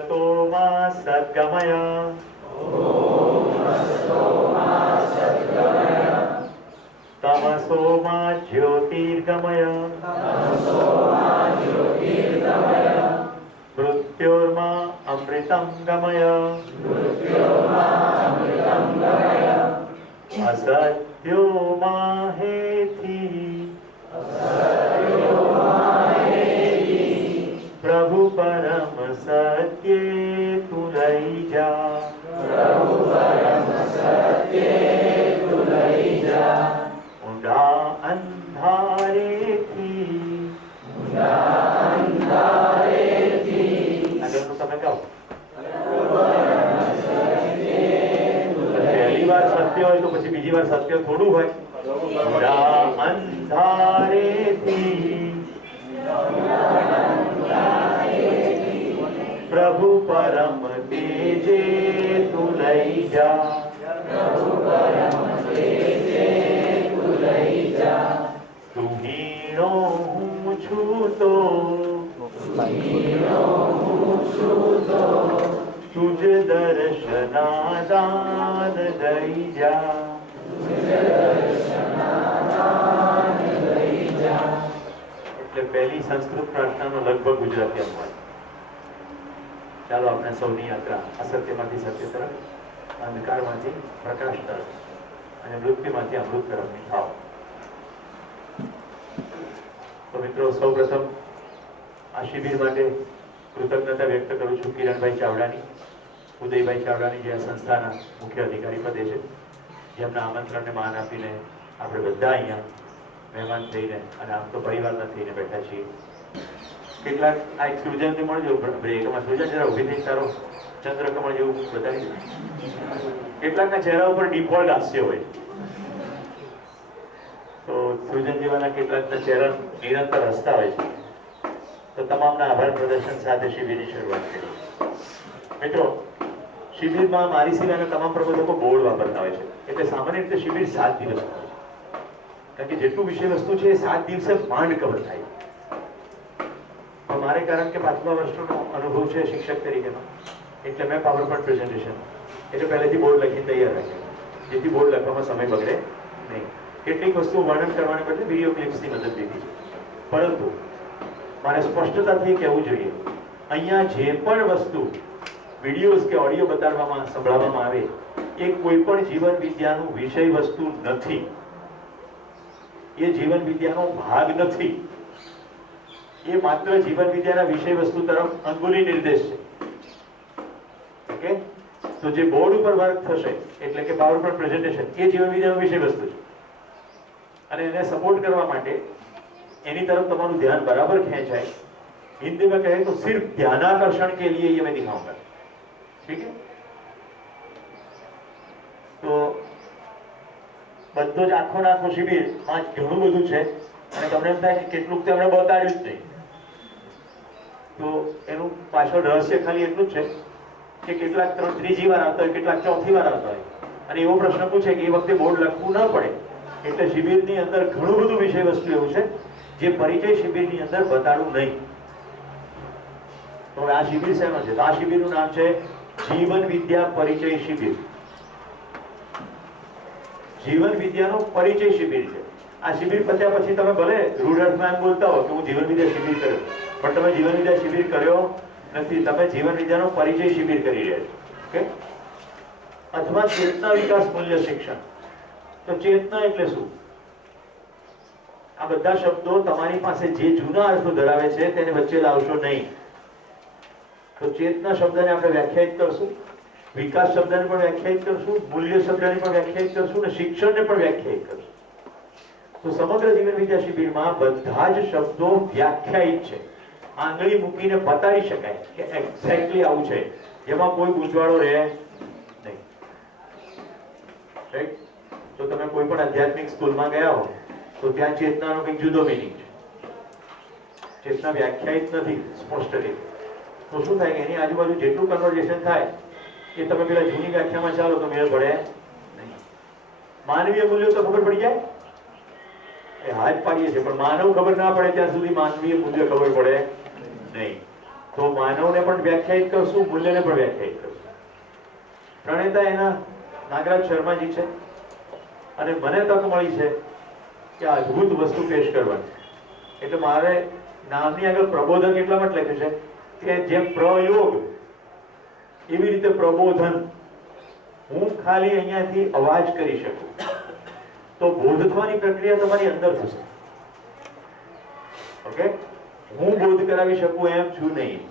मा सद्गमय तमसो मा ज्योतिर्गमय मृत्योर्मा अमृतं गमय असत्यो मा हेति प्रभु परम सत्ये तू लई जा ऊंडा अंधारेથી આગળનું તમે કહો પહેલી વાર સત્ય હોય તો પછી બીજી વાર સત્ય થોડું હોય ઊંડા અંધારેથી प्रभु परम तेजे तू लई जा तू हीनो हूँ छूतो तुझ दर्शनादान दई जा એટલે પહેલી સંસ્કૃત પ્રાર્થનાનો લગભગ ગુજરાતી અનુવાદ. ચાલો આપણે સૌની યાત્રા અસત્યમાંથી સત્ય તરફ, અંધકારમાંથી પ્રકાશ તરફ અને મૃત્યુમાંથી અમૃત તરફની થાવ. તો મિત્રો, સૌપ્રથમ આ શિબિર માટે કૃતજ્ઞતા વ્યક્ત કરું છું કિરણભાઈ ચાવડાની, ઉદયભાઈ ચાવડાની, જે આ સંસ્થાના મુખ્ય અધિકારી પદે છે, જેમના આમંત્રણને માન આપીને આપણે બધા અહીંયા મહેમાન થઈને અને આમ તો પરિવારના થઈને બેઠા છીએ. કેટલાક આ એક સૃજનને મળજો બ્રેકમાં, સૃજન જરા ઉભી થઈ તારો ચંદ્રકમળ જેવું બતાવી. કેટલાકના ચહેરા ઉપર ડિફોલ્ટ હાસ્ય હોય, તો સૃજન જેવાના કેટલાકના ચહેરા નિરંતર હસતા હોય છે. તો તમામના આભાર પ્રદર્શન સાથે શિબિરની શરૂઆત કરી. મિત્રો, શિબિરમાં મારી સિવાયના તમામ પ્રબોધકો બોર્ડ વાપરતા હોય છે, એટલે સામાન્ય રીતે શિબિર 7 દિવસ હોય છે. કારણ કે જેટલું વિષય વસ્તુ છે એ 7 દિવસે માંડ કવર થાય. મારે કારણ કે 5મા વર્ષનો અનુભવ છે શિક્ષક તરીકેનો, એટલે મેં પાવરપોઈન્ટ પ્રેઝન્ટેશન એટલે પહેલેથી બોર્ડ લખીને તૈયાર રાખ્યું, જેથી બોર્ડ લખવામાં સમય બગડે નહીં. કેટલીક વસ્તુઓ વર્ણન કરવાને બદલે વિડીયો ક્લિપ્સની મદદ લીધી છે. પરંતુ મારે સ્પષ્ટતાથી કહેવું જોઈએ, અહીંયા જે પણ વસ્તુ વિડીયોઝ કે ઓડિયો બતાડવામાં સંભળાવવામાં આવે એ કોઈ પણ જીવન વિદ્યાનું વિષય વસ્તુ નથી, એ જીવન વિદ્યાનો ભાગ નથી. એ માત્ર જીવન વિદ્યાના વિષય વસ્તુ તરફ અંગુલી નિર્દેશ છે. ઓકે, તો જે બોર્ડ ઉપર વર્ક થશે એટલે કે પાવરપોઈન્ટ પ્રેઝન્ટેશન, એ જીવન વિદ્યાનો વિષય વસ્તુ છે. અને એને સપોર્ટ કરવા માટે એની તરફ તમારું ધ્યાન બરાબર ખેંચાય, हिंदी में कहे तो सिर्फ ध्यानाकर्षण के लिए ये मैं दिखाऊंगा. ठीक है, तो બધો જ આખો નાખો શિબિર માં ઘણું બધું છે અને તમને એમ થાય કે કેટલુંક તેમણે બતાડ્યું જ નહીં. તો એનું પાછળ રહસ્ય ખાલી એટલું જ છે કે કેટલાક ત્રીજી વાર આવતા હોય, કેટલાક ચોથી વાર આવતા હોય, અને એવો પ્રશ્ન પૂછે કે એ વખતે બોર્ડ લખવું ન પડે. એટલે શિબિરની અંદર ઘણું બધું વિષય વસ્તુ એવું છે જે પરિચય શિબિરની અંદર બતાડવું નહીં. તો આ શિબિર શેનો છે? તો આ શિબિરનું નામ છે જીવન વિદ્યા પરિચય શિબિર. જીવન વિદ્યાનો પરિચય શિબિર છે. આ શિબિર પત્યા પછી તમે ભલે રૂઢ અર્થમાં એમ બોલતા હો કે હું જીવન વિદ્યા શિબિર કર્યો, પણ તમે જીવન વિદ્યા શિબિર કર્યો નથી, તમે જીવન વિદ્યાનો પરિચય શિબિર કરી રહ્યા છો. ઓકે, અથવા ચેતના વિકાસ મૂલ્ય શિક્ષણ. તો ચેતના એટલે શું? આ બધા શબ્દો તમારી પાસે જે જૂના અર્થો ધરાવે છે તેને વચ્ચે લાવશો નહીં. તો ચેતના શબ્દને આપણે વ્યાખ્યાયિત કરશું, વિકાસ શબ્દને પણ વ્યાખ્યાયિત કરશું, મૂલ્ય શબ્દને પણ વ્યાખ્યાયિત કરશું અને શિક્ષણને પણ વ્યાખ્યાયિત કરશું. તો સમગ્ર જીવન વિદ્યા શિબિરમાં બધા જ શબ્દો વ્યાખ્યાયિત છે, આંગળી મૂકીને બતાવી શકાય કે એક્ઝેક્ટલી આવું છે, જેમાં કોઈ ગૂંચવાડો રહે નહીં. રાઈટ? તો તમે કોઈ પણ આધ્યાત્મિક સ્કૂલમાં ગયા હો તો ત્યાં ચેતનાનો કંઈક જુદો મિનિંગ છે. ચેતના વ્યાખ્યાયિત નથી સ્પષ્ટ રીતે. તો શું થાય કે એની આજુબાજુ જેટલું કન્વર્ઝેશન થાય એ તમે પેલા જૂની વ્યાખ્યામાં ચાલો તો મેળ પડે નહીં. માનવીય મૂલ્યો તો ખબર પડી જાય, એ હાથ પાડીએ છીએ, પણ માનવ ખબર ના પડે ત્યાં સુધી માનવીય મૂલ્ય ખબર પડે નહીં. તો માનવને પણ વ્યાખ્યાયિત કરશું, મૂલ્યને પણ વ્યાખ્યાયિત કરશું. પ્રણેતા એના નાગરાજ શર્માજી છે અને મને તક મળી છે કે આ અદ્ભુત વસ્તુ પેશ કરવાની. એટલે મારે નામની આગળ પ્રબોધન એટલા માટે લખ્યું છે કે જેમ પ્રયોગ એવી રીતે પ્રબોધન. હું ખાલી અહીંયાથી અવાજ કરી શકું તો બોધ થવાની પ્રક્રિયા તમારી અંદર થશે. ઓકે, હું બોધ કરાવી શકું એમ છું નહીં.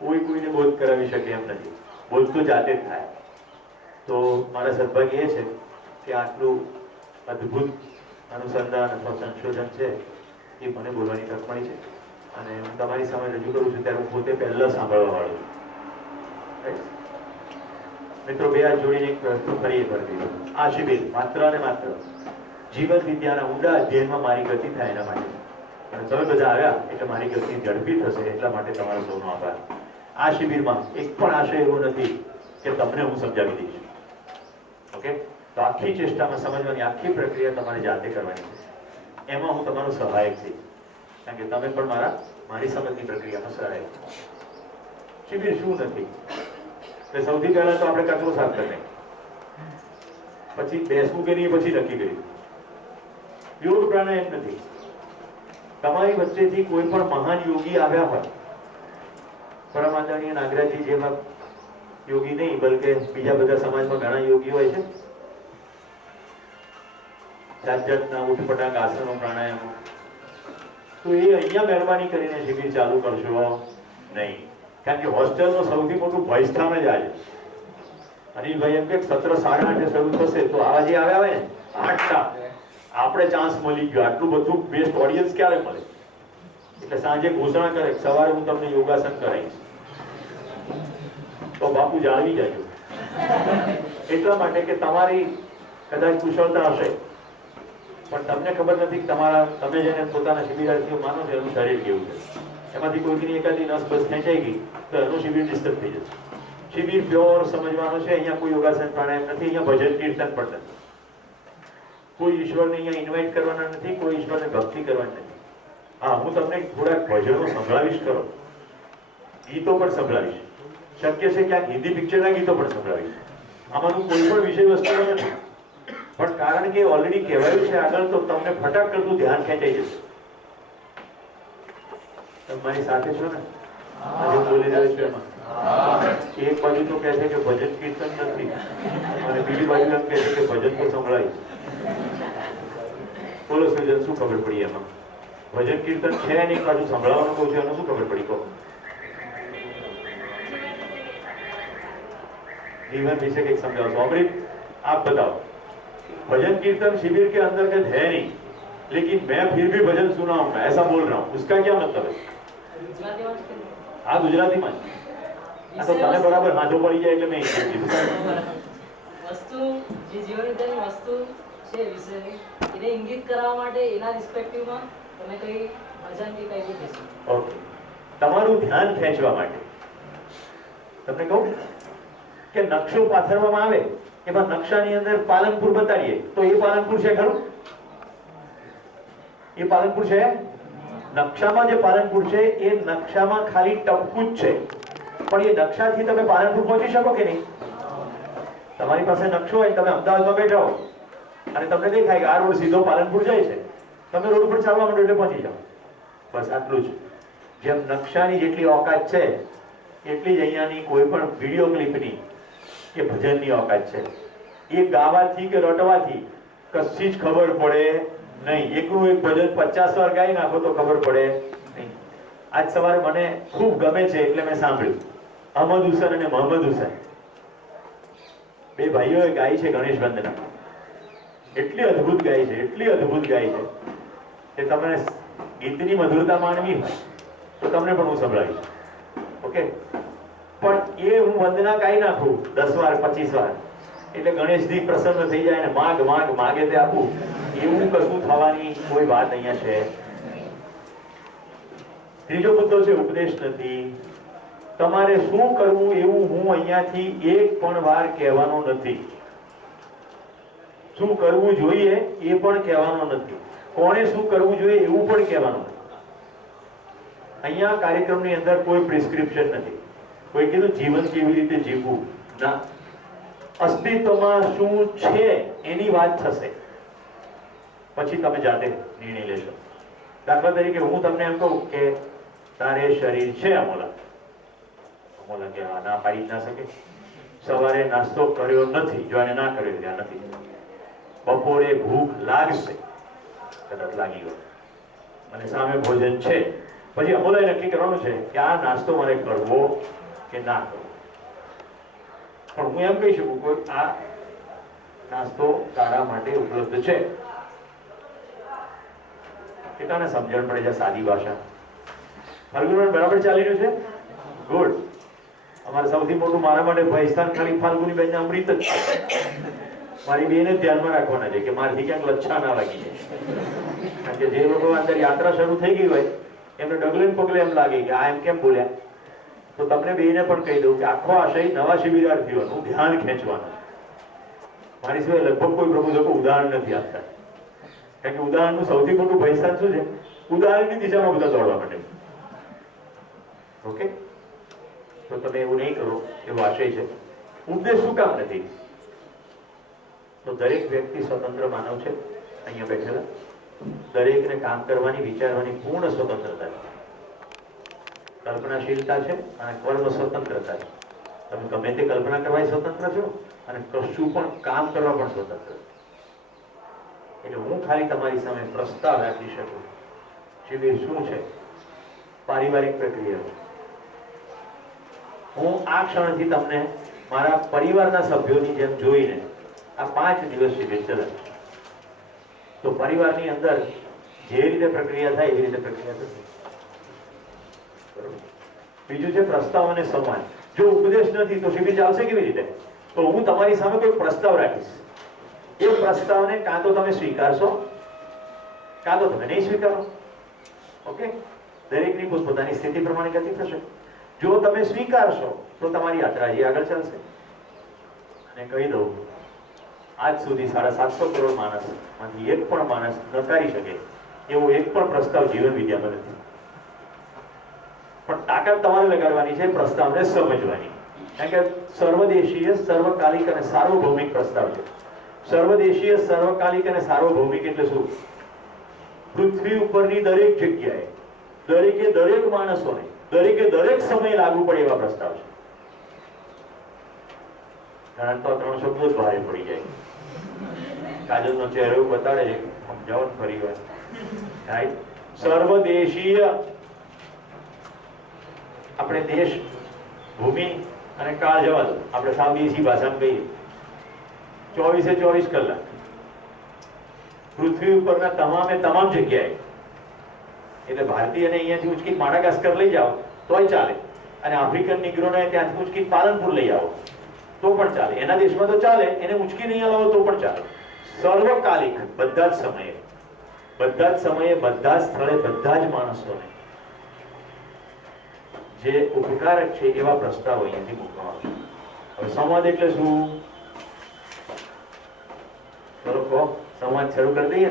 કોઈ કોઈને બોધ કરાવી શકે એમ નથી. બોધ તો જાતે જ થાય. તો મારા સદભાગ્ય એ છે કે આટલું અદ્ભુત અનુસંધાન અથવા સંશોધન છે એ મને બોલવાની તક મળી છે અને હું તમારી સામે રજૂ કરું છું ત્યારે હું પોતે પહેલા સાંભળવા વાળું છું. મિત્રો, બે હાથ જોડીને એક વસ્તુ ફરી કરી દીધું. આ શિબિર માત્ર અને માત્ર જીવન વિદ્યાના ઊંડા અધ્યયનમાં મારી ગતિ થાય એના માટે. અને તમે બધા આવ્યા એટલે મારી ગતિ ઝડપી થશે. એટલા માટે તમારો સૌનો આભાર. આ શિબિરમાં એક પણ આશય એવો નથી કે તમને હું સમજાવી દઈશ. ઓકે, તો આખી ચેષ્ટામાં સમજવાની આખી પ્રક્રિયા તમારે જાતે કરવાની છે. એમાં હું તમારો સહાયક છું, કારણ કે તમે પણ મારી સમજની પ્રક્રિયામાં સહાયક છો. શિબિર શું નથી? સૌથી પહેલા તો આપણે કચરો સાફ કરી નાખીએ, પછી બેસવું કરીએ, પછી નક્કી કરીએ. યોગ પ્રાણાયામ નથી. તમારી વચ્ચેથી કોઈ પણ મહાન યોગી આવ્યા હોય, પરમ આદરણીય નાગરાજજી જેવા યોગી નહીં, બલકે બીજા બધા સમાજમાં ઘણા યોગી હોય છે, જાત જાતના ઉઠપટાંગ આસનો પ્રાણાયામો, તો એ અહીંયા મહેરબાની કરીને શિબિર ચાલુ કરશો નહીં. કારણ કે હોસ્ટેલનું સૌથી મોટું ભયસ્થાન જ આજે. અનિલભાઈ એમ કે સત્ર 8:30 શરૂ થશે તો આવા જે આવ્યા હોય ને 8ટા આપણે ચાન્સ મળી ગયો. આટલું બધું બેસ્ટ ઓડિયન્સ ક્યારે મળે? એટલે સાંજે ઘોષણા કરે સવારે હું તમને યોગાસન કરાવીશ, તો બાપુ જાળવી જાજો. એટલા માટે કે તમારી કદાચ કુશળતા હશે પણ તમને ખબર નથી કે તમે જેને પોતાના શિબિરાર્થીઓ માનો છો એનું શરીર કેવું છે. એમાંથી કોઈની એકાદી નસ બસ ખેંચાઈ ગઈ તો એનું શિબિર ડિસ્ટર્બ થઈ જશે. શિબિર પ્યોર સમજવાનું છે. અહીંયા કોઈ યોગાસન પ્રાણાયામ નથી, અહીંયા ભજન કીર્તન પણ નથી. કોઈ ઈશ્વરને અહીંયા ઇન્વાઇટ કરવાના નથી, કોઈ ઈશ્વરને ભક્તિ કરવાની નથી. હા, હું તમને થોડાક ભજનો સંભળાવીશ, કરો ગીતો પણ સંભળાવીશ, શક્ય છે ક્યાંક હિન્દી પિક્ચરના ગીતો પણ સંભળાવીશ. આમાંનું કોઈ પણ વિષય વસ્તુ નથી, પણ કારણ કે ઓલરેડી કહેવાયું છે આગળ, તો તમને ફટાક કરતું ધ્યાન ખેંચાઈ જશે. તમારી સાથે છો ને આજે બોલી રહ્યો છું એમાં? એક બાજુ તો કહે છે કે ભજન કીર્તન નથી અને બીજી બાજુ એમ કહે છે કે ભજન તો સંભળાય. બોલો સર્જન, શું ખબર પડી એમાં? ભજન કીર્તન છે ને એક બાજુ સંભળાવવાનું કહું છું, એનું શું ખબર પડી? કહો. जीवन विषय एक समझाओ. अमृत आप बताओ. भजन कीर्तन शिविर के अंतर्गत है नहीं, लेकिन मैं फिर भी भजन सुनाऊंगा ऐसा बोल रहा हूँ. उसका क्या मतलब है? हाँ, गुजराती में. तो तने बराबर हाथों पड़ी जाए એટલે મેં વસ્તુ જે જીવન વિદ્યાની વસ્તુ છે વિષયની એને ઇંગિત કરવા માટે એના રિસ્પેક્ટિવમાં તમે કઈ ભજન કે કઈ બી કહેશો. ઓકે, તમારું ધ્યાન ખેંચવા માટે તમને કહું કે નકશો પાથરવામાં આવે, એમાં નકશાની અંદર પાલનપુર બતાડીએ તો એ પાલનપુર છે ખરું? એ પાલનપુર છે? નકશામાં જે પાલનપુર છે એ નકશામાં ખાલી ટપકું જ છે, પણ એ નકશાથી તમે પાલનપુર પહોંચી શકો કે નહીં? તમારી પાસે નકશો હોય, તમે અમદાવાદમાં બેઠા હો અને તમને દેખાય કે આ રોડ સીધો પાલનપુર જાય છે, તમે રોડ ઉપર ચાલવા માંડો એટલે પહોંચી જાઓ. બસ આટલું જ. જેમ નકશાની જેટલી ઓકાત છે એટલી જ અહીંયાની કોઈ પણ વિડીયો ક્લિપની કે ભજનની ઓકાત છે. એ ગાવાથી કે રટવાથી કશી જ ખબર પડે નહીં. એકનું એક ભજન 50 વાર ગાઈ નાખો તો ખબર પડે નહીં. આજ સવારે મને ખૂબ ગમે છે એટલે મેં સાંભળ્યું, અહમદ હુસૈન અને મોહમ્મદ હુસૈન બે ભાઈઓએ ગાઈ છે ગણેશ વંદના. એટલી અદ્ભુત ગાઈ છે, એટલી અદ્ભુત ગાઈ છે કે તમને ગીતની મધુરતા માણવી હોય તો તમને પણ હું સંભળાવીશ. ઓકે, પણ એ હું વંદના ગાઈ નાખું 10 વાર 25 વાર એટલે ગણેશજી પ્રસન્ન થઈ જાય ને માગ માગ માગે તે આપું, એવું કશું થવાની કોઈ વાત અહીંયા છે. ત્રીજો મુદ્દો છે ઉપદેશ નથી. તમારે શું કરવું એવું હું અહીંયાથી એક પણ વાર કહેવાનો નથી. શું કરવું જોઈએ એ પણ કહેવાનો નથી. કોણે શું કરવું જોઈએ એવું પણ કહેવાનું નથી. અહીંયા કાર્યક્રમની અંદર કોઈ પ્રિસ્ક્રિપ્શન નથી. કોઈ કીધું જીવન કેવી રીતે જીવવું, ના. અસ્તિત્વમાં શું છે એની વાત થશે, પછી તમે જાતે નિર્ણય લેશો. દાખલા તરીકે હું તમને એમ કહું કે તારે શરીર છે અમોલા, અમોલા કે ના પાડી જ ના શકે. સવારે નાસ્તો કર્યો નથી, જો એને ના કર્યો ત્યાં નથી. બપોરે ભૂખ લાગશે, કદાચ લાગી ગયો, અને સામે ભોજન છે, પછી અમોલાએ નક્કી કરવાનું છે કે આ નાસ્તો મારે કરવો કે ના કરવો. પણ હું એમ કહી શકું કે આ નાસ્તો તારા માટે ઉપલબ્ધ છે. કેટલાને સમજણ પડે છે સાદી ભાષા? ફાલ્ગુન બરાબર ચાલી રહ્યું છે? ગુડ. અમારે સૌથી મોટું મારા માટે ભયસ્થાન ખાલી ફાલ્ગુની બેન અમૃત જ છે. મારી બેને ધ્યાનમાં રાખવાના છે કે મારથી ક્યાંક લચ્છા ના લાગી જાય. કારણ કે જે લોકો અંદર યાત્રા શરૂ થઈ ગઈ હોય એમને ડગલે ને પગલે એમ લાગે કે આ એમ કેમ બોલ્યા. તો તમને બેને પણ કહી દઉં કે આખો આશય નવા શિબિરાર્થીઓનું ધ્યાન ખેંચવાનું. મારી સિવાય લગભગ કોઈ પ્રબોધકો ઉદાહરણ નથી આપતા. કારણ કે ઉદાહરણનું સૌથી મોટું ભયસ્થાન શું છે? ઉદાહરણની દિશામાં બધા દોડવા માટે. ઓકે, તો તમે એવું નહીં કરો એવો આશય છે. ઉપદેશ શું કામ નથી? તો દરેક વ્યક્તિ સ્વતંત્ર માનવ છે. અહીંયા બેઠેલા દરેકને કામ કરવાની, વિચારવાની પૂર્ણ સ્વતંત્રતા છે. કલ્પનાશીલતા છે અને કર્મ સ્વતંત્રતા છે. તમે ગમે તે કલ્પના કરવા સ્વતંત્ર છો અને કશું પણ કામ કરવા પણ સ્વતંત્ર. એટલે હું ખાલી તમારી સામે પ્રસ્તાવ રાખી શકું. શિબિર શું છે? પારિવારિક પ્રક્રિયા. હું આ ક્ષણથી તમને મારા પરિવારના સભ્યોની જેમ જોઈને આ 5 દિવસ શિબિર ચલાવીશ. તો પરિવારની અંદર જે રીતે પ્રક્રિયા થાય એવી રીતે પ્રક્રિયા થશે. બીજું છે પ્રસ્તાવ અને સંવાદ. જો ઉપદેશ નથી તો શિબિર ચાલશે કેવી રીતે? તો હું તમારી સામે કોઈ પ્રસ્તાવ રાખીશ. એ પ્રસ્તાવને કાં તો તમે સ્વીકારશો, કાં તો તમે નહીં સ્વીકારો. ઓકે, દરેકની પોતપોતાની સ્થિતિ પ્રમાણે ગતિ થશે. જો તમે સ્વીકારશો તો તમારી યાત્રા હજી આગળ ચાલશે. અને કહી દઉં, આજ સુધી 750 કરોડ માણસમાંથી એક પણ માણસ નકારી શકે એવો એક પણ પ્રસ્તાવ જીવન વિદ્યામાં નથી. પણ તાકાત તમારે લગાડવાની છે પ્રસ્તાવને સમજવાની. કારણ કે સર્વદેશીય, સર્વકાલિક અને સાર્વભૌમિક પ્રસ્તાવ છે. સર્વદેશીય, સર્વકાલિક અને સાર્વભૌમિક એટલે શું? પૃથ્વી ઉપરની દરેક જગ્યાએ, દરેકે દરેક માણસોને, દરેકે દરેક સમયે લાગુ પડે એવા પ્રસ્તાવ છે. કારણ તો 3 શબ્દો જ ભારે પડી જાય. કાજલનો ચહેરો એવું બતાડે છે, સમજાવો ને ફરી વાર. રાઈટ? સર્વદેશીય, આપણે દેશ, ભૂમિ અને કાળ જવા દો, આપણે સાવ દેશી ભાષામાં કહીએ. 24 કલાક પૃથ્વી ઉપરના તમામ જગ્યાએ. એટલે ભારતીયને અહીંયાથી ઉચકી માડાગાસ્કર લઈ જાઓ તોય ચાલે, અને આફ્રિકન નિગ્રોને ત્યાંથી ઉચકી પાલનપુર લઈ આવો તો પણ ચાલે. એના દેશમાં તો ચાલે, એને ઉચકી નહીં લાવો તો પણ ચાલે. સર્વકાલિક, બધા જ સમયે, બધા જ સમયે, બધા જ સ્થળે, બધા જ માણસોને જે ઉપકારક છે એવા પ્રસ્તાવો અહીંયાથી મૂકવામાં આવશે. હવે સંવાદ એટલે શું? ચલો કહો, સંવાદ શરૂ કરી દઈએ.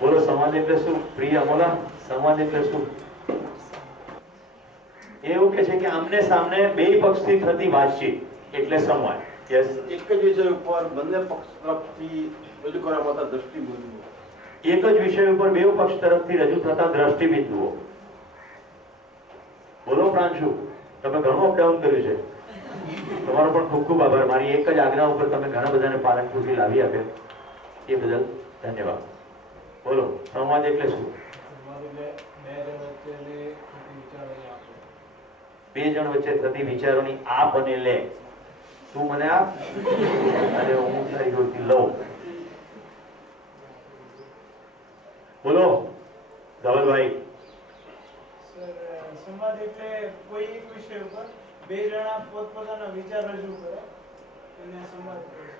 બોલો, સંવાદ એટલે શું? પ્રિય અમોલા, સંવાદ એટલે શું? એવું કે છે કે આમને સામને બે પક્ષથી થતી વાતચીત એટલે સંવાદ. યસ, એક જ વિષય ઉપર બંને પક્ષ તરફથી રજૂ કરવામાં આવતા દ્રષ્ટિબિંદુઓ. એક જ વિષય ઉપર બે પક્ષ તરફથી રજૂ થતા દ્રષ્ટિબિંદુઓ. બોલો પ્રાંશુ, તમે ઘણું અપડાઉન કર્યું છે. તમારો પણ ખૂબ ખૂબ આભાર. મારી એક જ આજ્ઞા ઉપર તમે ઘણા બધાને પાલનપુરથી લાવી આપ્યા, એ બદલ ધન્યવાદ. બોલો, સંવાદ એટલે શું? બે જણ વચ્ચે થતી વિચારોની આપ અને લે. તું મને આપ અને હું તારી જોડથી લઉં. બોલો ધવલભાઈ. સંવાદ એટલે કોઈ એક વિષય ઉપર બે જણા પોતપોતાના વિચાર રજૂ કરે એને સંવાદ કહે છે.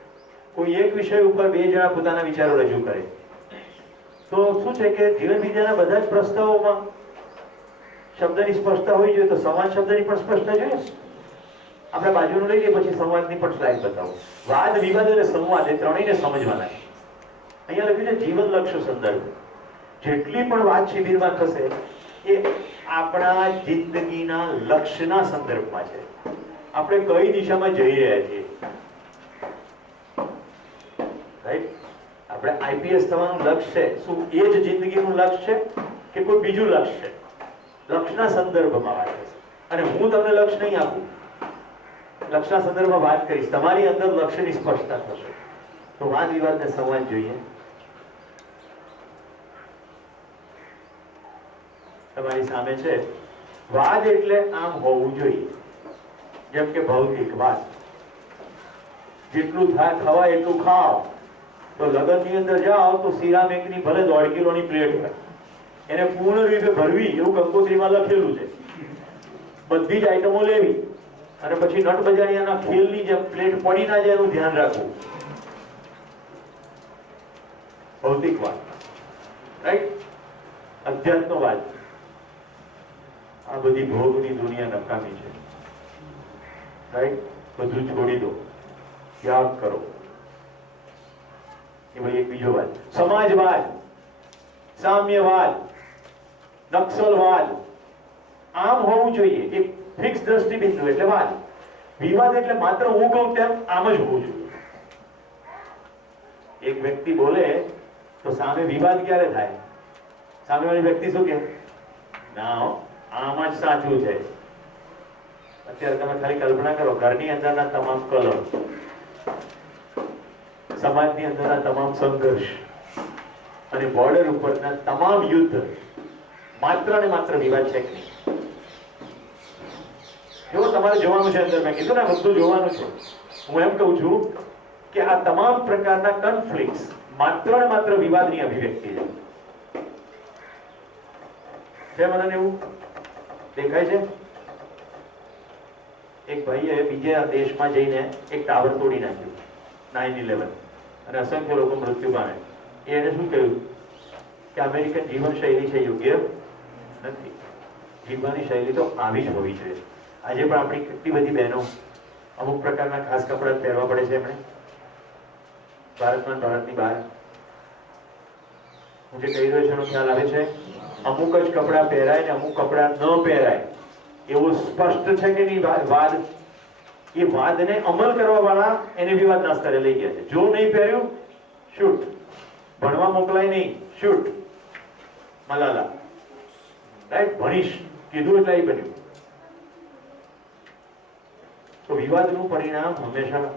કોઈ એક વિષય ઉપર બે જણા પોતાના વિચારો રજૂ કરે. તો શું છે કે જીવન વિદ્યાના બધા જ પ્રસ્તાવોમાં શબ્દની સ્પષ્ટતા હોવી જોઈએ. તો સંવાદ શબ્દની પણ સ્પષ્ટતા જોઈએ. આપણે બાજુનું લઈ લઈએ, પછી સંવાદની પણ સ્લાઇડ બતાવો. વાદ, વિવાદ અને સંવાદ એ ત્રણેયને સમજવાના છે. અહીંયા લખ્યું છે જીવનલક્ષ સંદર્ભ. જેટલી પણ વાત શિબિરમાં થશે એ આપણા જિંદગીના લક્ષ્યના સંદર્ભમાં છે. આપણે કઈ દિશામાં જઈ રહ્યા છીએ, રાઈટ? આપણે આઈપીએસ થવાનું લક્ષ્ય છે, શું એ જ જિંદગીનું લક્ષ્ય છે કે કોઈ બીજું લક્ષ્ય છે? લક્ષ્યના સંદર્ભમાં વાત છે. અને હું તમને લક્ષ્ય નહીં આપું, લક્ષ્યના સંદર્ભમાં વાત કરીશ, તમારી અંદર લક્ષ્યની સ્પષ્ટતા થશે. તો વાદ વિવાદને સંવાદ જોઈએ. તમારી સામે છે વાદ એટલે આમ હોવું જોઈએ, જેમ કે ભૌતિક વાત, જેટલું ખવાય એટલું ખાઓ. તો લગ્નની અંદર જાઓ તો સિરામિકની ભલે 1.5 કિલોની પ્લેટ હોય, એને પૂર્ણ રીતે ભરવી એવું કંકોત્રીમાં લખેલું છે. બધી જ આઈટમો લેવી અને પછી નટ બજારિયાના ખેલની જેમ પ્લેટ પડી ના જાય એનું ધ્યાન રાખવું. ભૌતિક વાત, રાઈટ? અધ્યાત્મવાદ, આ બધી ભોગની દુનિયા નકામી છે, રાઈટ? બધું છોડી દો, ત્યાગ કરો. એ ભાઈ એક બીજો વાત. સમાજવાદ, સામ્યવાદ, નક્સલવાદ, આમ હોવું જોઈએ. એક ફિક્સ દ્રષ્ટિબિંદુ એટલે વાદ. વિવાદ એટલે માત્ર હું કહું તેમ આમ જ હોવું જોઈએ. એક વ્યક્તિ બોલે તો સામે વિવાદ ક્યારે થાય? સામેવાળી વ્યક્તિ શું કહે? ના, આમ જ સાચું છે. અત્યારે તમે ખાલી કલ્પના કરો, ઘરની અંદરના તમામ કલહ, સમાજની અંદરના તમામ સંઘર્ષ અને બોર્ડર ઉપરના તમામ યુદ્ધ માત્ર ને માત્ર વિવાદ છે. જો તમારે જોવાનું છે અંદર, મેં કીધું ને બધું જોવાનું છે. હું એમ કહું છું કે આ તમામ પ્રકારના કન્ફ્લિક્ટ્સ માત્ર ને માત્ર વિવાદની અભિવ્યક્તિ છે. મને એવું દેખાય છે. એક ભાઈએ બીજા દેશમાં જઈને એક ટાવર તોડી નાખ્યું, 9/11, અને અસંખ્ય લોકો મૃત્યુ પામે. એને શું કહ્યું કે અમેરિકન જીવનશૈલી છે યોગ્ય નથી. જીવવાની શૈલી તો આવી જ હોવી જોઈએ. આજે પણ આપણી કેટલી બધી બહેનો અમુક પ્રકારના ખાસ કપડા પહેરવા પડે છે. એમણે ભારતમાં, ભારતની બહાર, હું જે કહી રહ્યો છું એનો ખ્યાલ આવે છે? અમુક જ કપડા પહેરાય ને અમુક કપડા ન પહેરાય, એવું સ્પષ્ટ છે કે નહીં? વાદ, એ વાદને અમલ કરવા વાળા એને વિવાદના સ્તરે લઈ ગયા છે. જો નહીં પહેર્યું, શૂટ. ભણવા મોકલાય નહીં, શૂટ. મલાલા, રાઈટ? ભણીશ કીધું એટલે એ બન્યું. તો વિવાદનું પરિણામ હંમેશા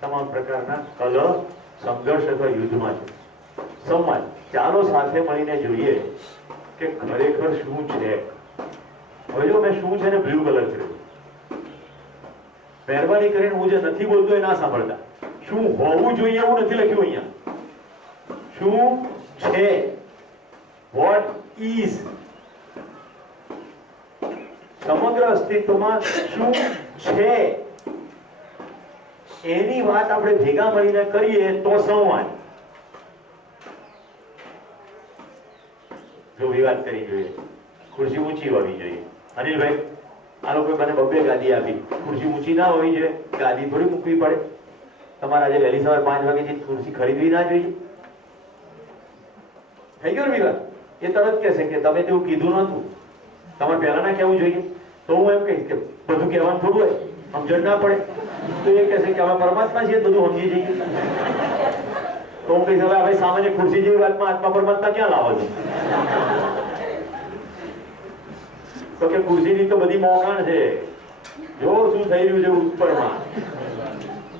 તમામ પ્રકારના કલહ, સંઘર્ષ અથવા યુદ્ધમાં છે. સમાજ, ચાલો સાથે મળીને જોઈએ કે ખરેખર શું છે. હવે જો મેં શું છે ને બ્લુ કલર કર્યું, મહેરબાની કરીને હું જે નથી બોલતો એ ના સાંભળતા. શું હોવું જોઈએ એવું નથી લખ્યું અહીંયા. શું છે, વોટ ઇઝ. સમગ્ર અસ્તિત્વમાં શું છે એની વાત આપણે ભેગા મળીને કરીએ તો સંવાદ. જો વિવાદ કરી જોઈએ, ખુરશી ઊંચી હોવી જોઈએ. અનિલભાઈ, આ લોકો મને 2 ગાદી આપી, ખુરશી ઊંચી ના હોવી જોઈએ? ગાદી થોડી મૂકવી પડે? તમારે આજે વહેલી સવારે 5 વાગે ખુરશી ખરીદવી ના જોઈએ? થઈ ગયો ને વિવાદ? એ તરત કહેશે કે તમે તેવું કીધું નતું, તમારે પહેલા ના કહેવું જોઈએ. તો હું એમ કહીશ કે બધું કહેવાનું થોડું હોય, સમજણ ના પડે. તો એ કહેશે કે અમે પરમાત્મા છીએ, બધું સમજી જઈએ. તો હું કહીશ હવે ભાઈ સામાન્ય ખુરશી જેવી વાતમાં આત્મા પરમાત્મા ક્યાં લાવો છો? તો કે ખુરશીની તો બધી મોકાણ છે, જો શું થઈ રહ્યું છે ઉપરમાં.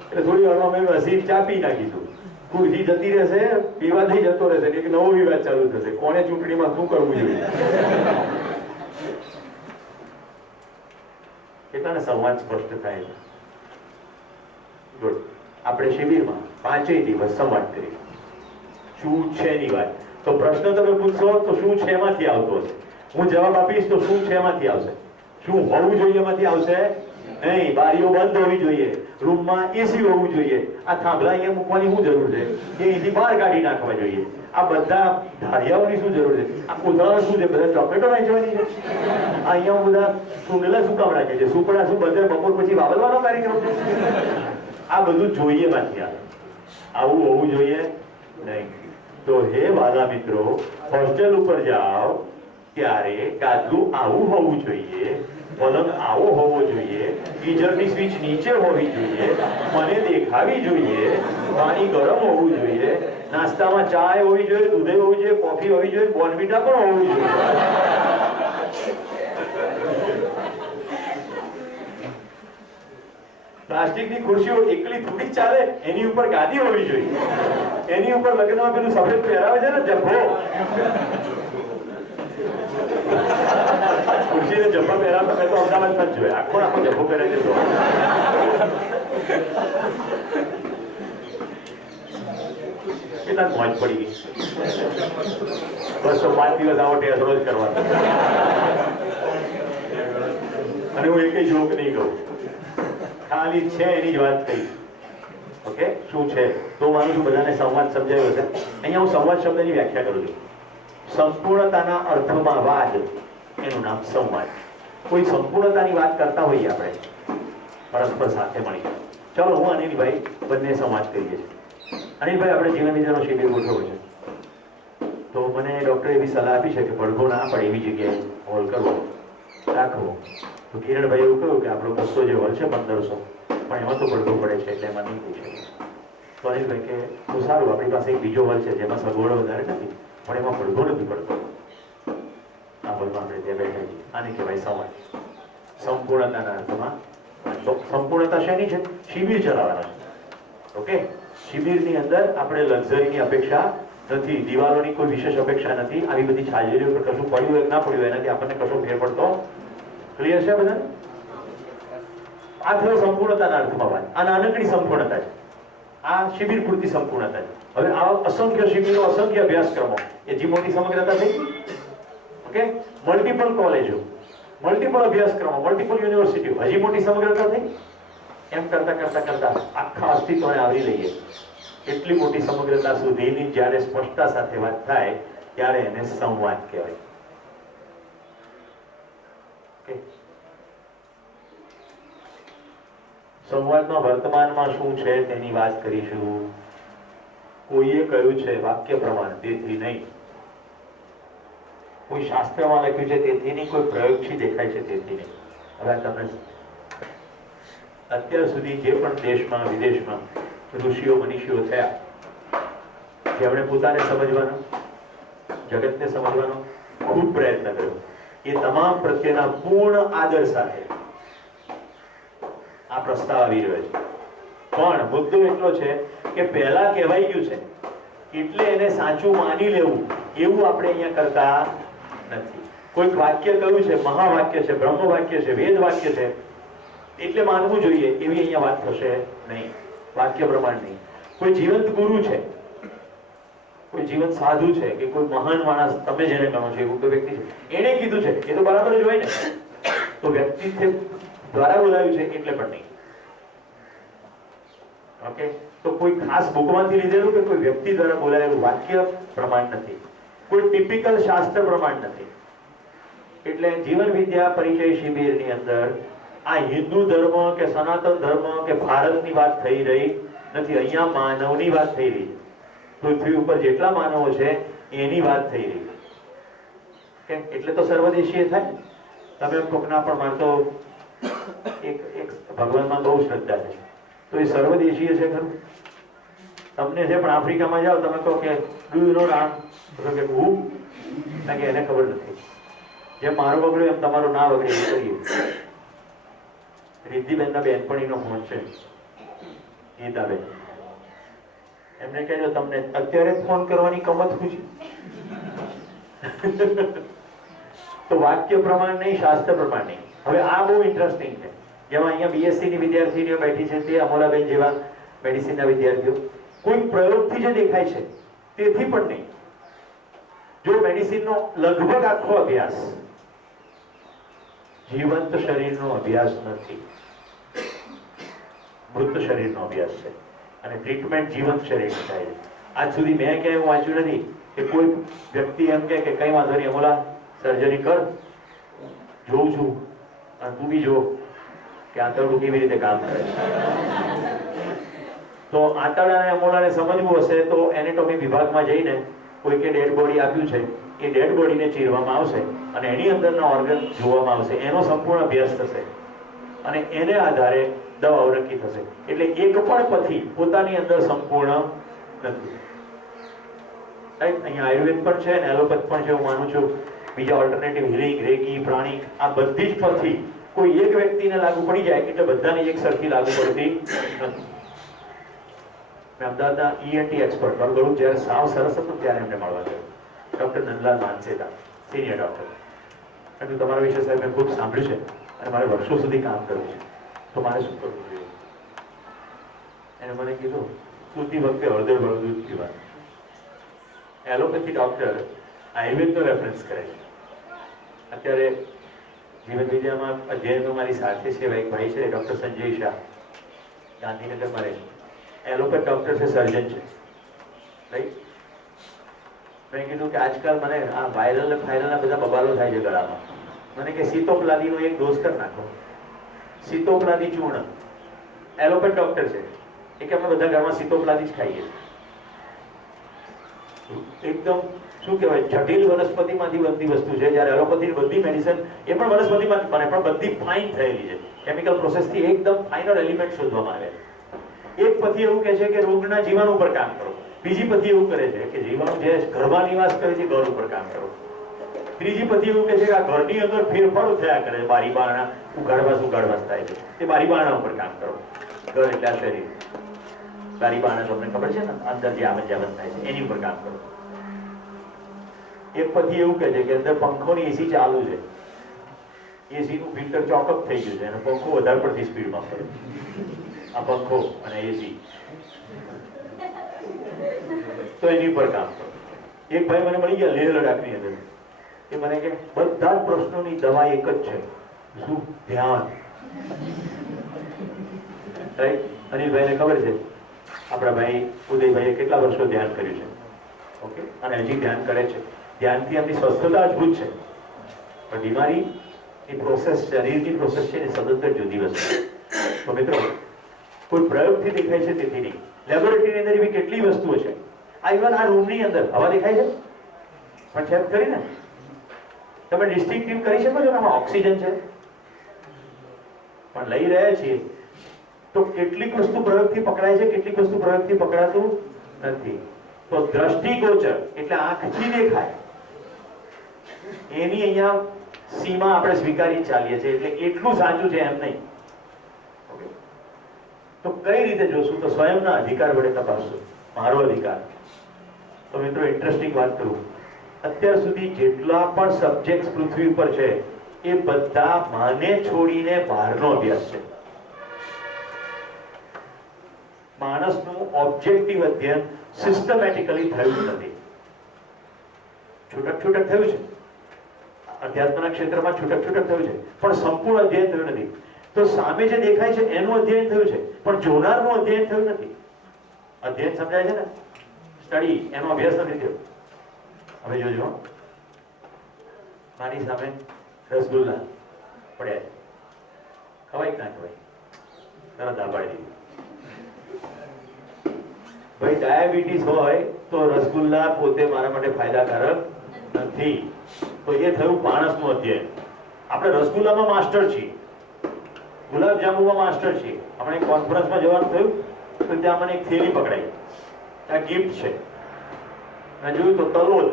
એટલે થોડી વારમાં મેં હસી ચાપી નાખીશું. ખુરશી જતી રહેશે, વિવાદ જતો રહેશે, એક નવો વિવાદ ચાલુ થશે. કોને ચૂંટણીમાં શું કરવું જોઈએ? કેટલાને સંવાદ સ્પષ્ટ થાય છે. ગુડ. આપણે શિબિરમાં 5 દિવસ સંવાદ કરીએ. શું છે ની વાત. તો પ્રશ્ન તમે પૂછશો તો શું છે એમાંથી આવતો હશે. હું જવાબ આપીશ તો શું છે એમાંથી આવશે. શું હોવું જોઈએ એમાંથી આવશે નહીં. બારીઓ બંધ હોવી જોઈએ, રૂમમાં એસી હોવું જોઈએ. આ થાંભલા અહીંયા મૂકવાની શું જરૂર છે? એ અહીંથી બહાર કાઢી નાખવા જોઈએ. આ બધા ધારિયાઓની શું જરૂર છે? આ કોથળાઓ શું છે? બધા ચોકલેટો નાખવાની છે? અહીંયા બધા સુંડલા શું કામ રાખે છે? સુપડા શું બધે બપોર પછી વાવલવાનો કાર્યક્રમ છે? આ બધું જોઈએ માંથી આવે. આવું હોવું જોઈએ નહીં. તો હે વાલા મિત્રો, હોસ્ટેલ ઉપર જાઓ, ત્યારે ગાદલું આવું હોવું જોઈએ, પલંગ આવો હોવો જોઈએ, ગીઝરની સ્વિચ નીચે હોવી જોઈએ, મને દેખાવી જોઈએ, પાણી ગરમ હોવું જોઈએ, નાસ્તામાં ચાય હોવી જોઈએ, દૂધ હોવી જોઈએ, કોફી હોવી જોઈએ, બોર્નવિટા પણ હોવું જોઈએ. પ્લાસ્ટિકની ખુરશીઓ એકલી થોડી ચાલે, એની ઉપર ગાદી હોવી જોઈએ, એની ઉપર લગ્નમાં પેલું સફેદ પહેરાવે છે ને જબ્બો, ખુરશીને જબ્બો પહેરાવતા મેં તો અમદાવાદમાં જ જોયા, આખો આખો જબ્બો પહેરાવી દીધો. કેટલા મોજ પડી ગઈ. 205 દિવસ આવો ટેસ્ટ રોજ કરવાનો, અને હું એકેય જોક નહીં કહું, ખાલી છે એની જ વાત કહી. ઓકે, શું છે તો માનું છું બધાને સંવાદ સમજાયો હશે. અહીંયા હું સંવાદ શબ્દની વ્યાખ્યા કરું છું. સંપૂર્ણતાના અર્થમાં વાદ, એનું નામ સંવાદ. કોઈ સંપૂર્ણતાની વાત કરતા હોઈએ આપણે પરસ્પર સાથે મળી, ચલો હું અનિલભાઈ બંને સંવાદ કરીએ છીએ. અનિલભાઈ, આપણે જીવન વિદ્યાનો શિબિર ગોઠવ્યો છે, તો મને ડોક્ટરે એવી સલાહ આપી છે કે પડઘો ના પડે એવી જગ્યાએ હોલ કરવો રાખવો. તો કિરણભાઈ એવું કહ્યું કે આપણો બસો જે હોલ છે 1500, પણ એમાં તો પડઘો પડે છે એટલે એમાં નહીં પૂછે. તો અનિલભાઈ કે તો સારું, આપણી પાસે એક બીજો હોલ છે જેમાં સગવડો વધારે નથી પણ એમાં પડઘો નથી પડતો, આ હોલમાં આપણે ત્યાં બેઠા છીએ. આને કહેવાય સંવાદ. સંપૂર્ણતાના અર્થમાં તો સંપૂર્ણતા શેની છે? શિબિર ચલાવવાના છે. ઓકે, શિબિરની અંદર આપણે લક્ઝરીની અપેક્ષા નથી, દિવાલોની કોઈ વિશેષ અપેક્ષા નથી, આવી બધી છાજલીઓ પર કશું પડ્યું હોય ના પડ્યું એનાથી આપણને કશો ફેર પડતો. ક્લિયર છે બધા? આ થયો સંપૂર્ણતાના અર્થમાં વાત. આ નાનકડી સંપૂર્ણતા છે, આ શિબિર પૂરતી સંપૂર્ણતા છે. હવે આ અસંખ્ય શિબિરો, અસંખ્ય અભ્યાસક્રમો, એ જે મોટી સમગ્રતા થઈ. ઓકે, મલ્ટિપલ કોલેજો, મલ્ટિપલ અભ્યાસક્રમો, મલ્ટિપલ યુનિવર્સિટીઓ, હજી મોટી સમગ્રતા થઈ. એમ કરતા કરતા કરતા આખા અસ્તિત્વને આવરી લઈએ, એટલી મોટી સમગ્રતા સુધીની જ્યારે સ્પષ્ટતા સાથે વાત થાય ત્યારે એને સંવાદ કહેવાય. સંવાદમાં વર્તમાનમાં શું છે તેની વાત કરીશું. કોઈએ કહ્યું છે વાક્ય પ્રમાણ, તેથી નહીં. કોઈ શાસ્ત્રમાં લખ્યું છે તેથી નહીં, કોઈ પ્રયોગથી દેખાય છે તેથી નહીં. હવે તમને અત્યાર સુધી જે પણ દેશમાં વિદેશમાં ઋષિઓ મનીષીઓ થયા, જેમણે પોતાને સમજવાનો, જગતને સમજવાનો ખૂબ પ્રયત્ન કર્યો, એ તમામ પ્રત્યેના પૂર્ણ આદર સાથે આ પ્રસ્તાવ આવી રહ્યો છે. પણ મુદ્દો એટલો છે કે પહેલા કહેવાઈ ગયું છે એટલે એને સાચું માની લેવું, એવું આપણે અહીંયા કરતા નથી. કોઈક વાક્ય કહ્યું છે, મહાવાક્ય છે, બ્રહ્મ વાક્ય છે, વેદ વાક્ય છે એટલે માનવું જોઈએ એવી અહીંયા વાત થશે નહીં. વાક્ય પ્રમાણ નહીં. કોઈ જીવંત ગુરુ છે, કોઈ જીવંત સાધુ છે કે કોઈ મહાન માણસ, તમે જેને ગણો છો એવું કોઈ વ્યક્તિ છે, એને કીધું છે એ તો બરાબર જ હોય ને. તો વ્યક્તિ દ્વારા બોલાવ્યું છે એટલે પણ નહીં. ઓકે, તો કોઈ ખાસ બુકમાંથી લીધેલું કે કોઈ વ્યક્તિ દ્વારા બોલાયેલું વાક્ય પ્રમાણ નથી, કોઈ ટિપિકલ શાસ્ત્ર પ્રમાણ નથી. એટલે જીવન વિદ્યા પરિચય શિબિરની અંદર આ હિન્દુ ધર્મ કે સનાતન ધર્મ કે ભારતની વાત થઈ રહી નથી. અહીંયા માનવની વાત થઈ રહી છે. પૃથ્વી ઉપર જેટલા માનવો છે એની વાત થઈ રહી છે. એટલે તો સર્વદેશીય થાય. તમે કોકના પણ માનતો એક ભગવાનમાં બહુ શ્રદ્ધા છે તો એ સર્વદેશીય છે ખરું? તમને છે પણ આફ્રિકામાં જાઓ તમે કહો કે ડુ યુ નો નામ, કે હું કે એને ખબર નથી. જેમ મારું બગડ્યું એમ તમારું ના બગડે એવું કરીએ. રિદ્ધિબેનના બેનપણીનો ફોન છે, ગીતાબેન, એમને કહેજો તમને અત્યારે ફોન કરવાની કમત શું છે? તો વાક્ય પ્રમાણ નહીં, શાસ્ત્ર પ્રમાણ નહીં. હવે આ બહુ ઇન્ટરેસ્ટિંગ છે. જેમાં અહીંયા બીએસસી ની વિદ્યાર્થીનીઓ બેઠી છે, તે અમોલાબેન જેવા મેડિસિનના વિદ્યાર્થીઓ, કોઈ પ્રયોગથી જે દેખાય છે તેથી પણ નહીં. જો મેડિસિનનો લગભગ આખો અભ્યાસ જીવંત શરીરનો અભ્યાસ નથી, મૃત શરીરનો અભ્યાસ છે. અને ટ્રીટમેન્ટ જીવંત શરીરની થાય છે. આજ સુધી મેં ક્યાંય એવું વાંચ્યું નથી કે કોઈ વ્યક્તિ એમ કે કઈ વાંધો નહીં અમોલા સર્જરી કર, જોઉં છું અને તું બી જો કે આંતરડું કેવી રીતે કામ કરે છે. તો આંતરડા અને અમોલાને સમજવું હશે તો એનેટોમી વિભાગમાં જઈને કોઈ કે ડેડ બોડી આપ્યું છે એ ડેડ બોડીને ચીરવામાં આવશે અને એની અંદરના ઓર્ગન જોવામાં આવશે, એનો સંપૂર્ણ અભ્યાસ થશે અને એને આધારે દવાઓ નક્કી થશે. એટલે એક પણ પથી પોતાની અંદર સંપૂર્ણ નથી. અહીંયા આયુર્વેદ પણ છે અને એલોપેથ પણ છે, હું માનું છું. બીજા ઓલ્ટરનેટિવ હિલિંગ, રેકી, પ્રાણી, આ બધી જ પથી કોઈ એક વ્યક્તિને લાગુ પડી જાય એટલે બધાને એક સરખી લાગુ પડતી નથી. મેં અમદાવાદના ENT એક્સપર્ટ, મારું ગળું જ્યારે સાવ સરસ હતું ત્યારે એમને મળવા ગયો, doctor Nandlal Mansata, senior doctor. અને તમારા વિશે સાહેબ મેં ખૂબ સાંભળ્યું છે અને મારે વર્ષો સુધી કામ કરવું છે, તો મારે શું કરવું જોઈએ? એને મને કીધું, સૂતી વખતે હળદર વાળું દૂધ પીવાનું. એલોપેથી ડૉક્ટર આયુર્વેદનો રેફરન્સ કરે છે. અત્યારે જીવન વિદ્યામાં અધ્યયનમાં મારી સાથે છે એક ભાઈ છે, ડૉક્ટર સંજય શાહ, ગાંધીનગરમાં રહે છે. એલોપેથ ડૉક્ટર છે, સર્જન છે, રાઈટ. મેં કીધું કે આજકાલ મને આ વાયરલ ને ફાયરલના બધા બબાલો થાય છે ગળામાં. મને કે સીતોપલાદીનો એક ડોઝ કરી નાખો, સીતોપલાદી ચૂર્ણ. એલોપેથ ડૉક્ટર છે એ કે અમે બધા ઘરમાં સીતોપલાદી જ ખાઈએ. એકદમ શું કહેવાય, જટિલ વનસ્પતિમાંથી બનતી વસ્તુ છે, જ્યારે એલોપેથીની બધી મેડિસિન એ પણ વનસ્પતિમાંથી બને, પણ બધી ફાઇન થયેલી છે, કેમિકલ પ્રોસેસથી એકદમ ફાઇનર એલિમેન્ટ શોધવામાં આવે. એક પથી એવું કહે છે કે રોગના જીવાણુ ઉપર કામ કરો, બીજી પથી એવું કરે છે કે જીવાણુ જે ઘરમાં નિવાસ કરે છે ઘર ઉપર કામ કરો, ત્રીજી પથી એવું કહે છે કે આ ઘરની અંદર ફેરફારો થયા કરે છે, બારી બારણા ઉગાડવાસ થાય છે, તે બારી બારણા ઉપર કામ કરો. ઘર એટલે આ શરીર, બારી બારણા તમને ખબર છે ને, અંદર જે આવન જાવન થાય છે એની ઉપર કામ કરો. એક પછી એવું કહે છે કે અંદર પંખોની એસી ચાલુ છે, એસી નું ફિલ્ટર ચોકઅપ થઈ ગયું છે અને પંખો વધારે પડતી સ્પીડમાં ફરે. આ પંખો અને એસી, તો એની ઉપર કામ કરો. એક ભાઈ મને મળી ગયા લેહ લડાખની અંદર, એ મને કે બધા જ પ્રશ્નોની દવા એક જ છે, શું? ધ્યાન. રાઈટ. અનિલભાઈને ખબર છે, આપણા ભાઈ ઉદયભાઈએ કેટલા વર્ષો ધ્યાન કર્યું છે, ઓકે, અને હજી ધ્યાન કરે છે. ધ્યાનથી આપણી સ્વસ્થતા અદભુત છે, પણ બીમારી ની પ્રોસેસ, શરીરની પ્રોસેસ છે એ સદંતર જુદી વસ્તુ. તો મિત્રો, કોઈ પ્રયોગથી દેખાય છે તેથી નહીં, લેબોરેટરીની અંદર એવી કેટલી વસ્તુઓ છે. આ ઇવન આ રૂમની અંદર હવા દેખાય છે, પણ ચેક કરી ને તમે ડિસ્ટિંક્ટિવ કરી શકો છો કે આમાં ઓક્સિજન છે, પણ લઈ રહ્યા છીએ તો કેટલીક વસ્તુ પ્રયોગથી પકડાય છે, કેટલીક વસ્તુ પ્રયોગથી પકડાતું નથી. તો દ્રષ્ટિગોચર એટલે આંખથી દેખાય એની અહીંયા સીમા આપણે સ્વીકારી ચાલીએ છીએ, એટલે એટલું સાચું છે એમ નહીં. તો કઈ રીતે જોશું? તો સ્વયંના અધિકાર વડે તપાસશું. મારો અધિકાર. તો મિત્રો, ઇન્ટરેસ્ટિંગ વાત કરું, અત્યાર સુધી જેટલા પણ સબ્જેક્ટ પૃથ્વી ઉપર છે એ બધા માને છોડીને બહારનો અભ્યાસ છે. માણસનું ઓબ્જેક્ટિવ અધ્યયન સિસ્ટમેટિકલી થયું નથી. છૂટક છૂટક થયું છે, અધ્યાત્મના ક્ષેત્રમાં છૂટક છૂટક થયું છે, પણ સંપૂર્ણ અધ્યયન થયું નથી. તો સામે જે દેખાય છે એનું અધ્યયન થયું છે, પણ જોનારનું અધ્યયન થયું નથી. અધ્યયન સમજાય છે ને, સ્ટડી, એનો અભ્યાસ નથી થયો. હવે જોજો, મારી સામે રસગુલ્લા પડ્યા, ખવાય ના ખવાય? તરત દાબાડી દીધી. ભાઈ, ડાયાબિટીસ હોય તો રસગુલ્લા પોતે મારા માટે ફાયદાકારક નથી. તો એ થયું માણસનું અધ્યયન. આપણે રસગુલ્લામાં માસ્ટર છીએ, ગુલાબજાંબુમાં માસ્ટર છીએ. આપણે એક કોન્ફરન્સમાં જવાનું થયું તો ત્યાં મને એક થેલી પકડાઈ, ત્યાં ગિફ્ટ છે. મેં જોયું તો તલોદ,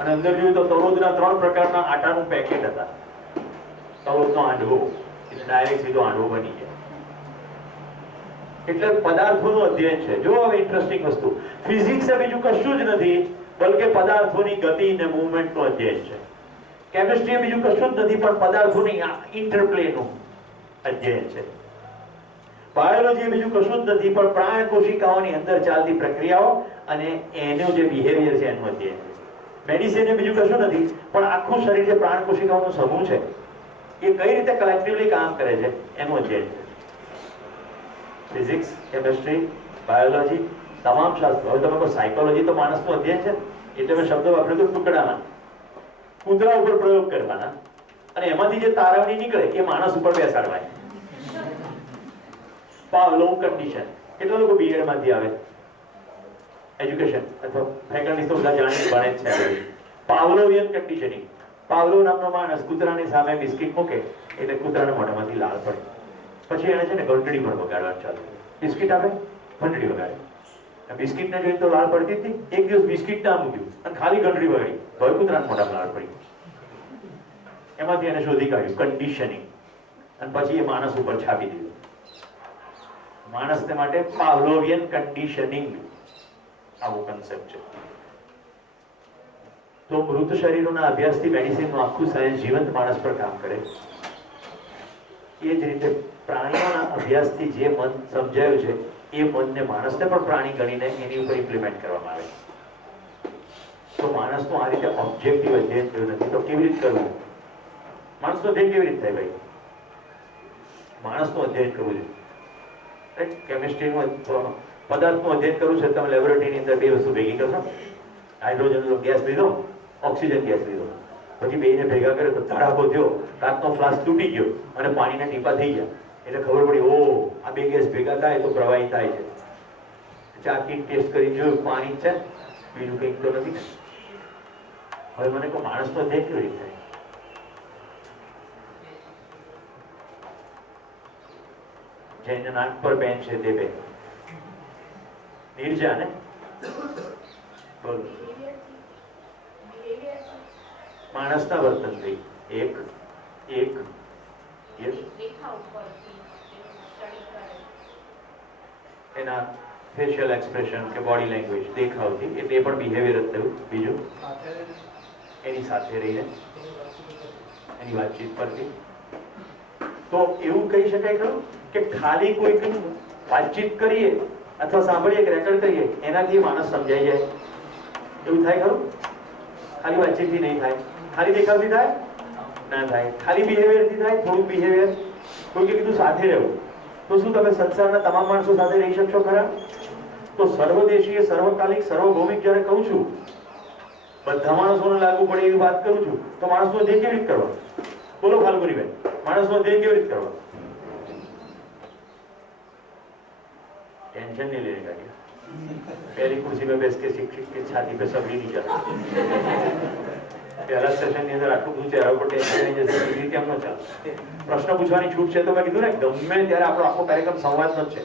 અને અંદર જોયું તો તલોદના 3 પ્રકારના આટાનું પેકેટ હતા. તલોદનો હાંડવો, એટલે ડાયરેક્ટ સીધો હાંડવો બની ગયા. એટલે પદાર્થોનું અધ્યયન છે. જો હવે ઇન્ટરેસ્ટિંગ વસ્તુ, ફિઝિક્સ એ બીજું કશું જ નથી, બલકે પદાર્થોની ગતિ અને મૂવમેન્ટનું અધ્યયન છે. કેમિસ્ટ્રી એ બીજું કશું જ નથી, પણ પદાર્થોની ઇન્ટરપ્લેનું અધ્યયન છે. બાયોલોજી એ બીજું કશું જ નથી, પણ પ્રાણ કોશિકાઓની અંદર ચાલતી પ્રક્રિયાઓ અને એનું જે બિહેવિયર છે એનું અધ્યયન છે. મેડિસિન એ બીજું કશું નથી, પણ આખું શરીર જે પ્રાણ કોશિકાઓનો સમૂહ છે એ કઈ રીતે કલેક્ટિવલી કામ કરે છે એનું અધ્યયન છે. ફિઝિક્સ, કેમિસ્ટ્રી, બાયોલોજી, તમામ શાસ્ત્રો. હવે તમે કહો સાયકોલોજી તો માણસનું અધ્યયન છે, એટલે મેં શબ્દ વાપર્યો તો ટુકડામાં. કૂતરા ઉપર પ્રયોગ કરવાના અને એમાંથી જે તારવણી નીકળે એ માણસ ઉપર બેસાડવાય. Pavlov condition. કેટલા લોકો બીએડ માંથી આવે, એજ્યુકેશન અથવા ફેકલ્ટી તો બધા જાણીને ભણે જ છે. પાવલોવિયન કન્ડિશનિંગ. પાવલો નામનો માણસ કૂતરાની સામે બિસ્કિટ મૂકે એટલે કૂતરાના મોઢામાંથી લાળ પડે. પછી એને છે ને ઘંટડી પર વગાડવાનું ચાલુ. બિસ્કિટ આપે, ઘંટડી વગાડે. બિસ્કિટને જોઈને તો લાળ પડતી હતી. એક દિવસ બિસ્કિટ ના મૂક્યું અને ખાલી ઘંટડી વગાડી, હવે કૂતરાના મોઢામાં લાળ પડી. એમાંથી એને શોધી કાઢ્યું કન્ડિશનિંગ, અને પછી એ માણસ ઉપર છાપી દીધું. માણસને માટે પાવલોવિયન કન્ડિશનિંગ આવો કન્સેપ્ટ છે. તો મૃત શરીરોના અભ્યાસથી મેડિસિનનું આખું સાયન્સ જીવંત માણસ પર કામ કરે. એ જ રીતે પ્રાણીઓના અભ્યાસથી જે મન સમજાયું છે એ મનને માણસને પણ પ્રાણી ગણીને એની ઉપર ઇમ્પ્લિમેન્ટ કરવામાં આવે. તો માણસનું આ રીતે ઓબ્જેક્ટિવ અધ્યયન થયું નથી તો કેવી રીતે કરવું? માણસનું અધ્યયન કેવી રીતે થાય ભાઈ? માણસનું અધ્યયન કરવું જોઈએ. કેમિસ્ટ્રીનું પદાર્થનું અધ્યયન કરવું છે, તમે લેબોરેટરીની અંદર બે વસ્તુ ભેગી કરશો. હાઇડ્રોજનનો ગેસ લીધો, ઓક્સિજન ગેસ લીધો, પછી બેને ભેગા કરે તો ધડાકો થયો, કાચનો ફ્લાસ્ક તૂટી ગયો અને પાણીના ટીપા થઈ ગયા. એટલે ખબર પડી, ઓ આ બે ગેસ ભેગા થાય તો પ્રવાહી થાય છે. ચાકી ટેસ્ટ કરી જોયું, પાણી છે, બીજું કંઈક તો નથી. હવે મને કોઈ માણસનો અધ્યયન કેવી રીતે થાય? જેને નાક પર બેન છે તે બેન નિર્જા ને બોલો. માણસના વર્તનથી એક એક એના ફેશિયલ એક્સપ્રેશન કે બોડી લેંગ્વેજ દેખાવથી, એટલે એ પણ બિહેવિયર જ થયું. બીજું એની સાથે રહીને એની વાતચીત પરથી. તો એવું કહી શકાય ખરું કે ખાલી કોઈક વાતચીત કરીએ અથવા સાંભળીએ કે રેકોર્ડ કરીએ એનાથી માણસ સમજાઈ જાય એવું થાય ખરું? ખાલી વાતચીતથી નહીં થાય. ખાલી દેખાવથી થાય ના થાય. ખાલી બિહેવિયરથી થાય, થોડું બિહેવિયર. કોઈકે કીધું સાથે રહેવું, તો શું તમે સંસારના તમામ માણસો સાથે રહી શકશો ખરા? તો સર્વદેશીય, સર્વકાલિક, સર્વભૌમિક જ્યારે કહું છું, બધા માણસોને લાગુ પડે એવી વાત કરું છું, તો માણસનો અધ્યયન કેવી રીતે કરવા? બોલો ફાલ્ગુનીબેન, માણસનો અધ્યયન કેવી રીતે કરવા? टेंशन नहीं लेने का क्या? पहली कुर्सी पे बैठ के शिक्षक की छाती पे सब नहीं जाता. पहला सेशन ની અંદર આટલું બધું ચહેરા પર ટેન્શન નહીં જશે, એ રીતે એમ ન ચાલે. પ્રશ્ન પૂછવાની છૂટ છે તો મેં કીધું ને, ગમે ત્યારે આપણો આખો કાર્યક્રમ સંવાદનો જ છે.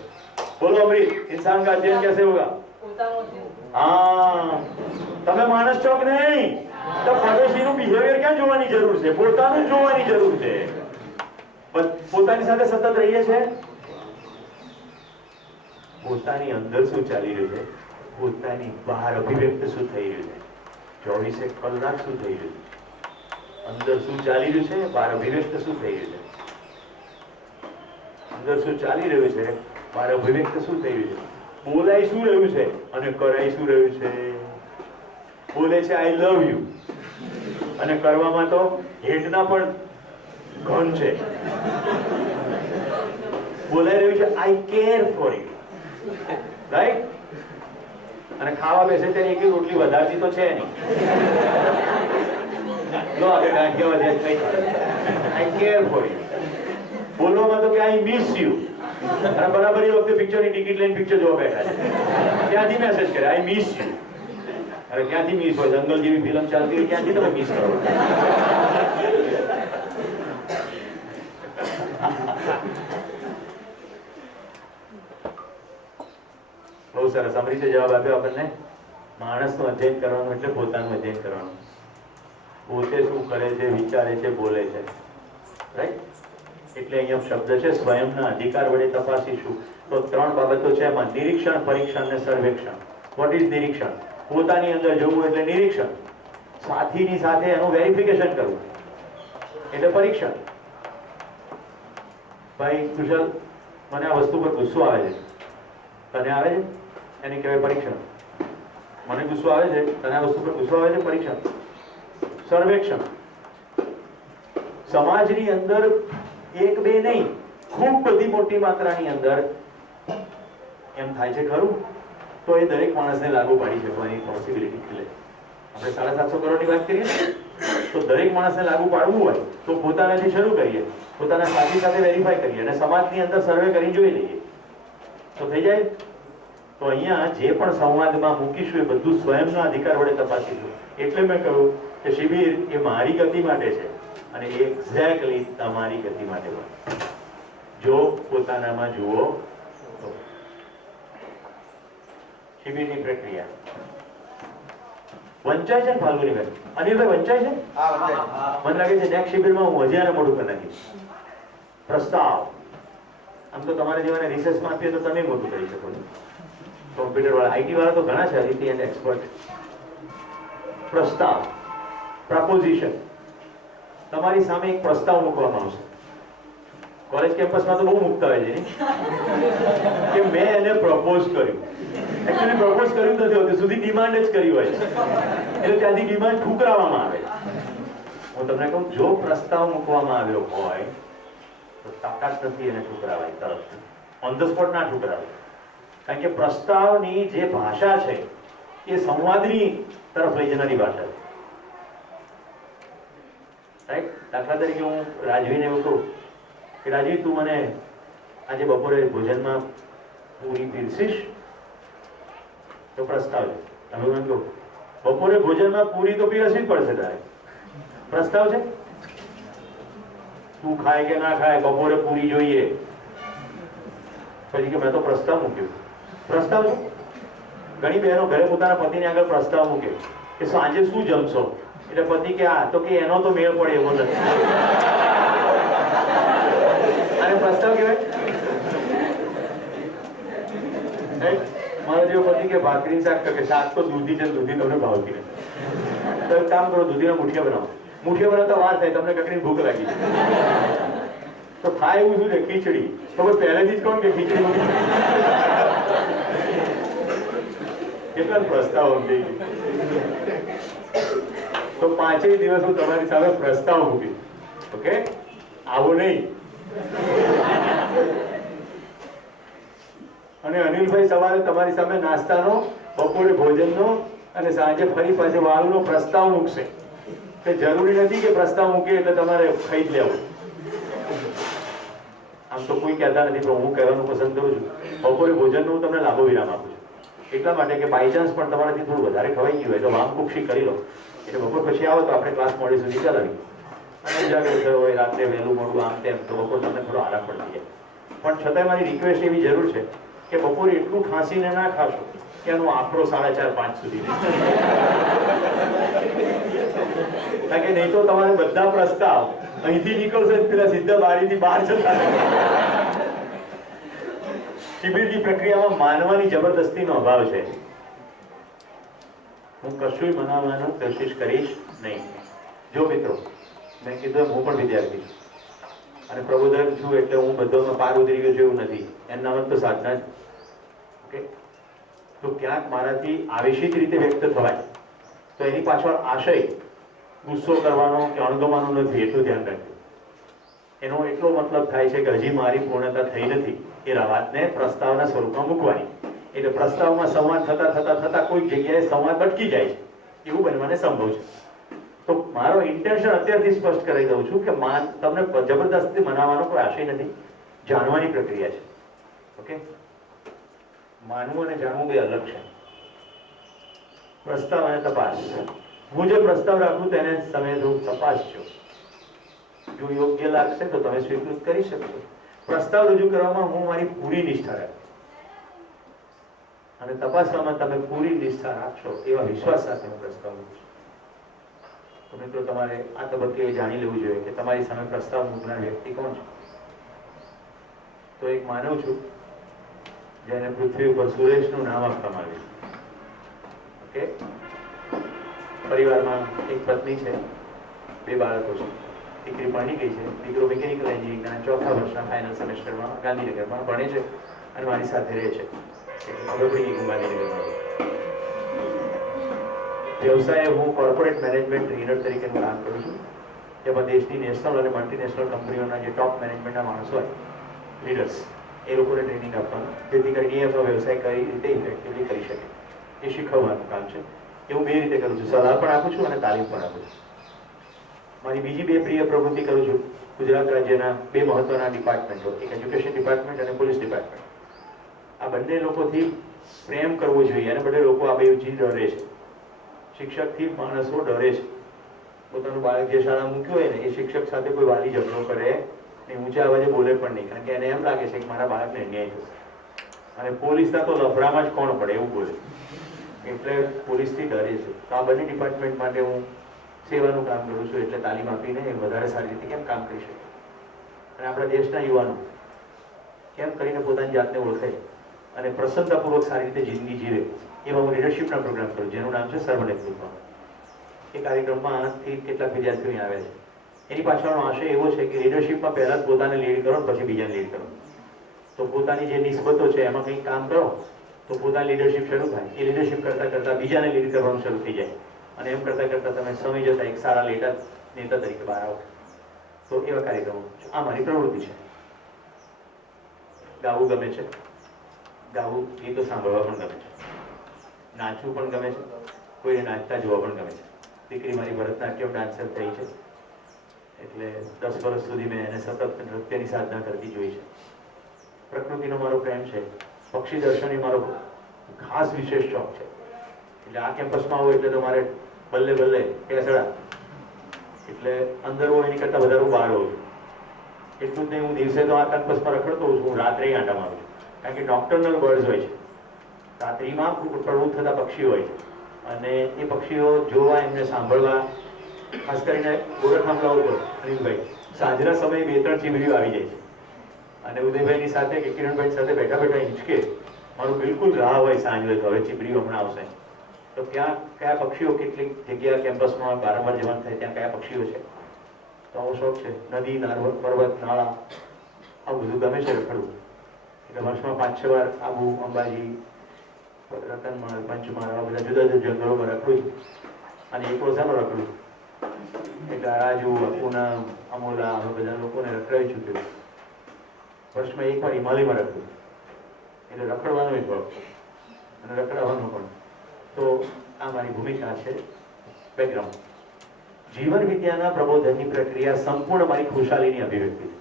બોલો અમરીત, इंसान का अध्ययन कैसे होगा? હા, તમે માણસ છો કે નહીં? તો પડોશીનું બિહેવિયર ક્યાં જોવાની જરૂર છે? પોતાનું જોવાની જરૂર છે. પોતાની સાથે સતત રહીએ છે. પોતાની અંદર શું ચાલી રહ્યું છે, પોતાની બહાર અભિવ્યક્ત શું થઈ રહ્યું છે, 24 કલાક શું થઈ રહ્યું છે, અંદર શું ચાલી રહ્યું છે, બહાર અભિવ્યક્ત શું થઈ રહ્યું છે, અંદર શું ચાલી રહ્યું છે, બહાર અભિવ્યક્ત શું થઈ રહ્યું છે, બોલાય શું રહ્યું છે અને કરાય શું રહ્યું છે. બોલે છે આઈ લવ યુ અને કરવામાં તો હેઠના પણ ઘન છે. બોલાઈ રહ્યું છે આઈ કેર ફોર યુ, રાઈટ? અને ખાવા બેસે ત્યારે એક રોટલી વધારતી તો છે નહીં. લો આપણે ગાંઠિયા વધ્યા કઈ આઈ કેર ફોર યુ. બોલવામાં તો કે આઈ મિસ યુ, અને બરાબર એ વખતે પિક્ચરની ટિકિટ લઈને પિક્ચર જોવા બેઠા છે, ત્યાંથી મેસેજ કરે આઈ મિસ યુ. અરે ક્યાંથી મિસ હોય? દંગલ જેવી ફિલ્મ ચાલતી હોય ક્યાંથી તમે મિસ કરો? બહુ સરસ અમરીતે જવાબ આપ્યો આપણને. માણસનું અધ્યયન કરવાનું એટલે પોતાનું અધ્યયન કરવાનું. પોતે શું કરે છે, વિચારે છે, બોલે છે, રાઈટ? એટલે અહીંયા શબ્દ છે સ્વયંના અધિકાર વડે તપાસીશું. તો ત્રણ બાબતો છે એમાં: નિરીક્ષણ, પરીક્ષણ અને સર્વેક્ષણ. વોટ ઇઝ નિરીક્ષણ? પોતાની અંદર જોવું એટલે નિરીક્ષણ. સાથીની સાથે એનું વેરિફિકેશન કરવું એટલે પરીક્ષણ. ભાઈ કુશલ, મને આ વસ્તુ પર ગુસ્સો આવે છે, તને આવે છે? એને કહેવાય પરીક્ષણ. મને ગુસ્સો આવે છે, તને આ વસ્તુ પર ગુસ્સો આવે છે, પરીક્ષણ. સર્વેક્ષણ. સમાજની અંદર એક બે નહીં, ખૂબ બધી મોટી માત્રાની અંદર એમ થાય છે ખરું, તો એ દરેક માણસને લાગુ પાડી શકવાની પોસિબિલિટી ખીલે. આપણે 750 કરોડની વાત કરીએ તો દરેક માણસને લાગુ પાડવું હોય તો પોતાનાથી શરૂ કરીએ, પોતાના સાથી સાથે વેરીફાઈ કરીએ અને સમાજની અંદર સર્વે કરી જોઈ લઈએ તો થઈ જાય. તો અહીંયા જે પણ સંવાદમાં મૂકીશું એ બધું સ્વયંના અધિકાર વડે તપાસીશું. એટલે મેં કહ્યું કે શિબિર એ મારી ગતિ માટે છે અને એક્ઝેક્ટલી તમારી ગતિ માટે પણ. જો પોતાનામાં જુઓ તો શિબિરની પ્રક્રિયા વંચાય છે ને ફાલ્ગુનીબેન? અનિલભાઈ વંચાય છે? મને લાગે છે નેક્સ્ટ શિબિરમાં હું હજાર મોડું કરી નાખીશ. પ્રસ્તાવ આમ તો તમારે જેવાને રિસર્ચમાં આપીએ તો તમે મોટું કરી શકો છો. કોમ્પ્યુટર વાળા, આઈટી વાળા તો ઘણા છે, આઈટી એન્ડ એક્સપર્ટ. પ્રસ્તાવ, પ્રપોઝિશન. તમારી સામે એક પ્રસ્તાવ મૂકવામાં આવશે. કોલેજ કેમ્પસમાં તો બહુ મૂકતા હોય છે કે મેં એને પ્રપોઝ કર્યું. એકચ્યુઅલી પ્રપોઝ કર્યું નથી હોતું, સુધી ડિમાન્ડ જ કરી હોય છે. એટલે ત્યાંથી ડિમાન્ડ ઠુકરાવવામાં આવે. હું તમને કહું, જો પ્રસ્તાવ મૂકવામાં આવ્યો હોય તો તાકાત નથી એને ઠુકરાવાય તરત. ઓન ધ સ્પોટ ના ઠુકરાવાય. કારણ કે પ્રસ્તાવની જે ભાષા છે એ સંવાદની તરફ લઈ જનારી ભાષા છે. રાઈટ? દાખલા તરીકે હું રાજવીને એવું કહું કે રાજવી, તું મને આજે બપોરે ભોજનમાં પૂરી પીરસીશ? તો પ્રસ્તાવ છે. તમે મને કહો બપોરે ભોજનમાં પૂરી તો પીરસવી જ પડશે તારે. પ્રસ્તાવ છે. તું ખાય કે ના ખાય, બપોરે પૂરી જોઈએ. પછી કે મેં તો પ્રસ્તાવ મૂક્યો. પ્રસ્તાવ છે. ઘણી બહેનો ઘરે પોતાના પતિને આગળ પ્રસ્તાવ મૂકે કે સાંજે શું જમશો, એટલે પતિ કે આ તો કે એનો તો મેળ પડે એવો નથી. આને પ્રસ્તાવ કહેવાય. મારો જેવો પતિ કે ભાખરી શાક, કે શાક તો દૂધી છે, દૂધી તમને ભાવતી નથી. તો એક કામ કરો, દૂધીના મુઠિયા બનાવો. મુઠિયા બનાવતા વાર થાય, તમને કકડી ભૂખ લાગી તો થાય એવું શું છે? ખીચડી. તો પહેલેથી જ કહું કે ખીચડી કેટલા પ્રસ્તાવ થઈ ગઈ. તો 5 દિવસ હું તમારી સામે પ્રસ્તાવ મૂકી. ઓકે, આવો નહીં. અને અનિલભાઈ સવારે તમારી સામે નાસ્તાનો, બપોરે ભોજનનો અને સાંજે ફરી પાછો વાળનો પ્રસ્તાવ મૂકશે. તે જરૂરી નથી કે પ્રસ્તાવ મૂકે એટલે તમારે ખાઈ જ લેવું. આમ તો કોઈ કહેતા નથી, પણ હું કહેવાનું પસંદ કરું છું. બપોરે ભોજનનું હું તમને લાંબો વિરામ આપું છું. એટલા માટે કે બાય ચાન્સ પણ તમારાથી થોડું વધારે ખવાઈ ગયું હોય તો વામકુક્ષી કરી લો. એટલે બપોર પછી આવો તો આપણે ક્લાસ મોડે સુધી ચલાવી. અને ઉજાગર થયો હોય, રાત્રે વહેલું મોડું આમ તેમ, તો બપોર તમને થોડો આરામ પણ થઈ જાય. પણ છતાંય મારી રિક્વેસ્ટ એવી જરૂર છે કે બપોરે એટલું ખાંસીને ના ખાશો કે એનો આંકડો 4:30-5 સુધી. કારણ કે નહીં તો તમારે બધા પ્રસ્તાવ અહીંથી નીકળશે, પેલા સીધા બારીથી બહાર જતા. શિબિરની પ્રક્રિયામાં માનવાની જબરદસ્તીનો અભાવ છે. હું કશું મનાવવાનું કોશિશ કરીશ નહીં. જો મિત્રો, મેં કીધું હું પણ વિદ્યાર્થી છું અને પ્રબોધન છું, એટલે હું બધામાં પાર ઉતરી ગયો છું એવું નથી. એનું નામ તો સાધના જ. ઓકે, તો ક્યાંક મારાથી આવેશિત રીતે વ્યક્ત થવાય તો એની પાછળ આશય ગુસ્સો કરવાનો કે અણગમવાનો નથી, એટલું ધ્યાન રાખજો. એનો એટલો મતલબ થાય છે કે હજી મારી પૂર્ણતા થઈ નથી એ વાતને પ્રસ્તાવના સ્વરૂપમાં મૂકવાની. એટલે પ્રસ્તાવમાં સંવાદ થતા કોઈ જગ્યાએ સંવાદ અટકી જાય છે, એવું બનવાને સંભવ છે. તો મારો ઇન્ટેન્શન અત્યારથી સ્પષ્ટ કરી દઉં છું કે તમને જબરદસ્તી મનાવવાનો કોઈ આશય નથી. જાણવાની પ્રક્રિયા છે. ઓકે, માનવું અને જાણવું બે અલગ છે. પ્રસ્તાવ અને તપાસ. હું જે પ્રસ્તાવ રાખું તેને તમે જો તપાસજો, જો યોગ્ય લાગશે તો તમે સ્વીકૃત કરી શકશો. પ્રસ્તાવ રજૂ કરવામાં હું મારી પૂરી નિષ્ઠા રાખું અને તપાસવામાં તમે પૂરી નિષ્ઠા રાખશો એવા વિશ્વાસ સાથે હું પ્રસ્તાવ મૂકું છું. તો મિત્રો, તમારે આ તબક્કે જાણી લેવું જોઈએ કે તમારી સામે પ્રસ્તાવ મૂકનાર વ્યક્તિ કોણ છે. તો એક માનવ છું જેને પૃથ્વી ઉપર સુરેશનું નામ આપવામાં આવ્યું. ઓકે, પરિવારમાં એક પત્ની છે, 2 બાળકો છે. દીકરી ભણી ગઈ છે, દીકરો મિકેનિકલ એન્જિનિયરિંગના 4થા વર્ષના ફાઇનલ સેમેસ્ટરમાં ગાંધીનગરમાં ભણે છે અને મારી સાથે રહે છે. વ્યવસાય હું કોર્પોરેટ મેનેજમેન્ટ ટ્રેનર તરીકે કામ કરું છું, જેમાં દેશની નેશનલ અને મલ્ટીનેશનલ કંપનીઓના જે ટોપ મેનેજમેન્ટના માણસો હોય, લીડર્સ, એ લોકોને ટ્રેનિંગ આપવાનું, જેથી કરીને એમનો વ્યવસાય કઈ રીતે ઇફેક્ટિવલી કરી શકે એ શીખવવાનું કામ છે. એવું 2 રીતે કરું છું, સલાહ પણ આપું છું અને તાલીમ પણ આપું છું. મારી બીજી 2 પ્રિય પ્રવૃત્તિ કરું છું. ગુજરાત રાજ્યના 2 મહત્વના ડિપાર્ટમેન્ટો, એક એજ્યુકેશન ડિપાર્ટમેન્ટ અને પોલીસ ડિપાર્ટમેન્ટ. આ બંને લોકોથી પ્રેમ કરવો જોઈએ અને બધા લોકો આ બે ચીજ ડરે છે. શિક્ષકથી માણસો ડરે છે પોતાનું બાળક જે શાળા મૂક્યું હોય ને એ શિક્ષક સાથે કોઈ વાલી ઝઘડો કરે ને ઊંચા અવાજે બોલે પણ નહીં, કારણ કે એને એમ લાગે છે કે મારા બાળકને અન્યાય થશે અને પોલીસના તો લફડામાં જ કોણ પડે એવું બોલે, એટલે પોલીસથી ડરે છે. તો આ બંને ડિપાર્ટમેન્ટ માટે હું સેવાનું કામ કરું છું, એટલે તાલીમ આપીને એ વધારે સારી રીતે કેમ કામ કરી શકે અને આપણા દેશના યુવાનો કેમ કરીને પોતાની જાતને ઓળખે અને પ્રસન્નતાપૂર્વક સારી રીતે જિંદગી જીવે એવા હું લીડરશિપના પ્રોગ્રામ કરું, જેનું નામ છે સર્વનેતૃત્વ. એ કાર્યક્રમમાં 8થી કેટલાક વિદ્યાર્થીઓ અહીં આવ્યા છે. એની પાછળનો આશય એવો છે કે લીડરશિપમાં પહેલા જ પોતાને લીડ કરો પછી બીજાને લીડ કરો. તો પોતાની જે નિસ્બતો છે એમાં કંઈક કામ કરો તો પોતાની લીડરશિપ શરૂ થાય. એ લીડરશિપ કરતા કરતા બીજાને લીડ કરવાનું શરૂ થઈ જાય અને એમ કરતા કરતા તમે સમય જતા એક સારા નેતા તરીકે બહાર આવો. તો એવા કાર્યક્રમો આ મારી પ્રવૃત્તિ છે. ગાવું ગમે છે, ગાવું ગીતો સાંભળવા પણ ગમે છે, નાચવું પણ ગમે છે, કોઈને નાચતા જોવા પણ ગમે છે. દીકરી મારી ભરતનાટ્યમ ડાન્સર થઈ છે, એટલે 10 વર્ષ સુધી મેં એને સતત નૃત્યની સાધના કરતી જોઈ છે. પ્રકૃતિનો મારો પ્રેમ છે, પક્ષી દર્શનની મારો ખાસ વિશેષ શોખ છે. એટલે આ કેમ્પસમાં આવું એટલે તો મારે બલ્લે બલ્લે પેસડા, એટલે અંદર હોય એની કરતાં વધારે બહાર હોઉં છું. એટલું જ નહીં, હું દિવસે તો આ કેમ્પસમાં રખડતો હોઉં છું, હું રાત્રે આંટા મારું છું, કારણ કે નોક્ટર્નલ બર્ડ્સ હોય છે, રાત્રિમાં પ્રવૃત્ત થતા પક્ષીઓ હોય છે અને એ પક્ષીઓ જોવા, એમને સાંભળવા, ખાસ કરીને ગોરખામલાઓ પર અનિલભાઈ સાંજના સમયે 2-3 ચીમરીઓ આવી જાય છે અને ઉદયભાઈની સાથે કે કિરણભાઈ સાથે બેઠા બેઠા હિંચકે મારું બિલકુલ રાહ હોય સાંજ હોય તો હવે ચીમરીઓ હમણાં આવશે. તો ત્યાં કયા પક્ષીઓ, કેટલીક જગ્યા કેમ્પસમાં વારંવાર જવાનું થાય ત્યાં કયા પક્ષીઓ છે, તો આવો શોખ છે. નદી, પર્વત, નાળા આ બધું ગમે છે રખડવું. એટલે વર્ષમાં 5-6 વાર આબુ, અંબાજી, રતનમાળ, પંચમહાલ આવા બધા જુદા જુદા જંગલોમાં રખડું અને એક વર્ષામાં રખડું. એટલે રાજુ, પૂનમ, અમોલા આવા બધા લોકોને રખડાવી ચૂક્યું. વર્ષમાં એકવાર હિમાલયમાં રખડું. એટલે રખડવાનો એક ભાગ અને રખડાવવાનો પણ. તો આ મારી ભૂમિકા છે. બેકગ્રાઉન્ડ જીવન વિદ્યાના પ્રબોધનની પ્રક્રિયા સંપૂર્ણ મારી ખુશાલીની અભિવ્યક્તિ છે.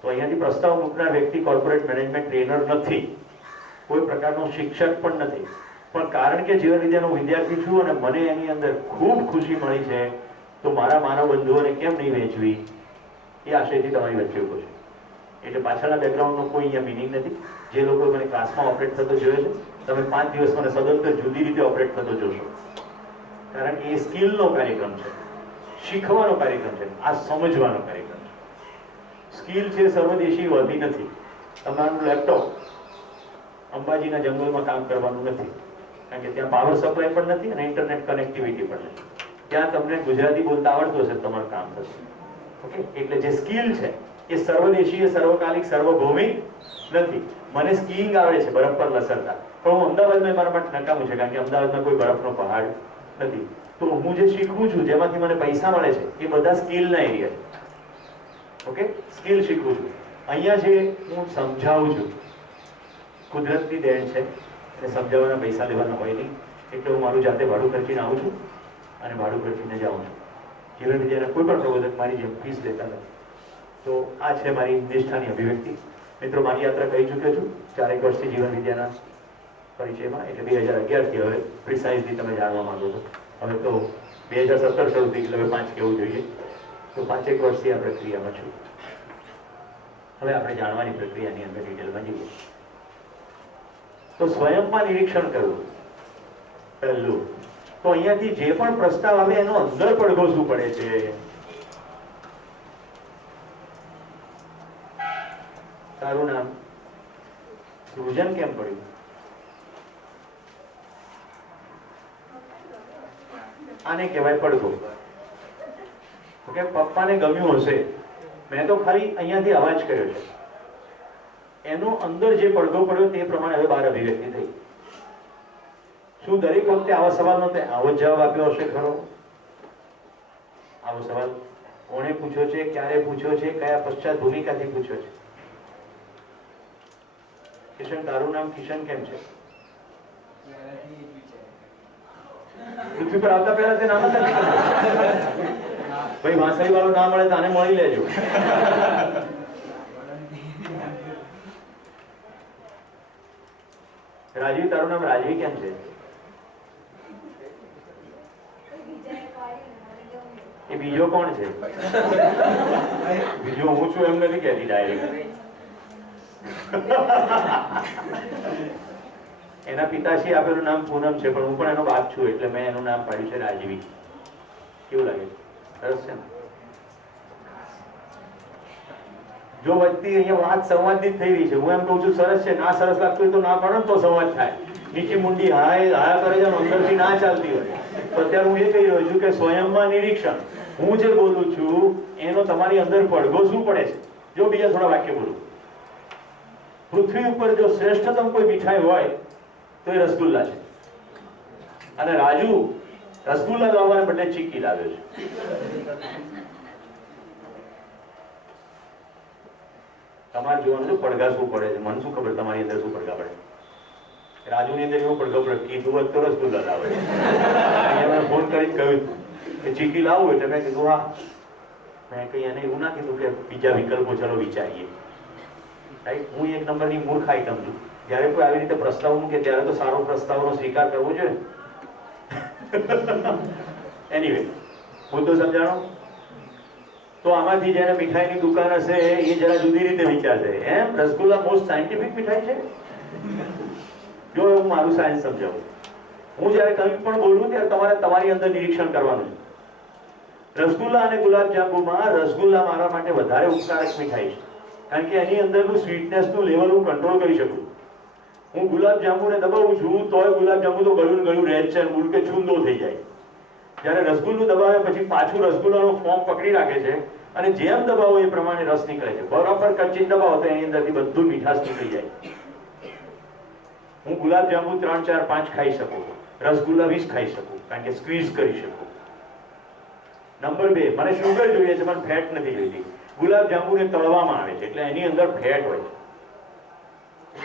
તો અહીંયાથી પ્રસ્તાવ મૂકનાર વ્યક્તિ કોર્પોરેટ મેનેજમેન્ટ ટ્રેનર નથી, કોઈ પ્રકારનો શિક્ષક પણ નથી, પણ કારણ કે જીવન વિદ્યાનો વિદ્યાર્થી છું અને મને એની અંદર ખૂબ ખુશી મળી છે, તો મારા માનવ બંધુઓને કેમ નહીં વહેંચવી એ આશયથી તમારી વચ્ચે ઉભો છે. એટલે પાછળના બેકગ્રાઉન્ડનો કોઈ અહીંયા મિનિંગ નથી. જે લોકો મને ક્લાસમાં ઓપરેટ થતો જોયો છે, તમે 5 દિવસ મને સદંતર જુદી રીતે ઓપરેટ થતો જોશો, કારણ કે એ સ્કિલનો કાર્યક્રમ છે, શીખવાનો કાર્યક્રમ છે, આ સમજવાનો કાર્યક્રમ છે. સ્કિલ છે સર્વદેશી હોતી નથી. તમારું લેપટોપ અંબાજીના જંગલમાં કામ કરવાનું નથી, કારણ કે ત્યાં પાવર સપ્લાય પણ નથી અને ઇન્ટરનેટ કનેક્ટિવિટી પણ નથી. ત્યાં તમને ગુજરાતી બોલતા આવડતું હશે તમારું કામ થશે. ઓકે, એટલે જે સ્કિલ છે એ સર્વદેશીય, સર્વકાલિક, સર્વભૌમિક નથી. મને સ્કીઇંગ આવડે છે બરફ પર લસરતા, પણ હું અમદાવાદમાં મારા માટે નકામું છે, કારણ કે અમદાવાદમાં કોઈ બરફનો પહાડ નથી. તો હું જે શીખવું છું, જેમાંથી મને પૈસા મળે છે, એ બધા સ્કિલના એરિયા છે. ઓકે, સ્કિલ શીખવું છું. અહીંયા જે હું સમજાવું છું કુદરતની દેણ છે, અને સમજાવવાના પૈસા લેવાના હોય નહીં, એટલે હું મારું જાતે ભાડું ખર્ચીને આવું છું અને ભાડું ખર્ચીને જાઉં છું. જીવન વિદ્યાના કોઈ પણ પ્રબોધક મારી જેમ ફીસ લેતા નથી. તો આ છે મારી નિષ્ઠાની અભિવ્યક્તિ. મિત્રો, મારી યાત્રા કરી ચૂક્યો છું 4 વર્ષથી જીવન વિદ્યાના પરિચયમાં, એટલે 2011થી હવે પ્રિસાઇઝલી તમે જાણવા માંગો છો. હવે તો 2017 શરૂ થઈ, એટલે હવે 5 કહેવું જોઈએ. તો 5 વર્ષથી આ પ્રક્રિયામાં છું. હવે આપણે જાણવાની પ્રક્રિયાની અંદર ડિટેલમાં જઈએ. તો સ્વયંમાં નિરીક્ષણ કરવું પહેલું. તો અહીંયાથી જે પણ પ્રસ્તાવ આવે એનો અંદર પડઘો શું પડે છે. તારું નામ સૃજન કેમ પડ્યું? આને કહેવાય પડઘો. ઓકે, પપ્પાને ગમ્યું હશે, મેં તો ખાલી અહીંયાથી અવાજ કર્યો છે, એનો અંદર જે પડઘો પડ્યો તે પ્રમાણે હવે બહાર અભિવ્યક્તિ થઈ. શું દરેક વખતે આવા સવાલનો તે આવો જ જવાબ આપ્યો હશે ખરો? આવો સવાલ કોણે પૂછ્યો છે, ક્યારે પૂછ્યો છે, કયા પશ્ચાત ભૂમિકાથી પૂછ્યો છે? કિશન, તારું નામ કિશન કેમ છે? પૃથ્વી પર આવતા પહેલા તે નામ જ નથી. ભાઈ, વાંસળી વાળું ના મળે તો આને મળી લેજો. રાજવી, તારું નામ રાજવી કેમ છે? એ બીજો કોણ છે? બીજો હું છું એમ નથી કહેતી ડાયરેક્ટ. એના પિતાશ્રી આપેલું નામ પૂનમ છે, પણ હું પણ એનો બાપ છું એટલે મેં એનું નામ પાડ્યું છે રાજવી. કેવું લાગે? સરસ છે ને? જો વચ્ચે અહીંયા વાત સંવાદની જ થઈ રહી છે, હું એમ કહું છું સરસ છે, ના સરસ લાગતું હોય તો ના પડે ને તો સંવાદ થાય. નીચે મુંડી હાય કરે છે, અંદરથી ના ચાલતી હોય તો અત્યારે હું એ કહી રહ્યો છું કે સ્વયંમાં નિરીક્ષણ. હું જે બોલું છું એનો તમારી અંદર પડઘો શું પડે છે? જો બીજા થોડા વાક્ય બોલું. પૃથ્વી ઉપર જો શ્રેષ્ઠતમ કોઈ મીઠાઈ હોય તો એ રસગુલ્લા છે. અને રાજુ રસગુલ્લા લાવવાને બદલે ચીક્કી લાવ્યો છે. તમારે જોવાનું છે પડઘા શું પડે છે. મને શું ખબર તમારી અંદર શું પડઘા પડે? રાજુની અંદર એવો પડઘો પડે, કીધું હોત તો રસગુલ્લા લાવે. અહીંયા મેં ફોન કરીને કહ્યું કે ચીકી લાવું, એટલે મેં કીધું હા. મેં કઈ એને એવું ના કીધું કે બીજા વિકલ્પો ચલો વિચારીએ. રાઈટ? હું એક નંબરની મૂર્ખ આઈટમ છું. જ્યારે કોઈ આવી રીતે પ્રસ્તાવ મૂકે ત્યારે તો સારો પ્રસ્તાવનો સ્વીકાર કરવો જોઈએ. એનીવે, મુદ્દો સમજાણો? તો આમાંથી જેને મીઠાઈની દુકાન હશે એ જરા જુદી રીતે વિચારશે. એમ રસગુલ્લા મોસ્ટ સાયન્ટિફિક મીઠાઈ છે? જો હું મારું સાયન્સ સમજાવું. હું જ્યારે કંઈ પણ બોલું ત્યારે તમારે તમારી અંદર નિરીક્ષણ કરવાનું છે. રસગુલ્લા અને ગુલાબજાંબુમાં રસગુલ્લા મારા માટે વધારે ઉપકારક મીઠાઈ છે, કારણ કે એની અંદરનું સ્વીટનેસનું લેવલ હું કંટ્રોલ કરી શકું. હું ગુલાબજાંબુને દબાવું છું તોય ગુલાબજાંબુ તો ગળ્યું ગળ્યું રહે છે, મૂળ કે ચૂંદો થઈ જાય. જ્યારે રસગુલ્લું દબાવે પછી પાછું રસગુલ્લાનું ફોર્મ પકડી રાખે છે અને જેમ દબાવો એ પ્રમાણે રસ નીકળે છે. બરાબર કચી દબાવો તો એની અંદરથી બધું મીઠાશ નીકળી જાય. હું ગુલાબજાંબુ 3, 4, 5 ખાઈ શકું, રસગુલ્લા 20 ખાઈ શકું, કારણ કે સ્ક્વીઝ કરી શકું. નંબર 2, મને શુગર જોઈએ છે, મને ફેટ નથી જોઈતી. ગુલાબજાંબુને તળવામાં આવે છે એટલે એની અંદર ફેટ હોય છે.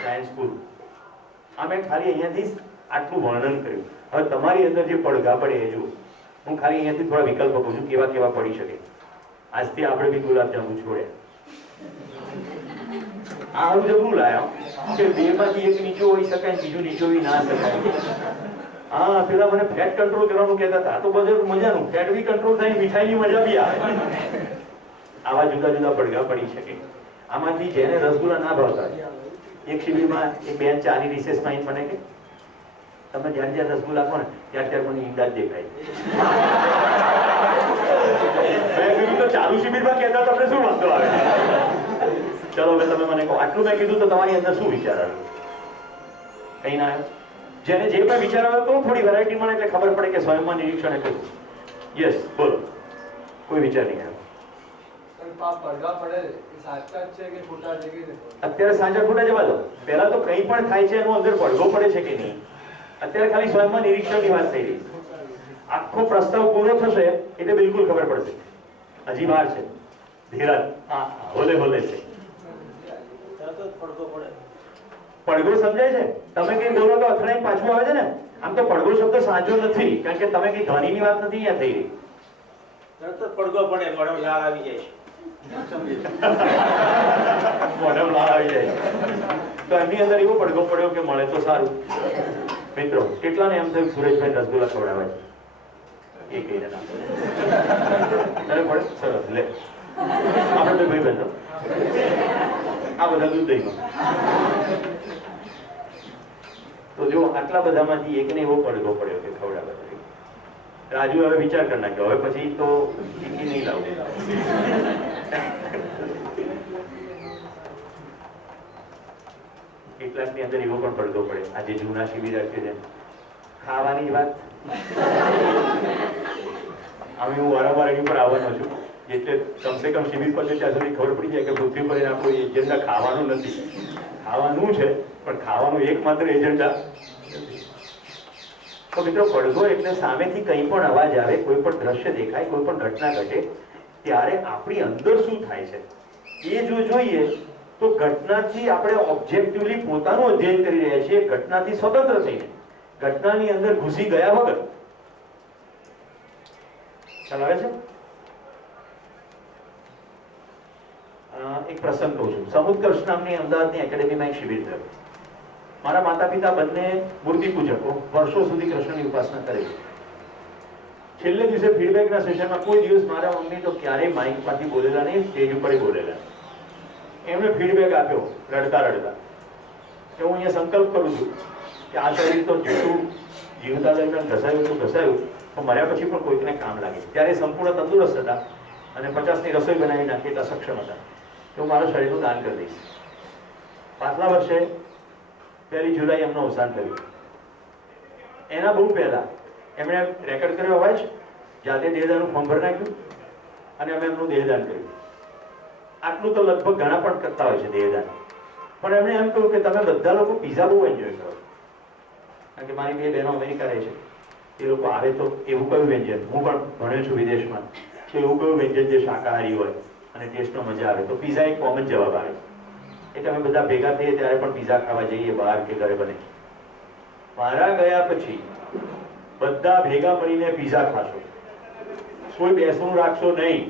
સાયન્સ પૂરું. આ મેં ખાલી અહીંયાથી આટલું વર્ણન કર્યું. હવે તમારી અંદર જે પડઘા પડે એ જુઓ. હું ખાલી અહીંયાથી થોડા વિકલ્પ કહું છું કેવા કેવા પડી શકે. આજથી આપણે બી ગુલાબજાંબુ છોડ્યા. આવું જબરું લાયા કે બેમાંથી એક નીચું હોઈ શકાય, બીજું નીચું ના શકાય. હા, પેલા મને ફેટ કંટ્રોલ કરવાનું કહેતા હતા. તો બધું મજાનું, ફેટ બી કંટ્રોલ થાય, મીઠાઈની મજા બી આવે. આવા જુદા જુદા પડઘા પડી શકે. આમાંથી જેને રસગુલ્લા ના ભાવતા, એક શિબિરમાં એક બેન ચાની રિસેસમાં અહીં મને કે તમે જ્યારે જ્યારે રસગુલ્લા આપો ને ત્યારે મને ઈંડા જ દેખાય. મેં કીધું તો ચાલુ શિબિરમાં કહેતા તમને શું વાંધો આવે? ચલો હવે તમે મને કહો, આટલું મેં કીધું તો તમારી અંદર શું વિચાર આવ્યો? કઈ ના આવ્યો? જેને જે પણ વિચાર આવ્યો તો થોડી વેરાયટી મળે એટલે ખબર પડે કે સ્વયંમાં નિરીક્ષણ એટલે શું. યસ, બોલો. કોઈ વિચાર નહીં આવ્યો? અત્યારે સાચા ખોટા જવા દો. પહેલા તો કંઈ પણ થાય છે એનો અંદર પડઘો પડે છે કે નહીં. અત્યારે ખાલી સ્વયંમાં નિરીક્ષણની વાત થઈ રહી. આખો પ્રસ્તાવ પૂરો થશે એટલે બિલકુલ ખબર પડશે. હજી વાર છે. ધીરજ. હા, હોલે હોલે છે. પડઘો સમજાય છે? તમે કઈ બોલો તો અથડાઈ પાછું આવે છે ને. આમ તો પડઘો શબ્દ સાચો નથી, કારણ કે તમે કઈ ધ્વનિની વાત નથી અહીંયા થઈ રહી. પડઘો પડે, મોઢામાં લાળ આવી જાય છે. મોઢામાં લાળ આવી જાય તો એમની અંદર એવો પડઘો પડ્યો કે મળે તો સારું. મિત્રો, કેટલાને એમ થયું સુરેશભાઈ રસગુલ્લા ખવડાવે છે? એ કહીને ના પડે. સરસ, લે આપણે તો ભાઈ બંધો આ બધા દૂધ દહીં. તો જો આટલા બધામાંથી એકને એવો પડઘો પડ્યો કે ખવડાવે. રાજુ હવે વિચાર કરી નાખ્યો, હવે પછી તો ચીકી નહીં લાવું. કેટલાકની અંદર એવો પણ પડઘો પડે. આજે જૂના શિબિર રાખ્યો છે, ખાવાની જ વાત. હવે હું વારંવાર એની પર આવવાનો છું, એટલે કમસે કમ શિબિર પર ત્યાં સુધી ખબર પડી જાય કે પૃથ્વી પર આપણું એજન્ડા ખાવાનું નથી. ખાવાનું છે પણ ખાવાનું એકમાત્ર એજન્ડા. તો મિત્રો, પડઘો એટલે સામેથી કંઈ પણ અવાજ આવે, કોઈ પણ દ્રશ્ય દેખાય, કોઈ પણ ઘટના ઘટે ત્યારે આપણી અંદર શું થાય છે એ જો જોઈએ તો ઘટનાથી આપણે ઓબ્જેક્ટિવલી પોતાનું અધ્યયન કરી રહ્યા છીએ, ઘટનાથી સ્વતંત્ર થઈને, ઘટનાની અંદર ઘૂસી ગયા વગર. ખ્યાલ આવે છે? એક પ્રસંગ કહું છું. સમુદ્રકૃષ્ણ નામની અમદાવાદની એકેડેમીમાં એક શિબિર થયો. મારા માતા પિતા બંને મૂર્તિ પૂજકો, વર્ષો સુધી કૃષ્ણની ઉપાસના કરે છે. છેલ્લે દિવસે ફીડબેકના સેશનમાં કોઈ દિવસ મારા મમ્મી તો ક્યારેય માઇકમાંથી બોલેલા નહીં, સ્ટેજ ઉપર બોલેલા. એમણે ફીડબેક આપ્યો રડતા રડતા કે હું અહીંયા સંકલ્પ કરું છું કે આ શરીર તો જેટલું જીવતા દરમિયાન ઘસાયું તો ઘસાયું, તો મર્યા પછી પણ કોઈકને કામ લાગે. ત્યારે સંપૂર્ણ તંદુરસ્ત હતા અને 50ની રસોઈ બનાવી નાખી એટલા સક્ષમ હતા કે હું મારા શરીરનું દાન કરી દઈશ. પાછલા વર્ષે 1 જુલાઈ એમનું અવસાન થયું. એના બહુ પહેલા એમણે રેકોર્ડ કર્યો અવાજ, જાતે દેહદાનનું ફોર્મ ભરી નાખ્યું અને અમે એમનું દેહદાન કર્યું. આટલું તો લગભગ ઘણા પણ કરતા હોય છે દેહદાન. પણ એમણે એમ કહ્યું કે તમે બધા લોકો પિઝા બહુ એન્જોય કરો, કારણ કે મારી 2 બહેનો અમેરિકા રહે છે. એ લોકો આવે તો એવું કયું વ્યંજન, હું પણ ભણ્યો છું વિદેશમાં, કે એવું કયું વ્યંજન જે શાકાહારી હોય અને ટેસ્ટનો મજા આવે, તો પિઝા એક કોમન જવાબ આવે. એટલે અમે બધા ભેગા થઈએ ત્યારે પણ પિઝા ખાવા જઈએ બહાર કે ઘરે બને. મારા ગયા પછી બધા ભેગા મળીને પિઝા ખાશો, કોઈ બેસવું રાખશો નહીં,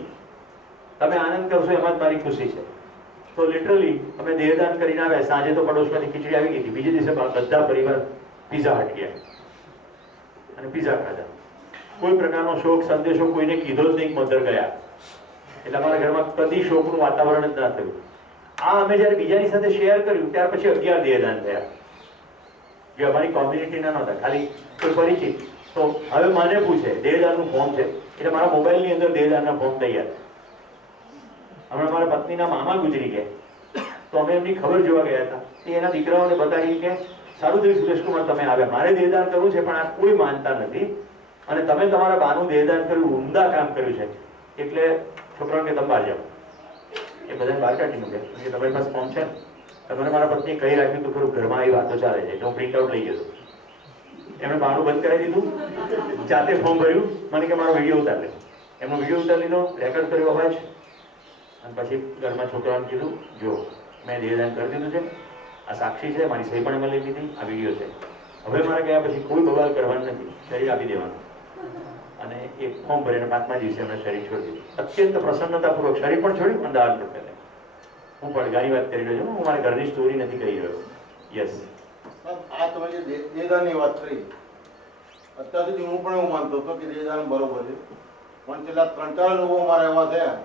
તમે આનંદ કરશો, એમાં જ મારી ખુશી છે. તો લિટરલી અમે દેહદાન કરીને આવ્યા, સાંજે તો પડોશમાંથી ખીચડી આવી ગઈ હતી, બીજે દિવસે બધા પરિવાર પિઝા હટ ગયા અને પિઝા ખાધા. કોઈ પ્રકારનો શોક સંદેશો કોઈને કીધો જ નહીં, મધર ગયા. એટલે અમારા ઘરમાં કદી શોકનું વાતાવરણ જ ના થયું. આ અમે જયારે બીજાની સાથે શેર કર્યું ત્યાર પછી 11 દેહદાન થયા, જે અમારી કોમ્યુનિટીના નહોતા, ખાલી કોઈ પરિચિત. તો હવે મને પૂછે દેહદાનનું ફોર્મ છે, એટલે મારા મોબાઈલની અંદર દેહદાનના ફોર્મ તૈયાર. હમણાં મારા પત્નીના મામા ગુજરી ગયા, તો અમે એમની ખબર જોવા ગયા હતા. એ એના દીકરાઓને બતાવી કે સારું થયું સુરેશકુમાર તમે આવ્યા, મારે દેહદાન કરવું છે પણ આ કોઈ માનતા નથી અને તમે તમારા બાનું દેહદાન કર્યું, ઉમદા કામ કર્યું છે, એટલે છોકરાઓને કે તમે બહાર જાઓ. એ બધાને બહાર કાઢી મૂકે કે તમારી પાસે ફોર્મ છે. તમને મારા પત્ની કહી રાખ્યું તો ખરું, ઘરમાં આવી વાતો ચાલે છે, હું પ્રિન્ટ આઉટ લઈ ગયો. એમણે બાનું બંધ કરાવી દીધું, જાતે ફોર્મ ભર્યું, મને કે મારો વિડીયો ઉતાર લે. એમનો વિડીયો ઉતારી લીધો, રેકોર્ડ કર્યો અવાજ, અને પછી ઘરમાં છોકરાઓને કીધું જો મેં દેહદાન કરી દીધું છે, આ સાક્ષી છે, મારી સહી પણ એમાં લઈ લીધી, આ વિડીયો છે. હવે મારે ગયા પછી કોઈ બવાલ કરવાનું નથી, શરીર આપી દેવાનું. અને એ ફોર્મ ભરીને 5મા દિવસે એમણે શરીર છોડી દીધું. અત્યંત પ્રસન્નતાપૂર્વક શરીર પણ છોડ્યું અને દાન પણ કર્યું. હું પડઘાની વાત કરી રહ્યો છું, હું મારા ઘરની સ્ટોરી નથી કહી રહ્યો. યસ, આ તમે જે દેહદાનની વાત કરી, અત્યાર સુધી હું પણ એવું માનતો હતો કે દેહદાન બરોબર છે, પણ છેલ્લા 3-4 લોકો મારા એવા થયા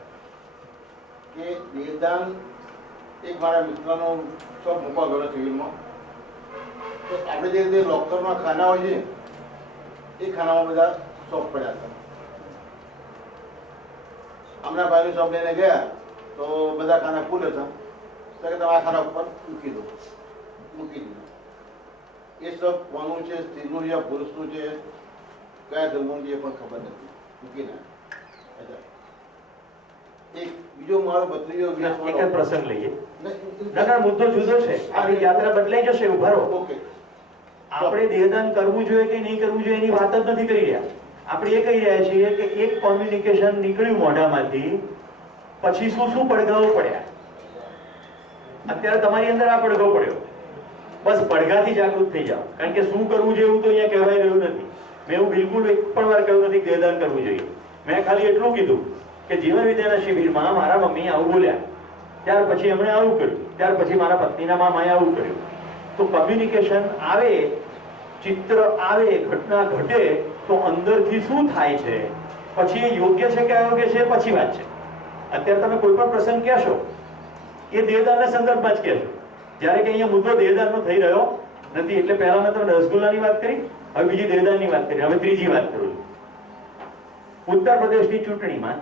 કે દેહદાન, એક મારા મિત્રનો શોપ મૂકવા ગયો સિવિલમાં, તો આપણે જે રીતે ડૉક્ટરના ખાના હોય છે એ ખાનામાં બધા શોપ પડ્યા હતા. હમણાં ભાઈની શોપ લઈને ગયા તો બધા ખાના ફૂલ હતા, તો કે તમે આ ખાના ઉપર મૂકી દો, મૂકી દીધું. એ સબ કોનું છે, સ્ત્રીનું છે, પુરુષનું છે, કયા ધર્મનું છે એ પણ ખબર નથી, મૂકી ના. એક બીજો મારો ભત્રીજો એક જ પ્રસંગ લઈએ. ના મુદ્દો જુદો છે, આપણી યાત્રા બદલાઈ જશે. ઉભા રહો. ઓકે, આપણે દેહદાન કરવું જોઈએ કે નહીં કરવું જોઈએ એની વાત જ નથી કરી રહ્યા. આપણે એ કહી રહ્યા છીએ કે એક કોમ્યુનિકેશન નીકળ્યું મોઢામાંથી, પછી શું શું પડઘાઓ પડ્યા. અત્યારે તમારી અંદર આ પડઘો પડ્યો, બસ પડઘાથી જાગૃત થઈ જાઓ, કારણ કે શું કરવું જોઈએ એવું તો અહીંયા કહેવાય રહ્યું નથી. મેં એવું બિલકુલ એક પણ વાર કહ્યું નથી કે દેહદાન કરવું જોઈએ. મેં ખાલી એટલું કીધું કે જીવન વિદ્યાના શિબિરમાં મારા મમ્મી આવું બોલ્યા, ત્યાર પછી એમણે આવું કર્યું, ત્યાર પછી મારા પત્નીના મામાએ આવું કર્યું. તો કમ્યુનિકેશન આવે, ચિત્ર આવે, ઘટના ઘટે તો અંદરથી શું થાય છે, પછી એ યોગ્ય છે કે અયોગ્ય છે પછી વાત છે. અત્યારે તમે કોઈ પણ પ્રસંગ કહેશો એ દેહદાનના સંદર્ભમાં જ કહેશો, જ્યારે કે અહીંયા મુદ્દો દેહદાનનો થઈ રહ્યો નથી. એટલે પહેલા મેં તમને રસગુલ્લાની વાત કરી, હવે બીજી દેહદાનની વાત કરી, હવે ત્રીજી વાત કરું છું. ઉત્તર પ્રદેશની ચૂંટણીમાં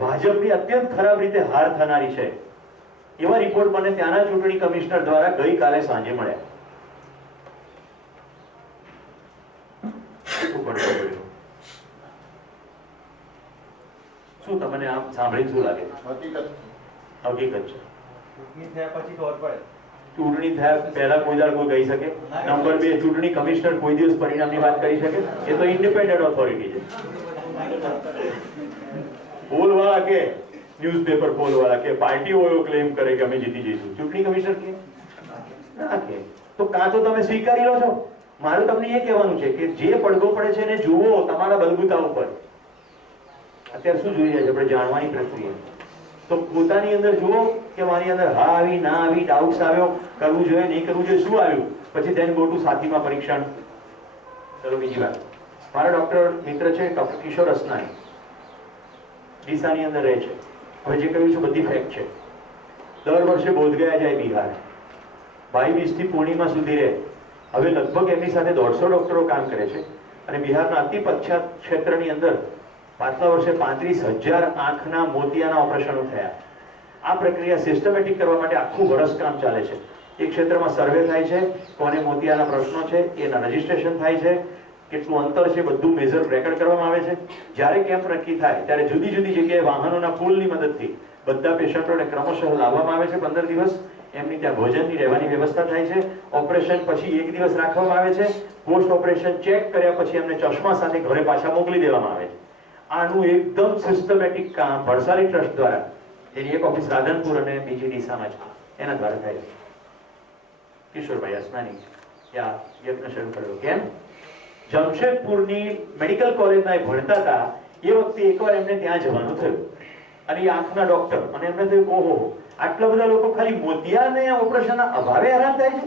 ભાજપની અત્યંત ખરાબ રીતે હાર થનારી છે એવા રિપોર્ટ મને ત્યાંના ચૂંટણી કમિશનર દ્વારા ગઈકાલે સાંજે મળ્યા. શું તમને આમ સાંભળીને શું લાગે? હકીકત છે. ચૂંટણી થયા પછી ખબર પડે. ચૂંટણી થયા પહેલા કોઈ દાડ કોઈ કહી શકે? નંબર 2, ચૂંટણી કમિશનર કોઈ દિવસ પરિણામની વાત કરી શકે? એ તો ઇન્ડિપેન્ડન્ટ ઓથોરિટી છે. પોલ વાળા કે ન્યૂઝપેપર પોલ વાળા કે પાર્ટીઓ એવો ક્લેમ કરે કે અમે જીતી જઈશું, ચૂંટણી કમિશનર કે ના કે? તો કાં તો તમે સ્વીકારી લો છો. મારું તમને એ કહેવાનું છે કે જે પડઘો પડે છે એને જુઓ તમારા બલબૂતા ઉપર. અત્યારે શું જોઈ રહ્યા છે આપણે જાણવાની પ્રક્રિયા. તો પોતાની અંદર જુઓ કે મારી અંદર હા આવી, ના આવી, ડાઉટ્સ આવ્યો, કરવું જોઈએ નહીં કરવું જોઈએ, શું આવ્યું, પછી then go to સાથીમાં પરીક્ષણ. ચલો બીજી વાત. મારા ડોક્ટર મિત્ર છે ડોક્ટર કિશોર અસનાની, ડીસાની અંદર રહે છે. હવે જે કહ્યું છે બધી ફેક્ટ છે. દર વર્ષે બોધગયા જાય બિહાર, 22 થી પૂર્ણિમા સુધી રહે. હવે લગભગ એમની સાથે 150 ડોક્ટરો કામ કરે છે અને બિહારના અતિ પછાત ક્ષેત્રની અંદર પાછલા વર્ષે 35,000 આંખના મોતિયાના ઓપરેશનો થયા. આ પ્રક્રિયા સિસ્ટમેટિક કરવા માટે આખું વર્ષ કામ ચાલે છે. એક ક્ષેત્રમાં સર્વે થાય છે, કોને મોતિયાના પ્રશ્નો છે એના રજીસ્ટ્રેશન થાય છે, કેટલું અંતર છે બધું મેજર રેકોર્ડ કરવામાં આવે છે. જ્યારે કેમ્પ નક્કી થાય ત્યારે જુદી જુદી જગ્યાએ વાહનોના પુલની મદદથી બધા પેશન્ટોને ક્રમશઃ લાવવામાં આવે છે. 15 દિવસ એમની ત્યાં ભોજનની રહેવાની વ્યવસ્થા થાય છે. ઓપરેશન પછી 1 દિવસ રાખવામાં આવે છે. પોસ્ટ ઓપરેશન ચેક કર્યા પછી એમને ચશ્મા સાથે ઘરે પાછા મોકલી દેવામાં આવે છે. આનું એકદમ સિસ્ટમેટિક કામ ભરસાલી ટ્રસ્ટ દ્વારા, એની એક ઓફિસ રાધનપુર અને બીજી ડીસામાં છે, એના દ્વારા થાય છે. કિશોરભાઈ અસનાની ત્યાં યજ્ઞ શરૂ કર્યો. કેમ? જમશેદપુરની મેડિકલ કોલેજમાં એ ભણતા હતા એ વખતે એકવાર એમને ત્યાં જવાનું થયું અને એ આંખના ડોક્ટર, અને એમને થયું ઓહો આટલા બધા લોકો ખાલી મોતિયાને ઓપરેશનના અભાવે હેરાન થાય છે.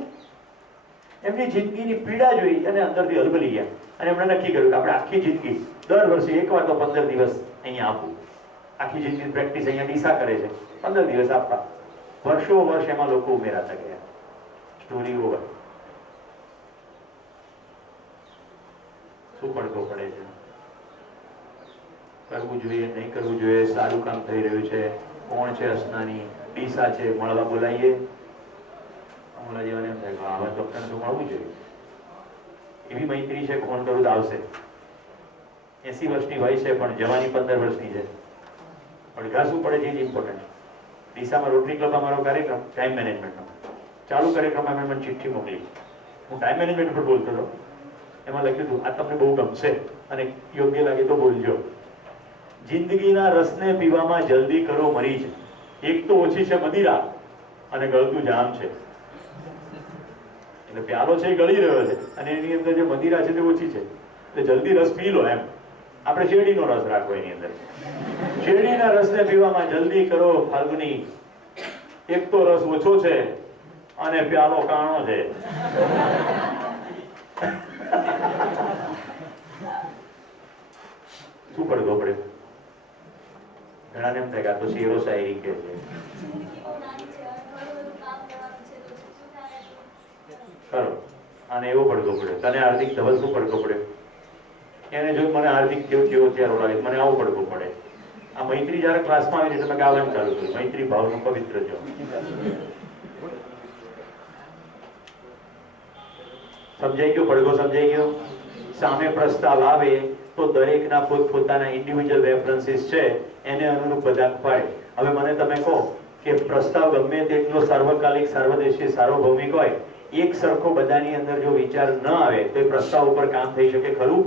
એમની જિંદગીની પીડા જોઈ અને અંદરથી હલબલી ગયા અને એમણે નક્કી કર્યું કે આપણે આખી જિંદગી દર વર્ષે એકવાર તો 15 દિવસ અહીંયા આપવું. આખી જિંદગી પ્રેક્ટિસ અહીંયા ડીસા કરે છે, 15 દિવસ આપવા. વર્ષો વર્ષ એમાં લોકો ઉમેરાતા ગયા. Story over. શું પડતો પડે છે, કરવું જોઈએ નહીં કરવું જોઈએ, સારું કામ થઈ રહ્યું છે, કોણ છે અસનાની, ડીસા છે, મળવા બોલાવીએ. મળવા જેવાને એમ થાય આવા ડોક્ટરને તો મળવું જોઈએ. એવી મૈત્રી છે ફોન કરું તો આવશે. 80 વર્ષની વય છે પણ જવાની 15 વર્ષની છે. પડઘા શું પડે છે એ ઇમ્પોર્ટન્ટ. ડીસામાં રોટરી ક્લબ અમારો કાર્યક્રમ ટાઈમ મેનેજમેન્ટનો ચાલુ કાર્યક્રમમાં મેં મને ચિઠ્ઠી મોકલી. હું ટાઈમ મેનેજમેન્ટ પર બોલતો હતો. એમાં લખ્યું હતું આ તમને બહુ ગમશે અને યોગ્ય લાગે તો બોલજો. જિંદગીના રસને પીવામાં જલ્દી કરો મરીજ. એક તો ઓછી છે મદિરા અને ગળતું જામ છે. એટલે પ્યાલો છે એ ગળી રહ્યો છે અને એની અંદર જે મદિરા છે તે ઓછી છે, એટલે જલ્દી રસ પી લો એમ. આપણે શેરડીનો રસ રાખવો એની અંદર. શેરડીના રસને પીવામાં જલ્દી કરો ફાલ્ગુની. એક તો રસ ઓછો છે અને પ્યાલો કાણો છે. શું પડઘો પડે? ઘણાને એમ થાય કે આ તો શેરો શાયરી કે છે. ખરો, આને એવો પડઘો પડ્યો. તને હાર્દિક ધવલ શું પડઘો પડ્યો? એને જો મને હાર્દિક કેવો ત્યારે લાગે, મને આવો પડઘો પડે. આ મૈત્રી જયારે ક્લાસમાં આવી એટલે મેં ગાવાનું ચાલુ કર્યું. મૈત્રી ભાવનું પવિત્ર જો. સમજાઈ ગયો પડઘો? સમજાઈ ગયો? સામે પ્રસ્તાવ આવે તો દરેકના પોતપોતાના ઇન્ડિવિડ્યુઅલ રેફરન્સીસ છે, એને અનુરૂપ બધા પાડે. હવે મને તમે કહો કે પ્રસ્તાવ ગમે તેટલો સાર્વકાલિક, સાર્વદેશીય, સાર્વભૌમિક હોય, એક સરખો બધાની અંદર જો વિચાર ન આવે તો એ પ્રસ્તાવ ઉપર કામ થઈ શકે ખરું?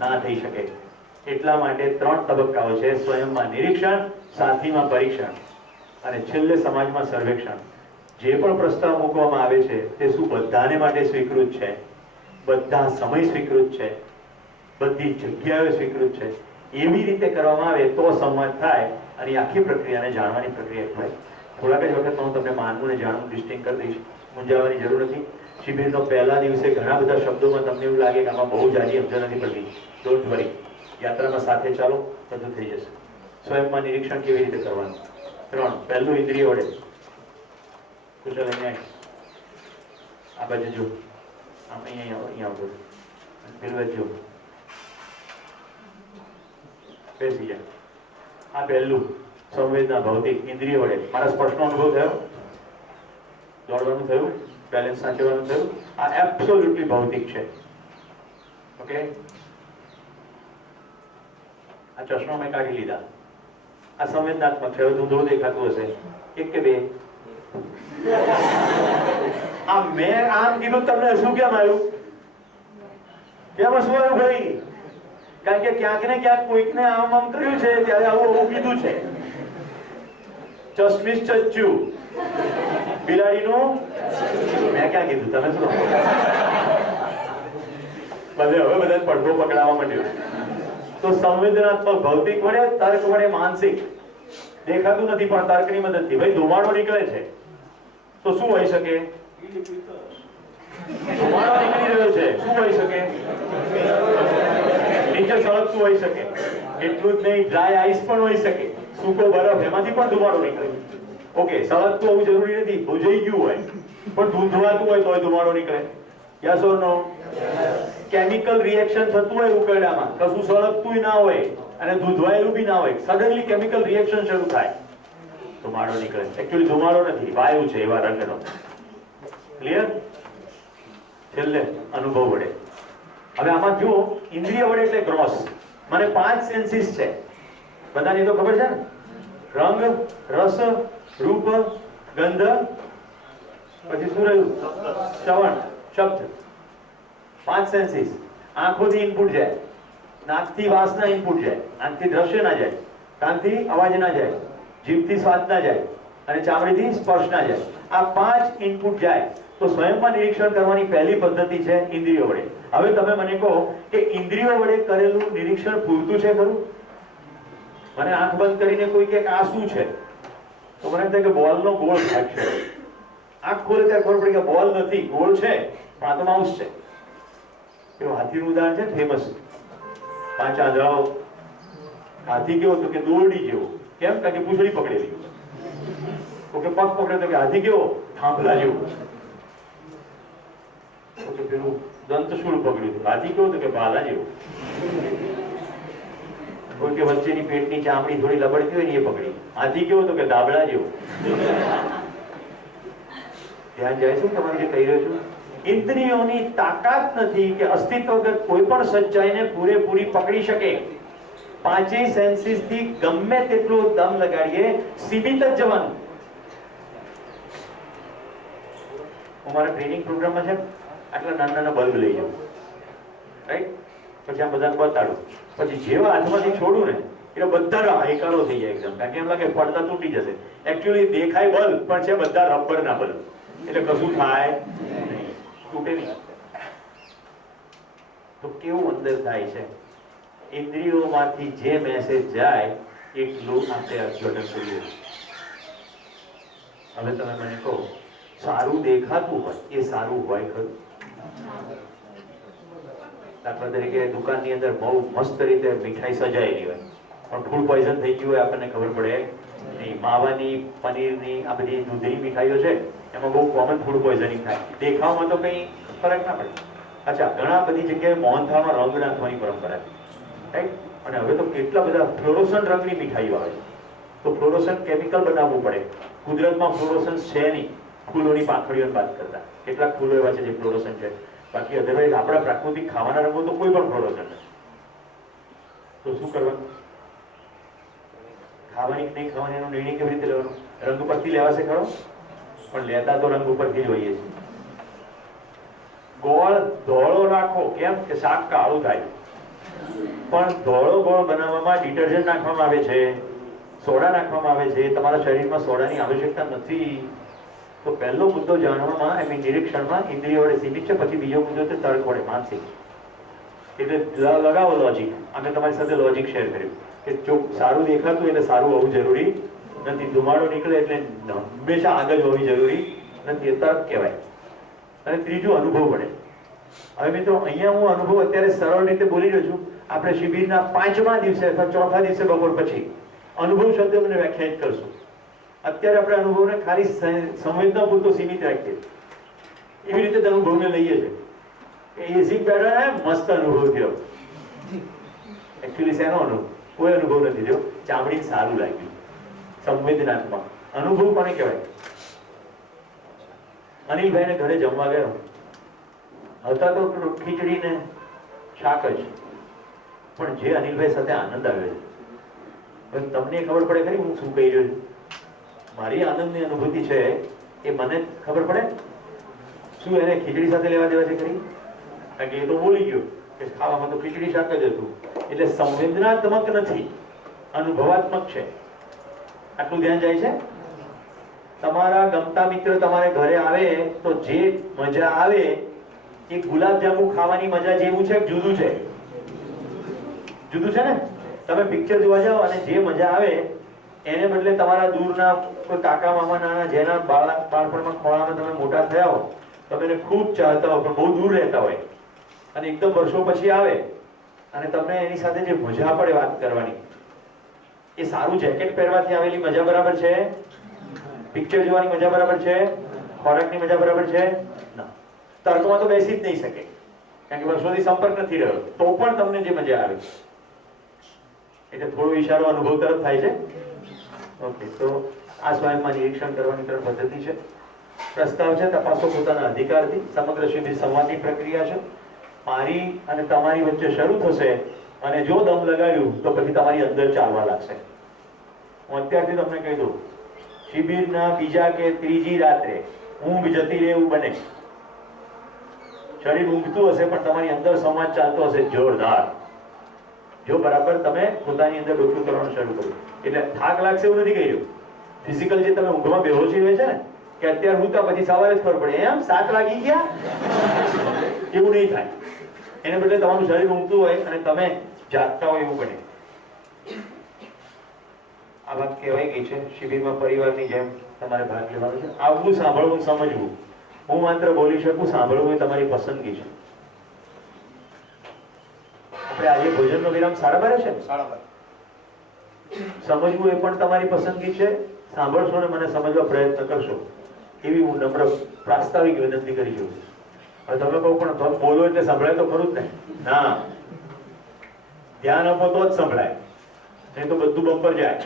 ના થઈ શકે. એટલા માટે 3 તબક્કાઓ છે: સ્વયંમાં નિરીક્ષણ, સાથીમાં પરીક્ષણ અને છેલ્લે સમાજમાં સર્વેક્ષણ. જે પણ પ્રસ્તાવ મૂકવામાં આવે છે તે શું બધાને માટે સ્વીકૃત છે? બધા સમય સ્વીકૃત છે? બધી જગ્યાએ સ્વીકૃત છે? એવી રીતે કરવામાં આવે તો સંવાદ થાય અને આખી પ્રક્રિયાને જાણવાની પ્રક્રિયા થાય. થોડાક જ વખત હું તમને માનવું ને જાણવું ડિસ્ટિંગ કરી દઈશ. મૂંઝાવાની જરૂર નથી. શિબિરનો પહેલા દિવસે ઘણા બધા શબ્દોમાં તમને એવું લાગે કે આમાં બહુ જાજી સમજ નથી પડતી. ડોન્ટ વરી, યાત્રામાં સાથે ચાલો, બધું થઈ જશે. સ્વયંમાં નિરીક્ષણ કેવી રીતે કરવાનું? 3. પહેલું ઇન્દ્રિય વડે. કુશલ અહીંયા આ બાજુ જો, આમ અહીંયા આવતો પેલું જો બેસી જાય. આ પહેલું સંવેદના ભૌતિક ઇન્દ્રિય વડે. મારા સ્પર્શનો અનુભવ થયો, દોડવાનું થયું, બેલેન્સ સાચવવાનું થયું. આ એબ્સોલ્યુટલી ભૌતિક છે. ઓકે, આ ચશ્મા મેં કાઢી લીધા. આ સંવેદનાત્મક છે. ધૂંધળું દેખાતું હશે, 1 કે 2. આ મેં આમ કીધું તમને શું કેમ આવ્યું? કેમ શું આવ્યું ભાઈ? કારણ કે ક્યાંક ને ક્યાંક કોઈકને આમ આમ કર્યું છે ત્યારે આવું કીધું છે. ચશ્મીશ ચચ્ચુ બિલાડીનું મેં ક્યાં કીધું? તમે શું બધે હવે બધા પડઘો પકડાવા માંડ્યો. તો સંવેદનાત્મક ભૌતિક વડે, તર્ક વડે માનસિક. દેખાતું નથી પણ તર્કની મદદથી. ભાઈ ધુમાડો નીકળે છે તો શું હોઈ શકે? ધુમાડો નીકળી રહ્યો છે, શું હોઈ શકે? અંદર સળગતું હોઈ શકે. એટલું જ નહીં, ડ્રાય આઈસ પણ હોઈ શકે, સૂકો બરફ, એમાંથી પણ ધુમાડો નીકળે. ઓકે, સળગતું હોવું જરૂરી નથી, ભૂજાઈ ગયું હોય પણ ધૂંધવાતું હોય તોય ધુમાડો નીકળે. Yes or no? Chemical reaction થતું હોય ઉકરડામાં, કશું સળગતું ના હોય અને ધૂંધવાયેલું બી ના હોય, સડનલી કેમિકલ રિએક્શન શરૂ થાય, ધુમાડો નીકળે. એકચ્યુઅલી ધુમાડો નથી, વાયુ છે એવા રંગનો. ક્લિયર? છેલ્લે અનુભવ વડે. હવે આમાં જુઓ, ઇન્દ્રિય વડે એટલે ગ્રોસ. મને 5 સેન્સીસ છે, બધાની તો ખબર છે ને? રંગ, રસ, રૂપ, ગંધ, પછી શું રહ્યું? શ્રવણ, શબ્દ. 5 સેન્સીસ. આંખોથી ઇનપુટ જાય, નાકથી વાસના ઇનપુટ જાય, આંખથી દ્રશ્ય ના જાય, કાનથી અવાજ ના જાય, જીભથી સ્વાદ ના જાય અને ચામડીથી સ્પર્શ ના જાય. આ 5 ઇનપુટ જાય તો સ્વયંમાં નિરીક્ષણ કરવાની પહેલી પદ્ધતિ છે ઇન્દ્રિયો વડે. હવે તમે મને કહો કે ઇન્દ્રિયો વડે કરેલું નિરીક્ષણ પૂરતું છે ખરું? મને આંખ બંધ કરીને કોઈ કે આ શું છે તો મને એમ થાય કે બોલનો ગોળ ભાગ છે. આંખ ખોલે ત્યારે ખબર પડી કે બોલ નથી, ગોળ છે, પણ આ તો માઉસ છે. એવું હાથીનું ઉદાહરણ છે ફેમસ. 5 આંધળાઓ. હાથી કેવો તો કે દોરડી જેવો. કેમ? કારણ કે પૂંછડી પકડેલી. તો કે પગ પકડે તો કે હાથી કેવો? થાંભલા જેવો. તો કે પેલું દંતશૂળ પકડ્યું, હાથી કેવો તો કે ભાલા જેવો. કોઈ કે વચ્ચેની પેટની ચામડી થોડી લબડતી હોય ને એ પકડી. હાથી કેવો તો કે દાબડા જેવો. ધ્યાન જાય છે તમારું જે કહી રહ્યો છું? ઇન્દ્રિયોની તાકાત નથી કે અસ્તિત્વગત કોઈ પણ સચ્ચાઈને પૂરેપૂરી પકડી શકે. 5 સેન્સીસ થી ગમે તેટલો દમ લગાડીએ, સીમિત જ જવાનું. હું મારા ટ્રેનિંગ પ્રોગ્રામમાં છે આટલા નાના નાના બલ્બ લઈ જાઉં, રાઈટ? પછી આ બધાને બતાડું. પછી જેવા હાથમાંથી છોડું ને એટલે બધા હાઈકારો થઈ જાય એકદમ, કારણ કે એમ લાગે પડદા તૂટી જશે. એકચ્યુઅલી દેખાય બલ્બ પણ છે બધા રબરના બલ્બ, એટલે કશું થાય નહીં, તૂટે નહીં. તો કેવું અંદર થાય છે? ઇન્દ્રિયોમાંથી જે મેસેજ જાય એટલું આપણે અર્થઘટન કરીએ. હવે તમે મને કહો, સારું દેખાતું હોય એ સારું હોય ખરું? દાખલા તરીકે દુકાનની અંદર બહુ મસ્ત રીતે મીઠાઈ સજાયેલી હોય પણ ફૂડ પોઈઝન થઈ ગયું હોય આપણને ખબર પડે નહીં. માવાની, પનીરની, આ બધી દૂધની મીઠાઈઓ છે એમાં બહુ કોમન ફૂડ પોઈઝનિંગ થાય. દેખાવમાં તો કંઈ ફરક ના પડે. અચ્છા, ઘણા બધી જગ્યાએ મોહનથાળમાં રંગ નાખવાની પરંપરા છે, રાઈટ? અને હવે તો કેટલા બધા ફ્લોરોસન્ટ રંગની મીઠાઈઓ આવે છે. તો ફ્લોરોસન્ટ કેમિકલ બનાવવું પડે. કુદરતમાં ફ્લોરોસન્ટ છે નહીં, ફૂલોની પાંખડીઓની વાત કરતા. કેટલાક ફૂલો એવા છે જે ફ્લોરોસન્ટ છે, બાકી અધરવાઇઝ આપણા પ્રાકૃતિક ખાવાના રંગો તો કોઈ પણ ફ્લોરોસન્ટ નથી. તો શું કરવાનું? ખાવાની નહીં ખાવાની એનો નિર્ણય કેવી રીતે લેવાનો? રંગ ઉપરથી લેવાશે ખરો? પણ લેતા તો રંગ ઉપરથી જ હોઈએ છીએ. ગોળ ધોળો રાખો, કેમ કે શાક કાળું થાય. પણ ધોળો ગોળ બનાવવામાં ડિટર્જન્ટ નાખવામાં આવે છે, સોડા નાખવામાં આવે છે. તમારા શરીરમાં સોડાની આવશ્યકતા નથી. તો પહેલો મુદ્દો જાણવામાં, આઈ મીન નિરીક્ષણમાં ઇન્દ્રિયો વડે સીમિત છે. પછી બીજો મુદ્દો છે તર્ક વડે, માનસિક. એટલે લગાવો લોજિક. અમે તમારી સાથે લોજિક શેર કર્યું કે જો સારું દેખાતું એટલે સારું હોવું જરૂરી નથી. ધુમાડો નીકળે એટલે હંમેશા આગળ હોવી જરૂરી નથી, એ તર્ક કહેવાય. અને ત્રીજું અનુભવ વડે. હવે મિત્રો, અહીંયા હું અનુભવ અત્યારે સરળ રીતે બોલી રહ્યો છું. આપણે શિબિરના 5મા દિવસે અથવા 4થા દિવસે બપોર પછી અનુભવ શબ્દ મને વ્યાખ્યાયિત કરશું. અત્યારે આપણે અનુભવને ખાલી સંવેદના પૂરતો સીમિત રાખીએ. એવી રીતે અનુભવને લઈએ છીએ. એસી બેઠા મસ્ત અનુભવ થયો. એકચ્યુઅલી શેનો અનુભવ? કોઈ અનુભવ નથી થયો. ચામડી સારું લાગ્યું. સંવેદનાત્મક અનુભવ કોને કહેવાય? અનિલભાઈને ઘરે જમવા ગયો હતા તો ખીચડી ને શાક જ, પણ જે અનિલભાઈ સાથે આનંદ આવ્યો છે, તમને ખબર પડે ખરી હું શું કહી રહ્યો છું? મારી આનંદની અનુભૂતિ છે એ મને ખબર પડે. શું એને ખીચડી સાથે લેવા દેવા છે ખરી? કારણ કે એ તો બોલી ગયો કે ખાવામાં તો ખીચડી શાક જ હતું. એટલે સંવેદનાત્મક નથી, અનુભવાત્મક છે. આટલું ધ્યાન જાય છે? તમારા ગમતા મિત્ર તમારે ઘરે આવે તો જે મજા આવે એ ગુલાબજાંબુ ખાવાની મજા જેવું છે, જુદું છે. જુદું છે ને? તમે પિક્ચર જોવા જાઓ અને જે મજા આવે એને બદલે તમારા દૂરના કોઈ કાકા મામા નાના જેના બાળપણમાં ખોળામાં તમે મોટા થયા હો, તમે એને ખૂબ ચાહતા હો પણ બહુ દૂર રહેતા હોય અને એકદમ વર્ષો પછી આવે અને તમને એની સાથે જે મજા પડે વાત કરવાની, એ સારું જેકેટ પહેરવાથી આવેલી મજા બરાબર છે? પિક્ચર જોવાની મજા બરાબર છે? ખોરાકની મજા બરાબર છે? ના. તર્કમાં તો બેસી જ નહીં શકે, કારણ કે વર્ષોથી સંપર્ક નથી રહ્યો, તો પણ તમને જે મજા આવે એટલે થોડો ઈશારો અનુભવ તરફ થાય છે. ઓકે, તો આ સ્વયંમાં નિરીક્ષણ કરવાની તરફ પદ્ધતિ છે. પ્રસ્તાવ છે તપાસો પોતાના અધિકારથી. સમગ્ર શિબિર સંવાદની પ્રક્રિયા છે. મારી અને તમારી વચ્ચે શરૂ થશે અને જો દમ લગાડ્યું તો પછી તમારી અંદર ચાલવા લાગશે. હું અત્યારથી તમને કહી દઉં, શિબિરના બીજા કે ત્રીજી રાત્રે ઊંઘ જતી રહે એવું બને. શરીર ઊંઘતું હશે પણ તમારી અંદર સંવાદ ચાલતો હશે જોરદાર. જો બરાબર તમે પોતાની અંદર ડોકું કરવાનું શરૂ કર્યું એટલે થાક લાગશે એવું નથી કહી રહ્યું. ફિઝિકલ જે તમે ઊંઘમાં બેહોશી હોય છે ને, કે અત્યારે હું તો પછી સવારે જ ખબર પડે એમ 7 વાગી ગયા, એવું નહીં થાય. એને બદલે તમારું શરીર ઊંઘતું હોય અને તમે જાગતા હોય એવું બને. આ વાત કહેવાય ગઈ છે શિબિરમાં પરિવારની જેમ તમારે ભાગ લેવાનો છે. આવવું, સાંભળવું, સમજવું. હું માત્ર બોલી શકું, સાંભળવું એ તમારી પસંદગી છે. આપણે આજે ભોજનનો વિરામ 12:30 છે. 12:30. સમજવું એ પણ તમારી પસંદગી છે. સાંભળશો ને મને સમજવા પ્રયત્ન કરશો એવી હું નમ્ર પ્રાસ્તાવિક વિનંતી કરી છું. હવે તમે કહો પણ બોલો એટલે સંભળાય તો ખરું જ ને? ના, ધ્યાન આપો તો જ સંભળાય, નહીં તો બધું બમ્પર જાય.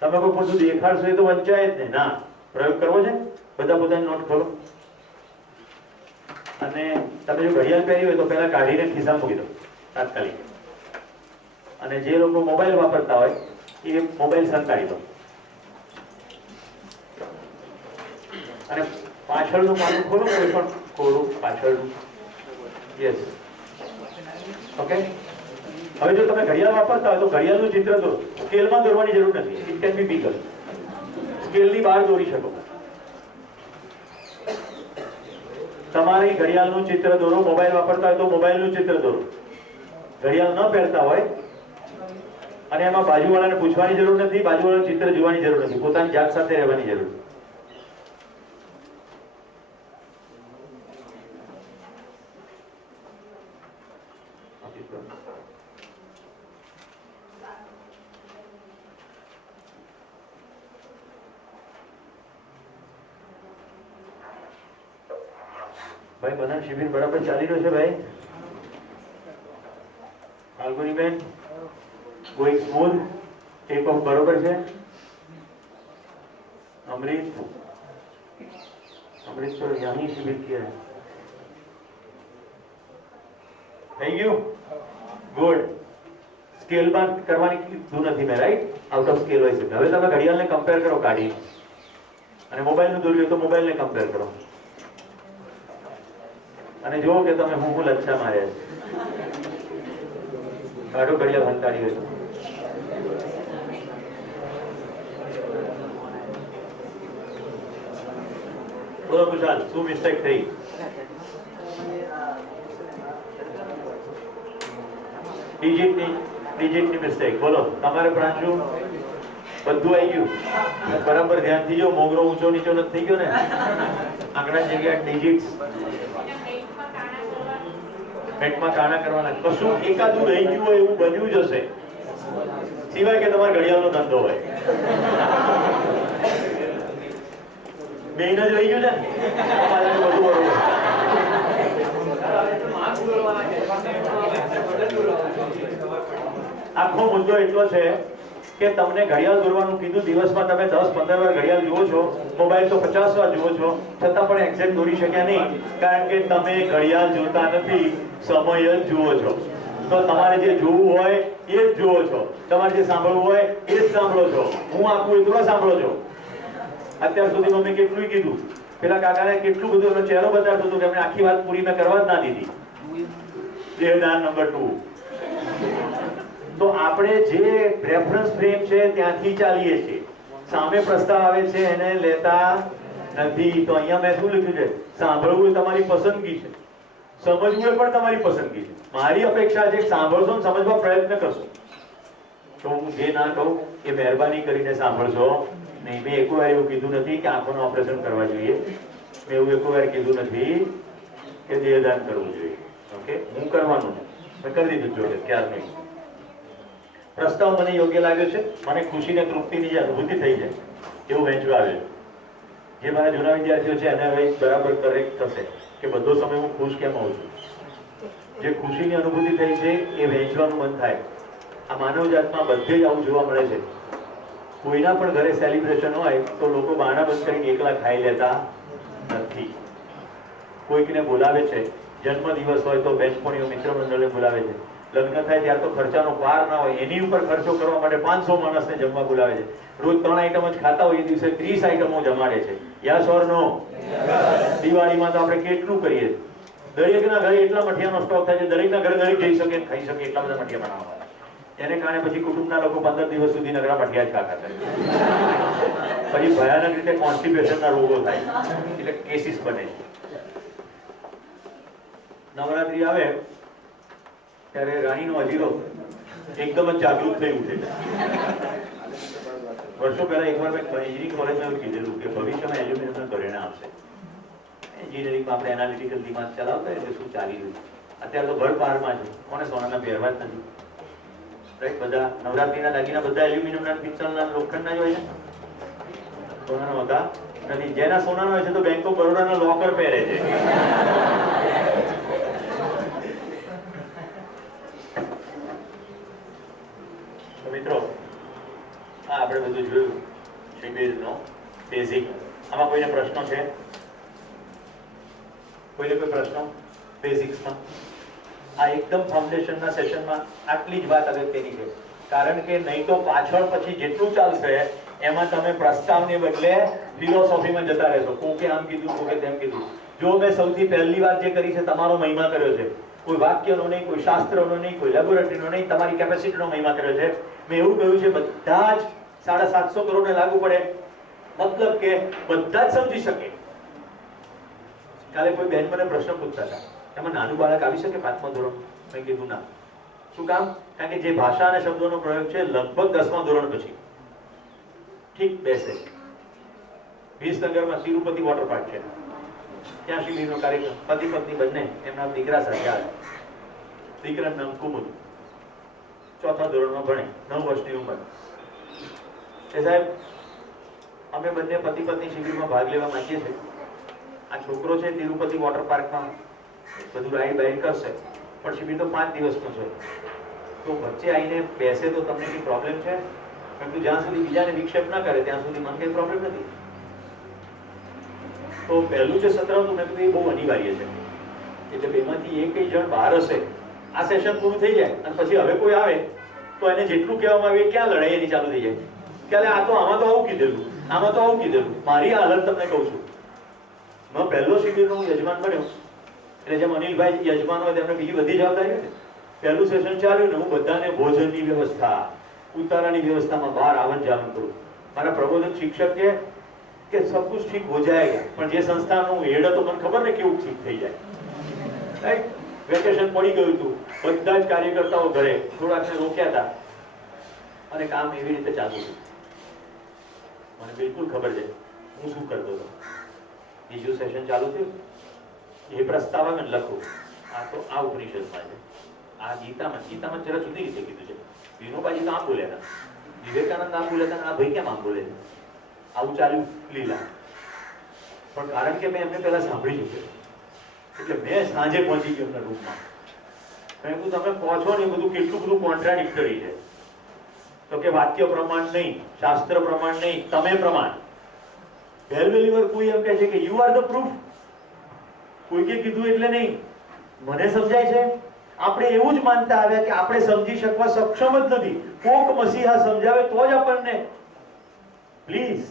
તમે કોઈ બધું દેખાડશો એ તો વંચાય જ નહીં. ના, પ્રયોગ કરવો છે. બધા પોતાની નોટ ખોલો અને તમે જો ઘડિયાળ પહેરી હોય તો પહેલા કાઢીને ખિસ્સામાં મૂકી દો તાત્કાલિક. અને જે લોકો મોબાઈલ વાપરતા હોય એ મોબાઈલ સંતાડી દો અને પાછળનું માનું ખોલો, કોઈ પણ ખોલું પાછળનું. Yes, okay. હવે જો તમે ઘડિયાળ વાપરતા હોય તો ઘડિયાળનું ચિત્ર દોરો. સ્કેલમાં દોરવાની જરૂર નથી. It can be bigger. સ્કેલની બહાર દોરી શકો. તમારી ઘડિયાળનું ચિત્ર દોરો. મોબાઈલ વાપરતા હોય તો મોબાઈલનું ચિત્ર દોરો. ઘડિયાળ ન પહેરતા હોય અને એમાં બાજુવાળાને પૂછવાની જરૂર નથી, બાજુવાળાનું ચિત્ર જોવાની જરૂર નથી, પોતાની જાત સાથે રહેવાની જરૂર. ભાઈ બધા શિબિર બરાબર ચાલી રહ્યો છે ભાઈ? ફાલ્ગુનીબેન, ગોઈંગ સ્મૂથ, ટેક ઓફ બરોબર છે? अमृत तो यहाँ शिविर किया है. થઈ ગયું? ગુડ. સ્કેલમાં કરવાની કીધું નથી મેં, રાઈટ? આઉટ ઓફ સ્કેલ હોય છે. હવે તમે ઘડિયાળને કમ્પેર કરો કાઢી અને મોબાઈલનું દોર્યું તો મોબાઈલને કમ્પેર કરો અને જુઓ કે તમે હું લચ્છા માર્યા છે. કાઢો ઘડિયાળ હંતાડી હોય તો. બોલો કુશાલ, શું મિસ્ટેક થઈ? ડિજિટની મિસ્ટેક. બોલો તમારે પ્રાંશુ બધું આવી ગયું? બરાબર ધ્યાનથી જો, મોગરો ઊંચો નીચો નથી થઈ ગયો ને? આંકડા જગ્યા ડિજિટ્સ. પેટમાં કાણા કરવાના. કશું એકાદું રહી ગયું હોય એવું બન્યું જ હશે, સિવાય કે તમારે ઘડિયાળનો ધંધો હોય. બેન જ રહી ગયું છે ને? બધું બરોબર. આખો મુદ્દો એટલો છે કે તમને ઘડિયાળ દોરવાનું કીધું, દિવસમાં તમે 10-15 વાર ઘડિયાળ જુઓ છો, મોબાઈલ તો 50 વાર જુઓ છો, છતાં પણ એક્ઝેક્ટ દોરી શક્યા નહીં, કારણ કે તમે ઘડિયાળ જોતા નથી, સમય જ જુઓ છો. તો તમારે જે જોવું હોય એ જ જુઓ છો, તમારે જે સાંભળવું હોય એ જ સાંભળો છો. હું આપું એટલું સાંભળો છો. અત્યાર સુધી મેં કેટલું કીધું, પેલા કાકાને કેટલું બધું એનો ચહેરો બતાડતો હતો કે એમને આખી વાત પૂરી મેં કરવા જ ના દીધી. દેહદાન નંબર 2. તો આપણે જે રેફરન્સ ફ્રેમ છે ત્યાંથી ચાલીએ છીએ. સામે પ્રસ્તાવ આવે છે એને લેતા નથી. તો અહીંયા મેં શું લખ્યું છે? સાંભળવું એ તમારી પસંદગી છે, સમજવું એ પણ તમારી પસંદગી છે. મારી અપેક્ષા છે કે સાંભળશો ને સમજવા પ્રયત્ન કરશો. તો હું જે ના કહું એ મહેરબાની કરીને સાંભળશો નહીં. મેં એક વાર એવું કીધું નથી કે આંખોનું ઓપરેશન કરવા જોઈએ. મેં એવું એક વાર કીધું નથી કે દેહદાન કરવું જોઈએ. ઓકે, હું કરવાનું મેં કરી દીધું જોડે ક્યાર નહીં. પ્રસ્તાવ મને યોગ્ય લાગ્યો છે. મને ખુશી ને તૃપ્તિની જે અનુભૂતિ થઈ છે એવું વહેંચવા આવ્યું. જે મારા જૂના વિદ્યાર્થીઓ છે એને હવે બરાબર કરેક્ટ થશે કે બધો સમય હું ખુશ કેમ હોઉં છું. જે ખુશીની અનુભૂતિ થઈ છે એ વહેંચવાનું મન થાય. આ માનવ જાતમાં બધે જ આવું જોવા મળે છે. કોઈના પણ ઘરે સેલિબ્રેશન હોય તો લોકો બહાના બંધ કરીને એકલા ખાઈ લેતા નથી. કોઈકને બોલાવે છે, જન્મદિવસ હોય તો બેનપણીઓ મિત્ર મંડળને બોલાવે છે, લગ્ન થાય ત્યારે તો ખર્ચાનો પાર ના હોય એની ઉપર ખર્ચો કરવા માટે 500 માણસને જમવા બોલાવે છે. રોજ 3 આઈટમ જ ખાતા હોય એ દિવસે 30 આઈટમો જમાડે છે. યસ ઓર નો? દિવાળીમાં તો આપણે કેટલું કરીએ. દરેકના ઘરે એટલા મઠિયાનો સ્ટોક થાય છે, દરેકના ઘરે દરેક જઈ શકે ખાઈ શકે એટલા બધા મઠિયા બનાવવા. એને કારણે પછી કુટુંબના લોકો 15 દિવસ સુધી નગરા મઠિયા જ ખાતા થાય. પછી ભયાનક રીતે કોન્સ્ટિપેશનના રોગો થાય એટલે કેસીસ બને છે. નવરાત્રી આવે ત્યારે રાણીનો અજીરો એકદમ જ જાગૃત થઈ ઉઠે. વર્ષો પહેલા એકવાર મેં એન્જિનિયરિંગ કોલેજમાં એવું કીધેલું કે ભવિષ્યમાં એલ્યુમિનિયમના પરિણામ આવશે. એન્જિનિયરિંગમાં આપણે એનાલિટિકલ દિમાગ ચલાવતા એટલે શું ચાલી રહ્યું. અત્યારે તો ભર પારમાં છે, કોને સોનાના પહેરવા જ નથી. રાઈટ? બધા નવરાત્રીના દાગીના બધા એલ્યુમિનિયમના, પિત્તળના, લોખંડના જ હોય છે. સોનાના હોતા નથી. જેના સોનાના હોય છે તો બેંક ઓફ બરોડાના લોકર પહેરે છે. મિત્રો, આપણે બધું જોયું શિબિરનો બેઝિક. આમાં કોઈને પ્રશ્નો છે? કોઈને કોઈ પ્રશ્નો બેઝિક્સમાં? આ એકદમ ફાઉન્ડેશનના સેશનમાં આટલી જ વાત અગત્યની છે. કારણ કે નહીં તો પાછળ પછી જેટલું ચાલશે એમાં તમે પ્રસ્તાવને બદલે ફિલોસોફીમાં જતા રહેશો. કોકે આમ કીધું, કોકે તેમ કીધું. જો મેં સૌથી પહેલી વાત જે કરી છે તમારો મહિમા કર્યો છે. કોઈ વાક્યનો નહીં, કોઈ શાસ્ત્રનો નહીં, કોઈ લેબોરેટરીનો નહીં, તમારી કેપેસિટીનો મહિમા કર્યો છે. મેં એવું કહ્યું છે બધા જ 750 કરોડને લાગુ પડે, મતલબ કે બધા જ સમજી શકે. કાલે કોઈ બેન મને પ્રશ્ન પૂછતા હતા, એમાં નાનું બાળક આવી શકે 5મા ધોરણ? મેં કીધું ના. શું કામ? કારણ કે જે ભાષા અને શબ્દોનો પ્રયોગ છે લગભગ 10મા ધોરણ પછી ઠીક બેસે. વિસનગરમાં તિરુપતિ વોટર પાર્ક છે, ત્યાં શિબિરનો કાર્યક્રમ. પતિ પત્ની બંને એમના દીકરા સાથે આવે. દીકરાનું નામ કુમુદ, 4થા ધોરણમાં ભણે, 9 વર્ષની ઉંમર. એ સાહેબ, અમે બંને પતિ પત્ની શિબિરમાં ભાગ લેવા માંગીએ છીએ. આ છોકરો છે તિરુપતિ વોટર પાર્કમાં બધું રાઈડ બાઈડ કરશે, પણ શિબિર તો 5 દિવસનો છે. તો વચ્ચે આવીને બેસે તો તમને કઈ પ્રોબ્લેમ છે? પરંતુ જ્યાં સુધી બીજાને વિક્ષેપ ના કરે ત્યાં સુધી મને કઈ પ્રોબ્લેમ નથી. તો પહેલું જે સત્ર હતું મેં કીધું એ બહુ અનિવાર્ય છે. એટલે બેમાંથી એક જણ બહાર હશે, આ સેશન પૂરું થઈ જાય અને પછી હવે કોઈ આવે તો એને જેટલું કહેવામાં આવે ક્યાં લડાઈ એની ચાલુ થઈ જાય કે આ તો આમાં તો આવું કીધેલું, આમાં તો આવું કીધેલું. મારી હાલત તમને કહું છું. મેં પહેલો શિબિરનો હું યજમાન બન્યો એટલે જેમ અનિલભાઈ યજમાન હોય તેમને બીજી બધી જવાબદારી હોય ને. પહેલું સેશન ચાલ્યું ને હું બધાને ભોજનની વ્યવસ્થા, ઉતારાની વ્યવસ્થામાં બહાર આવન જાવન કરું. મારા પ્રબોધક શિક્ષક કે સબ કુછ ઠીક હો જાયેગા, પણ જે સંસ્થાનું હેડ હતો મને ખબર ને કેવું ઠીક થઈ જાય. રાઈટ? વેકેશન પડી ગયું હતું, બધા જ કાર્યકર્તાઓ ઘરે, થોડાકને રોક્યા હતા અને કામ એવી રીતે ચાલતું હતું. મને બિલકુલ ખબર છે હું શું કરતો હતો. બીજું સેશન ચાલુ થયું, એ પ્રસ્તાવ આવે ને લખું, આ તો આ ઉપનિષદમાં છે, આ ગીતામાં જરા જુદી રીતે કીધું છે. વિનોબાજી તો આમ બોલ્યા હતા, વિવેકાનંદ આમ બોલ્યા હતા, આ ભાઈ કેમ આમ બોલે છે? આવું ચાલ્યું લીલા. પણ કારણ કે મેં એમને પહેલા સાંભળી ચૂક્યો એટલે મેં સાંજે પહોંચી ગયો એમના રૂમમાં. મેં કીધું તમે પહોંચો ને એ બધું કેટલું બધું કોન્ટ્રાડિક્ટરી છે. તો કે વાક્ય પ્રમાણ નહીં, શાસ્ત્ર પ્રમાણ નહીં, તમે પ્રમાણ. પહેલી વાર કોઈ એમ કહે છે કે યુ આર ધ પ્રૂફ. કોઈએ કીધું એટલે નહીં, મને સમજાય છે. આપણે એવું જ માનતા આવ્યા કે આપણે સમજી શકવા સક્ષમ જ નથી. કોક મસીહા સમજાવે તો જ આપણને. પ્લીઝ,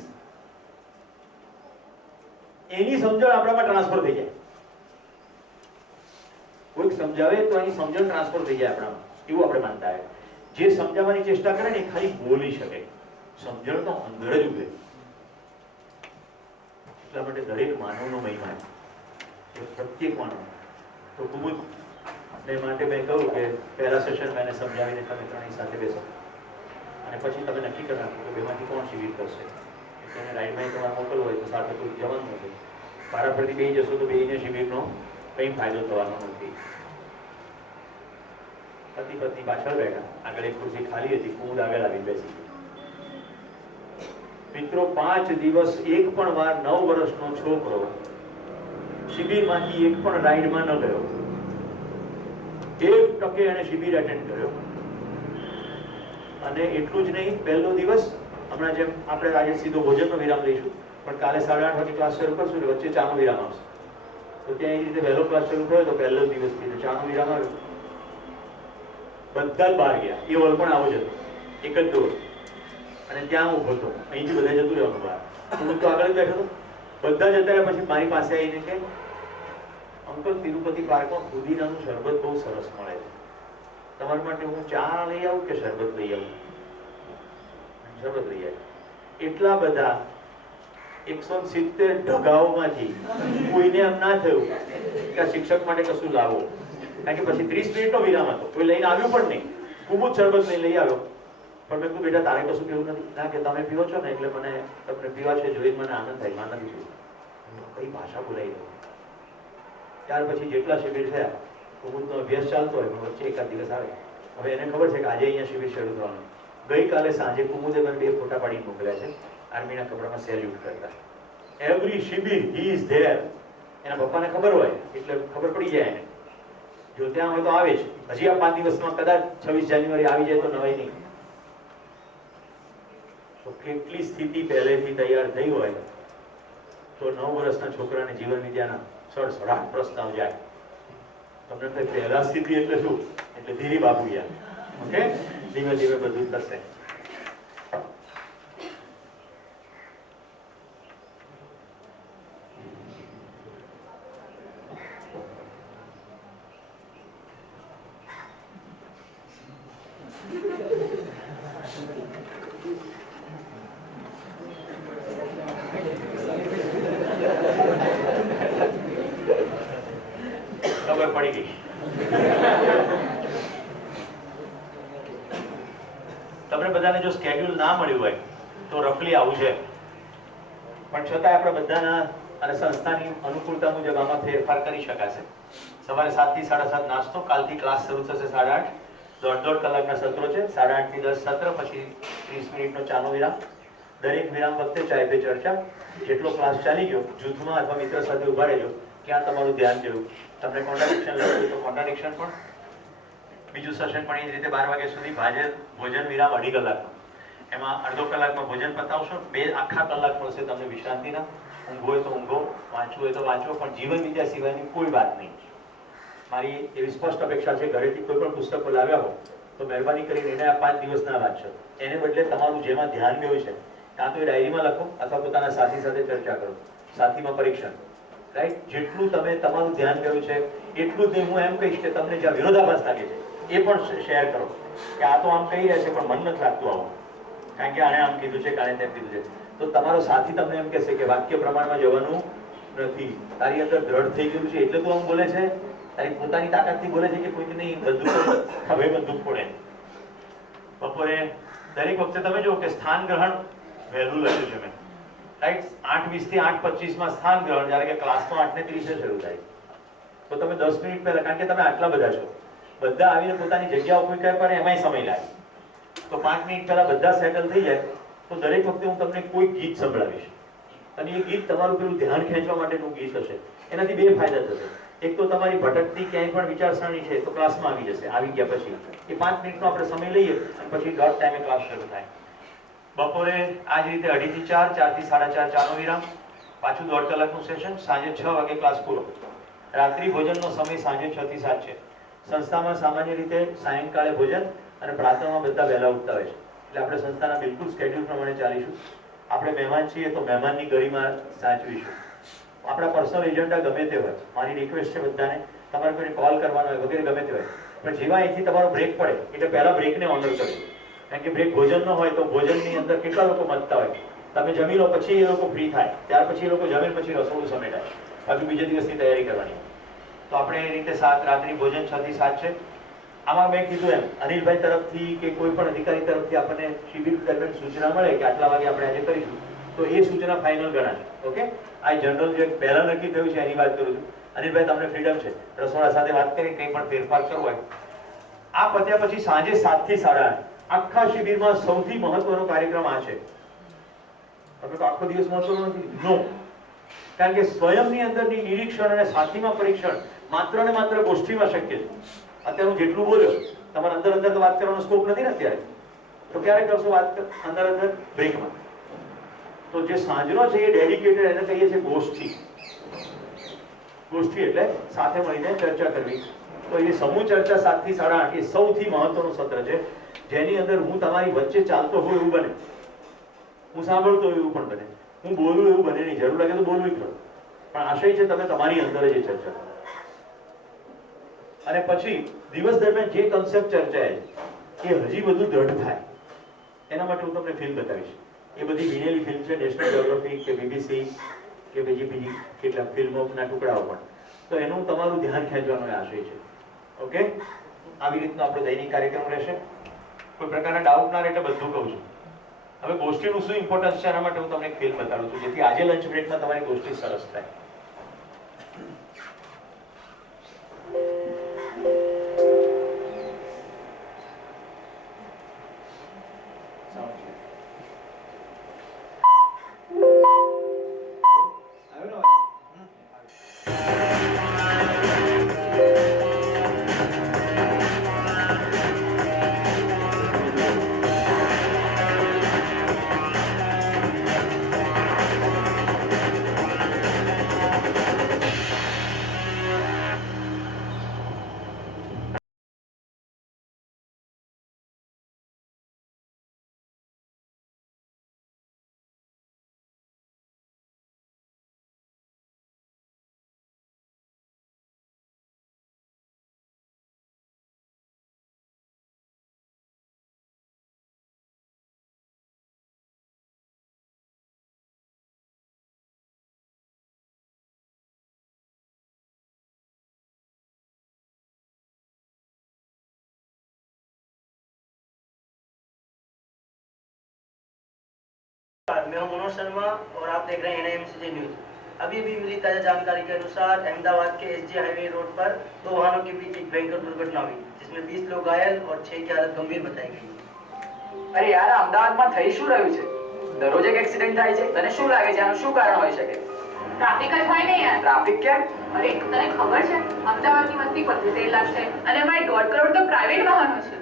એની સમજણ આપણામાં ટ્રાન્સફર થઈ જાય. કોઈક સમજાવે તો એની સમજણ ટ્રાન્સફર થઈ જાય આપણામાં, એવું આપણે માનતા આવ્યા. જે સમજાવવાની ચેષ્ટા કરે ને એ ખાલી બોલી શકે, સમજણ તો અંદર જ ઉભે. એટલા માટે દરેક માનવનો મહિમા છે, પ્રત્યેક માનવ. તો કુમુદ ને માટે મેં કહ્યું કે પહેલા સેશનમાં એને સમજાવીને તમે ત્રણેય સાથે બેસો અને પછી તમે નક્કી કરી નાખો કે બેમાંથી કોણ શિબિર કરશે. એને રાઈડમાં તમારે મોકલવું હોય તો સાથે કોઈ જવાનું નથી. પારાફરથી બે જશો તો બેને શિબિરનો કંઈ ફાયદો થવાનો નથી. પતિ પત્ની પાછળ બેઠા, આગળ એક ખુરશી ખાલી હતી, કુમુદ આગળ આવી બેસી ગઈ. મિત્રો 5 દિવસ એક પણ વાર 9 વર્ષનો છોકરો શિબિરમાંથી એક પણ રાઈડમાં ન ગયો. 1 ટકે એને શિબિર અટેન્ડ કર્યો. અને એટલું જ નહીં, પહેલો દિવસ હમણાં જેમ આપણે આજે સીધો ભોજનનો વિરામ લઈશું, પણ કાલે 8:30 વાગે ક્લાસ શરૂ કરશું, વચ્ચે ચાનો વિરામ આવશે. તો ત્યાં એ રીતે વહેલો ક્લાસ શરૂ થયો તો પહેલો દિવસથી ચાનો વિરામ આવ્યો. બધા જ બહાર ગયા. એ હોલ પણ આવો જ હતો, એક જ ડોર, અને ત્યાં ઊભો હતો. અહીંથી બધા જતું રહેવાનું બહાર. હું તો આગળ જ બેઠો હતો. બધા જતા રહ્યા પછી મારી પાસે આવીને કે અંકલ, તિરુપતિ પાર્કમાં પુદીનાનું શરબત બહુ સરસ મળે છે, તમારા માટે હું ચા લઈ આવું કે શરબત લઈ આવું? શરબત લઈ આવી. એટલા બધા 170 ઢગાઓમાંથી કોઈને એમ ના થયું કે આ શિક્ષક માટે કશું લાવો, કારણ કે પછી 30 મિનિટનો વિરામ હતો, કોઈ લઈને આવ્યું પણ નહીં. ખૂબ જ શરબત લઈ આવ્યો. પણ મેં કહ્યું, બેટા તારે કશું પીવું નથી? ના, કે તમે પીવો છો ને એટલે મને તમને પીવા છે જોઈને મને આનંદ થાય, માં નથી પીવું. કઈ ભાષા બોલાઈ ગઈ. ત્યાર પછી જેટલા શિબિર થયા, કુમુદનો અભ્યાસ ચાલતો હોય, પણ વચ્ચે એકાદ દિવસ આવે. હવે એને ખબર છે કે આજે અહીંયા શિબિર શરૂ થવાનું. ગઈકાલે સાંજે કુમુદે મને 2 ફોટા પાડીને મોકલ્યા છે, આર્મીના કપડામાં સેલ્યુટ કરતા. એવરી શિબિર હી ઇઝ ધેર. એના પપ્પાને ખબર હોય એટલે ખબર પડી જાય એને. જો ત્યાં હોય તો આવે જ. હજી આ 5 દિવસમાં કદાચ 26 જાન્યુઆરી આવી જાય તો નવાઈ નહીં. તો કેટલી સ્થિતિ પહેલેથી તૈયાર થઈ હોય તો 9 વર્ષના છોકરાને જીવન વિદ્યાના સડસડાટ પ્રસ્તાવ જાય. તમને તો પહેલા સ્થિતિ એટલે શું? એટલે ધીરી બાપુ યાર. ઓકે, ધીમે ધીમે બધું થશે. ખબર પડી ગઈ. તમને બધાને જો સ્કેડ્યુલ ના મળ્યું હોય તો રફલી આવું છે, પણ છતાં આપણે બધાના અને સંસ્થાની અનુકૂળતા મુજબ આમાં ફેરફાર કરી શકાશે. સવારે 7 થી 7:30 નાસ્તો, કાલથી ક્લાસ શરૂ થશે 8:30. 1.5 કલાકના સત્રો છે. 8:30 થી 10 સત્ર, પછી 30 મિનિટનો ચાનો વિરામ. દરેક વિરામ વખતે ચાય પે ચર્ચા. જેટલો ક્લાસ ચાલી ગયો જૂથમાં અથવા મિત્ર સાથે ઉભા રહેજો, ક્યાં તમારું ધ્યાન ગયું. તમને કોન્ટ્રાડિક્શન લાગ્યું તો કોન્ટ્રાડિક્શન પણ. બીજું સેશન પણ એ જ રીતે 12 વાગ્યા સુધી. ભોજન વિરામ 2.5 કલાકનો. એમાં અડધો કલાકમાં ભોજન પતાવશો. 2 આખા કલાક મળશે તમને વિશ્રાંતિના. ઊંઘો હોય તો ઊંઘો, વાંચવું હોય તો વાંચો, પણ જીવન વિદ્યા સિવાયની કોઈ વાત નહીં. મારી એવી સ્પષ્ટ અપેક્ષા છે, ઘરેથી કોઈ પણ પુસ્તકો લાવ્યા હો તો મહેરબાની કરીને એને આ 5 દિવસ ના વાંચશો. એને બદલે તમારું જેમાં ધ્યાન ગયું છે કાં તો એ ડાયરીમાં લખો અથવા પોતાના સાથી સાથે ચર્ચા કરો. સાથીમાં પરીક્ષણ, રાઈટ? જેટલું તમે તમારું ધ્યાન ગયું છે એટલું જ હું એમ કહીશ કે તમને જ્યાં વિરોધાભાસ લાગે છે એ પણ શેર કરો કે આ તો આમ કહી રહ્યા છે પણ મન નથી લાગતું આવું, કારણ કે આને આમ કીધું છે, કાને તેમ કીધું છે. તો તમારો સાથી તમને એમ કહેશે કે વાક્ય પ્રમાણમાં જવાનું નથી, તારી અંદર દ્રઢ થઈ ગયું છે એટલે તું આમ બોલે છે, તારી પોતાની તાકાતથી બોલે છે કે કોઈક નહીં બંદૂક હવે બંદૂક ફોડે. બપોરે દરેક વખતે તમે જુઓ કે સ્થાન ગ્રહણ વહેલું લખ્યું છે મેં, રાઈટ? 8:20 થી 8:25 સ્થાન ગ્રહણ, જ્યારે કે ક્લાસમાં 8:30 શરૂ થાય. તો તમે 10 મિનિટ પહેલા, કારણ કે તમે આટલા બધા છો, બધા આવીને પોતાની જગ્યા ઉપર કરે પણ એમાંય સમય લાગે, તો 5 મિનિટ પહેલા બધા સેટલ થઈ જાય. તો દરેક વખતે હું તમને કોઈ ગીત સંભળાવીશ અને એ ગીત તમારું પેલું ધ્યાન ખેંચવા માટેનું ગીત હશે. એનાથી 2 ફાયદા થશે. એક તો તમારી ભટકતી ક્યાંય પણ વિચારસરણી છે તો ક્લાસમાં આવી જશે. આવી ગયા પછી એ 5 મિનિટનો આપણે સમય લઈએ અને પછી ડોટ ટાઈમે ક્લાસ શરૂ થાય. બપોરે આ જ રીતે 2:30 થી 4, 4 થી 4:30 ચાનો વિરામ, પાછું 1.5 કલાકનું સેશન. સાંજે 6 વાગે ક્લાસ પૂરો. રાત્રિ ભોજનનો સમય સાંજે 6 થી 7 છે. સંસ્થામાં સામાન્ય રીતે સાયંકાળે ભોજન અને પ્રાતઃમાં બધા વહેલા ઉઠતા હોય છે, એટલે આપણે સંસ્થાના બિલકુલ સ્કેડ્યુલ પ્રમાણે ચાલીશું. આપણે મહેમાન છીએ તો મહેમાનની ગરિમા સાચવીશું. આપણા પર્સનલ એજન્ડા ગમે તે હોય, મારી રિક્વેસ્ટ છે બધાને, તમારે કોઈને કોલ કરવાનો હોય વગેરે ગમે તે હોય, પણ જેવા અહીંથી તમારો બ્રેક પડે એટલે પહેલા બ્રેકને ઓનર કરજો. કારણ કે બ્રેક ભોજનનો હોય તો ભોજનની અંદર કેટલા લોકો મતતા હોય, તમે જમી લો પછી એ લોકો ફ્રી થાય, ત્યાર પછી એ લોકો જમીન પછી રસોડું સમેટાય, પાછું બીજા દિવસની તૈયારી કરવાની. તો આપણે એ રીતે રાત્રિ ભોજન 6 થી 7 છે. આમાં મેં કીધું એમ અનિલભાઈ તરફથી કે કોઈ પણ અધિકારી તરફથી આપણને શિબિર દરમિયાન સૂચના મળે કે આટલા વાગે આપણે આજે કરીશું તો એ સૂચના ફાઇનલ ગણાશે. ઓકે, આ જનરલ જે પહેલા નક્કી થયું છે એની વાત કરું છું. અનિલભાઈ તમને ફ્રીડમ છે રસોડા સાથે વાત કરી કંઈ પણ ફેરફાર કરવો હોય આ પત્યા પછી સાંજે 7 થી 8:30 આખા શિબિરમાં સૌથી મહત્વનો કાર્યક્રમ આ છે. તમે તો આખો દિવસ મહત્વનો નથી, નો. કારણ કે સ્વયંની અંદરની નિરીક્ષણ અને સાથીમાં પરીક્ષણ માત્ર ને માત્ર ગોષ્ઠીમાં શક્ય છે. અત્યારે હું જેટલું બોલ્યો, તમારે અંદર અંદર તો વાત કરવાનો સ્કોપ નથી ને અત્યારે, તો ક્યારે કરશો વાત અંદર અંદર? બ્રેકમાં. તો જે સાંજનો છે એ ડેડિકેટેડ, એને કહીએ છીએ ગોષ્ઠી. ગોષ્ઠી એટલે સાથે મળીને ચર્ચા કરવી. તો એ સમૂહ ચર્ચા 7 થી 8:30 એ સૌથી મહત્વનું સત્ર છે, જેની અંદર હું તમારી વચ્ચે ચાલતો હોય એવું બને, હું સાંભળતો હોય એવું પણ બને, હું બોલું એવું બને નહીં. જરૂર લાગે તો બોલવું ખરું, પણ આશય છે તમે તમારી અંદર જ ચર્ચા કરો. અને પછી દિવસ દરમિયાન જે કન્સેપ્ટ ચર્ચાય એ હજી બધું દ્રઢ થાય એના માટે હું તમને ફિલ્મ બતાવીશ. એ બધી વિનેલી ફિલ્મ છે, નેશનલ જ્યોગ્રાફી કે બીબીસી કે બીજી કેટલાક ફિલ્મોના ટુકડાઓ પણ. તો એનું તમારું ધ્યાન ખેંચવાનો આશય છે. ઓકે, આવી રીતનો આપણો દૈનિક કાર્યક્રમ રહેશે. કોઈ પ્રકારના ડાઉટ ના રહે એટલે બધું કહું છું. હવે ગોષ્ઠીનું શું ઇમ્પોર્ટન્સ છે એના માટે હું તમને એક ફિલ્મ બતાડું છું, જેથી આજે લંચ બ્રેકમાં તમારી ગોષ્ઠી સરસ થાય. मैं हूं मनोज शर्मा और आप देख रहे हैं NIMCJ न्यूज। अभी भी मिली ताजा जानकारी के अनुसार अहमदाबाद के SJ हाईवे रोड पर 2 वाहनों के बीच एक भयंकर दुर्घटना हुई, जिसमें 20 लोग घायल और 6 की हालत गंभीर बताई गई। અરે યાર, અમદાવાદમાં થઈ શું રહ્યું છે? દરરોજ એક એક્સિડન્ટ થાય છે. તને શું લાગે છે આનું શું કારણ હોઈ શકે? ટ્રાફિક જ હોય ને યાર. ટ્રાફિક કેમ? અરે તને ખબર છે અમદાવાદની વસ્તી 75 લાખ છે અને એમાં 1.5 કરોડ તો પ્રાઇવેટ વાહનો છે.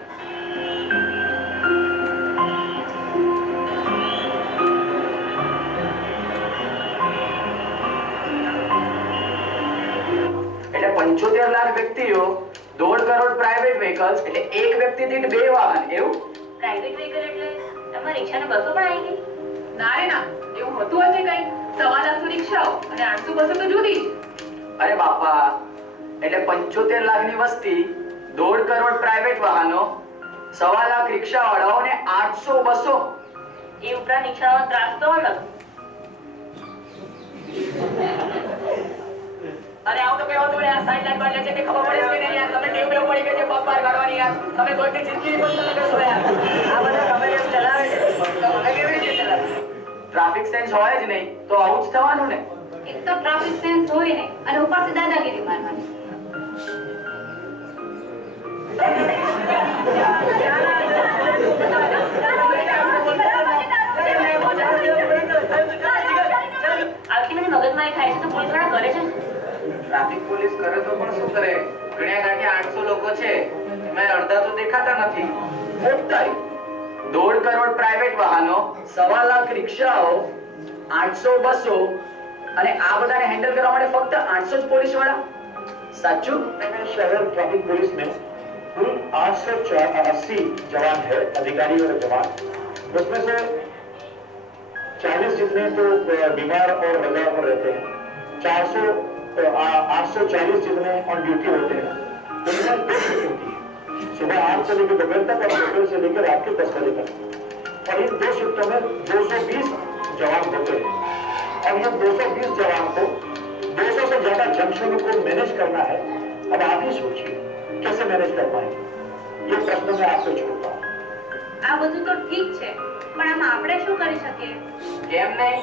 એટલે 75 લાખ વ્યક્તિઓ, 1.5 કરોડ પ્રાઇવેટ વ્હીકલ્સ, એટલે એક વ્યક્તિ દીઠ 2 વાહન, એવું? પ્રાઇવેટ વ્હીકલ એટલે એમાં રિક્ષા ને બસો પણ આવી ગઈ? ના રે ના, એવું હોતું હશે કઈ. 1.25 લાખ તો રિક્ષાઓ અને 800 બસો તો જુદી જ. અરે બાપા, એટલે 75 લાખની વસ્તી, 1.5 કરોડ પ્રાઇવેટ વાહનો, 1.25 લાખ રિક્ષાવાળાઓ અને 800 બસો. એ ઉપરાંત રિક્ષાનો ત્રાસ તો અલગ. અરે આવું તો કઈ હોતું ને, આ સાઈડ લાઈન પર લે છે તે ખબર પડે છે કે નહીં યાર? તમને ટેવ પડી ગઈ છે પગ બહાર કાઢવાની યાર. તમે કોઈની જિંદગી પણ તમે કરશો યાર. આ બધા તમે કેમ ચલાવે છે? તમે કેવી રીતે ચલાવે? ટ્રાફિક સેન્સ હોય જ નહીં તો આવું જ થવાનું ને. એક તો ટ્રાફિક સેન્સ હોય ને અને ઉપરથી દાદાગીરી મારવાની. આખી મને મગજમાં ખાય છે તો પોલીસ વાળા કરે છે. ટ્રાફિક પોલીસ કરે તો પણ શું કરે? ગણ્યા ગાંઠ્યા 800 લોકો છે, એમાં અડધા તો દેખાતા નથી. 1.5 કરોડ પ્રાઇવેટ વાહનો, 1.25 લાખ રિક્ષાઓ, 800 બસો, અને આ બધાને હેન્ડલ કરવા માટે ફક્ત 800 જ પોલીસ વાળા? સાચું? शहर ट्रैफिक पुलिस में कुल 880 जवान है, अधिकारी और जवान. उसमें से 40 जितने तो बीमार और रजा पर रहते हैं, 840 जितने ऑन ड्यूटी होते हैं. उनमें 2 शिफ्ट होती है, सुबह 8 से लेकर दोपहर तक और दोपहर से लेकर रात के 10 बजे तक. और इन 2 शिफ्टों में 220 जवान होते हैं. और ये 220 जवान को 200 से ज्यादा जंक्शनों को मैनेज करना है. अब आप ही सोचिए कैसे मैनेज कर पाएंगे? ये प्रश्न मैं आपको छोड़ता हूँ. આ બધું તો ઠીક છે પણ આમાં આપણે શું કરી શકીએ? કેમ નહીં?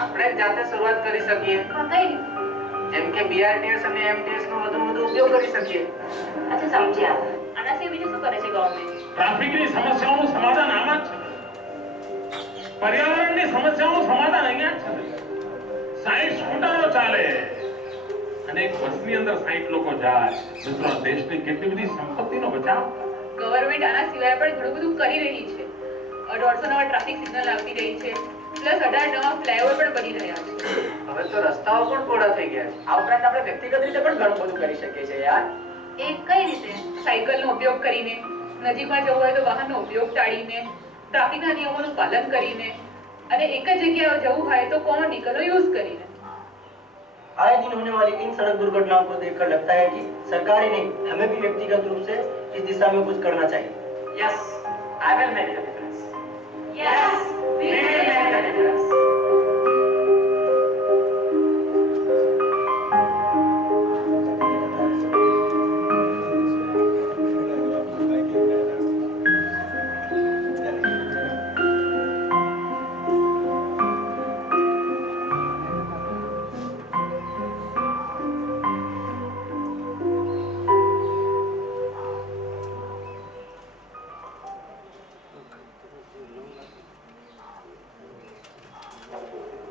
આપણે જ જાતે શરૂઆત કરી શકીએ. કઈ રીતે? જેમ કે BRTS અને MTS નો વધુ ઉપયોગ કરી શકીએ. અચ્છા સમજ્યા. અને આના સિવાય બીજું શું કરે છે ગવર્નમેન્ટ? ટ્રાફિકની સમસ્યાઓનું સમાધાન આમ જ છે. પર્યાવરણની સમસ્યાઓનું સમાધાન અહીંયા જ છે. 60 સ્કૂટરો ચાલે અને એક બસની અંદર 60 લોકો જાય. મિત્રો, દેશની કેટલી બધી સંપત્તિનો બચાવ. ગવર્નમેન્ટ આના સિવાય પણ ઘણું બધું કરી રહી છે. 150 નવા ટ્રાફિક સિગ્નલ આપી રહી છે, પ્લસ 18 નવા ફ્લાયઓવર પણ બની રહ્યા છે. હવે તો રસ્તાઓ પણ પહોળા થઈ ગયા છે. આ ઉપરાંત આપણે વ્યક્તિગત રીતે પણ ઘણું બધું કરી શકીએ છીએ યાર. એ કઈ રીતે? સાયકલનો ઉપયોગ કરીને, નજીકમાં જવું હોય તો વાહનનો ઉપયોગ ટાળીને, ટ્રાફિકના નિયમોનું પાલન કરીને, અને એક જ જગ્યાએ જવું હોય તો કોમન વ્હીકલનો યુઝ કરીને. आए दिन होने वाली इन सड़क दुर्घटनाओं को देखकर लगता है कि सरकार ही नहीं, हमें भी व्यक्तिगत रूप से इस दिशा में कुछ करना चाहिए. Yes, I will make the difference. Yes, We will make the difference.